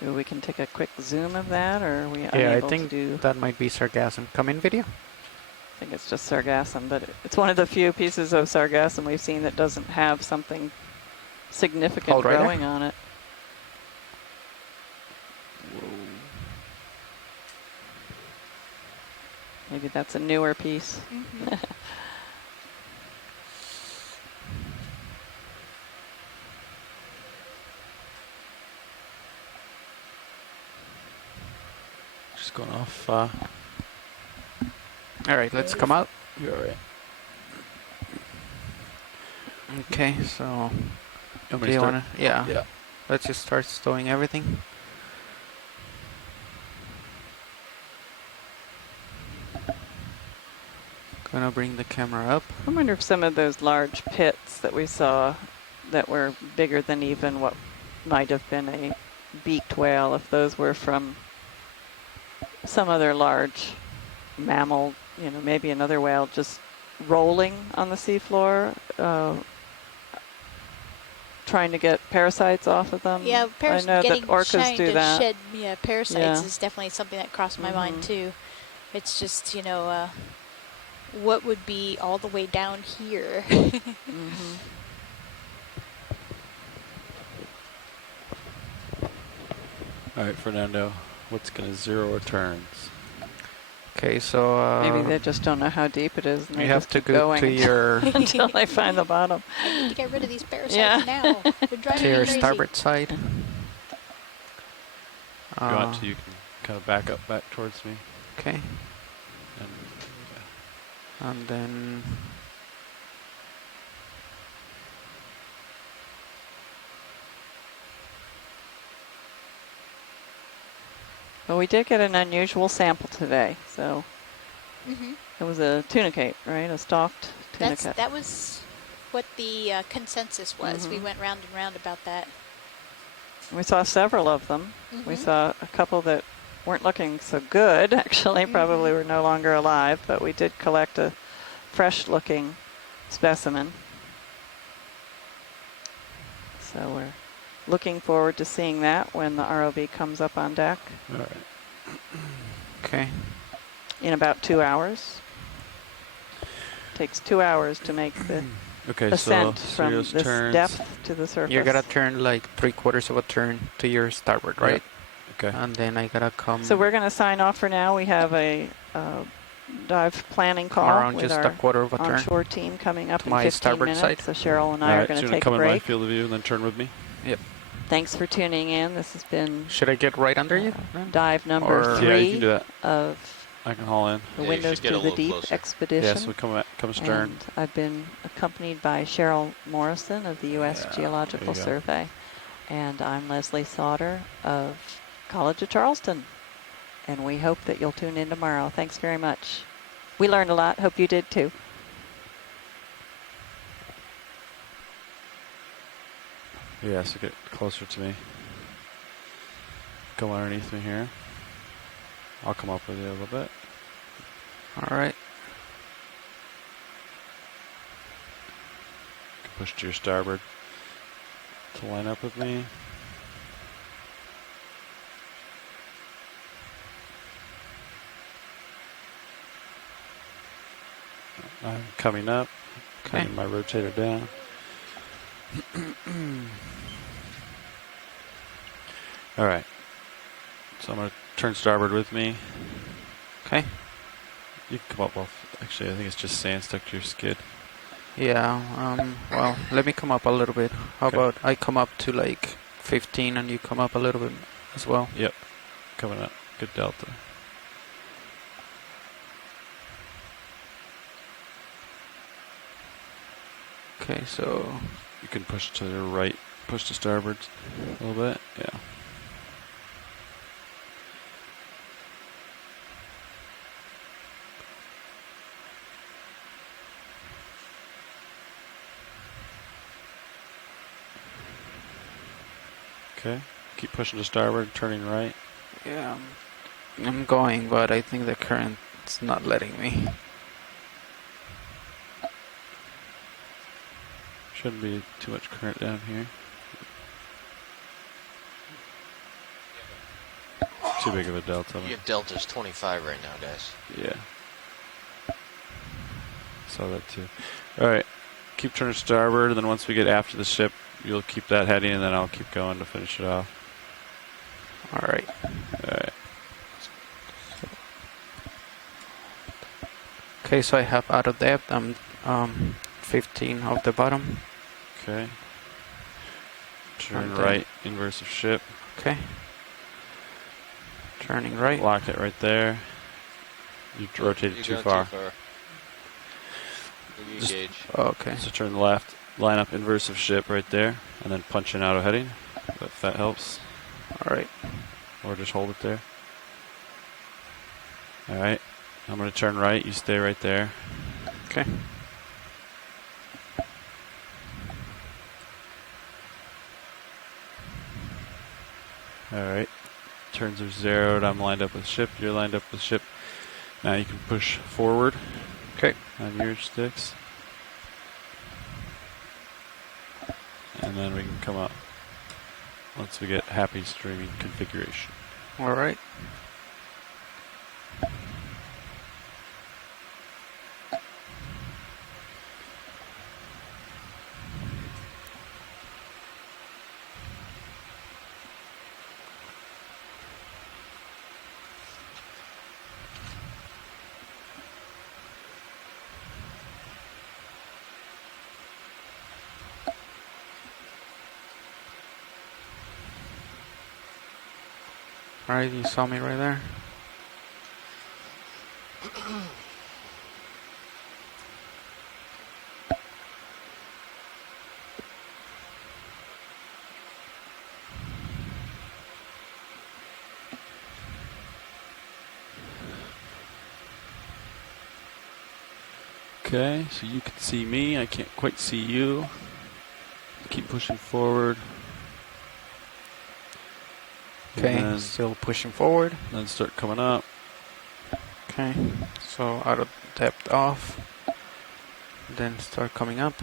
We can take a quick zoom of that, or are we Yeah, unable I think to do? that might be sargassum. Come in video. I think it's just sargassum, but it's one of the few pieces of sargassum we've seen that doesn't have something significant Hold right there. growing on it. Maybe that's a newer piece. Just going off. All right, let's come out. You're all right. Okay, so You want me do to you start? wanna? Yeah. Yeah. Let's just start stowing everything. Gonna bring the camera up. I wonder if some of those large pits that we saw that were bigger than even what might have been a beaked whale, if those were from some other large mammal, you know, maybe another whale just rolling on the seafloor, trying to get parasites off of them. Yeah, I know getting that orcas trying do to that. shed parasites Yeah. is definitely something that crossed my mind too. It's just, you know, what would be all the way down here? All right, Fernando, what's going to zero returns? Okay, so Maybe they just don't know how deep it is, and you they have just to keep go going to your until they find the bottom. I need to get rid of these parasites Yeah. now. They're driving to me your crazy. starboard side. If you want to, you can kind of back up back towards me. Okay. And, And then But we did get an unusual sample today, so it was a tunicate, right? A stalked tunicate. That was what the consensus was. We went round and round about that. We saw several of them. We saw a couple that weren't looking so good, actually, probably were no longer alive, but we did collect a fresh-looking specimen. So we're looking forward to seeing that when the ROV comes up on deck. all right. okay. In about 2 hours. Takes 2 hours to make the Okay, ascent so from Sirius this turns. depth to the surface. You gotta turn like 3/4 of a turn to your starboard, right? Okay. And then I gotta come. So we're going to sign off for now. We have a dive planning call Around with just our a quarter of a turn onshore team coming up to in my 15 starboard minutes. side. So Cheryl and All I are right, going so to you're take come a in my break. field of view and then turn with me. Yep. Thanks for tuning in. This has been Should I get right under you? dive number Or- 3 Yeah, you can do that. of I can haul in. the Yeah, you Windows should get to a the little Deep closer. expedition. Yeah, so come stern. And I've been accompanied by Cheryl Morrison of the U.S. Geological there you go. Survey. And I'm Leslie Sauter of College of Charleston. And we hope that you'll tune in tomorrow. Thanks very much. We learned a lot. Hope you did too. Yeah, so get closer to me. Go underneath me here. I'll come up with you a little bit. All right. Push to your starboard to line up with me. I'm coming up. Okay. Turning my rotator down. All right. So I'm going to turn starboard with me. Okay. You can come up off. Actually, I think it's just sand stuck to your skid. Yeah, well, let me come up a little bit. How Okay. about I come up to like 15 and you come up a little bit as well? Yep. Coming up. Good delta. Okay, so you can push to the right, push to starboard a little bit. Yeah. Okay. Keep pushing to starboard, turning right. yeah, I'm going, but I think the current's not letting me. Shouldn't be too much current down here. Too big of a delta. Your delta's 25 right now, guys. Yeah. Saw that too. All right. Keep turning starboard, and then once we get after the ship, you'll keep that heading, and then I'll keep going to finish it off. All right. All right. Okay, so I have out of depth. I'm 15 off the bottom. Okay. Turn And, right, inverse of ship. Okay. Turning right. Lock it right there. You rotated too far. Just, gauge. Okay. So turn left, line up inverse of ship right there, and then punch in auto heading. If that helps. All right. Or just hold it there. All right. I'm going to turn right. You stay right there. Okay. All right. Turns are zeroed. I'm lined up with ship. You're lined up with ship. Now you can push forward. Okay. On your sticks. And then we can come up once we get happy streaming configuration. All right. All right, you saw me right there. Okay, so you can see me. I can't quite see you. Keep pushing forward. Okay, still pushing forward. Then start coming up. Okay, so out of depth off. Then start coming up.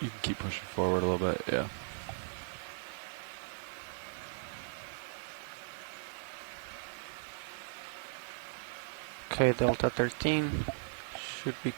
You can keep pushing forward a little bit, yeah. Okay, Delta 13 should be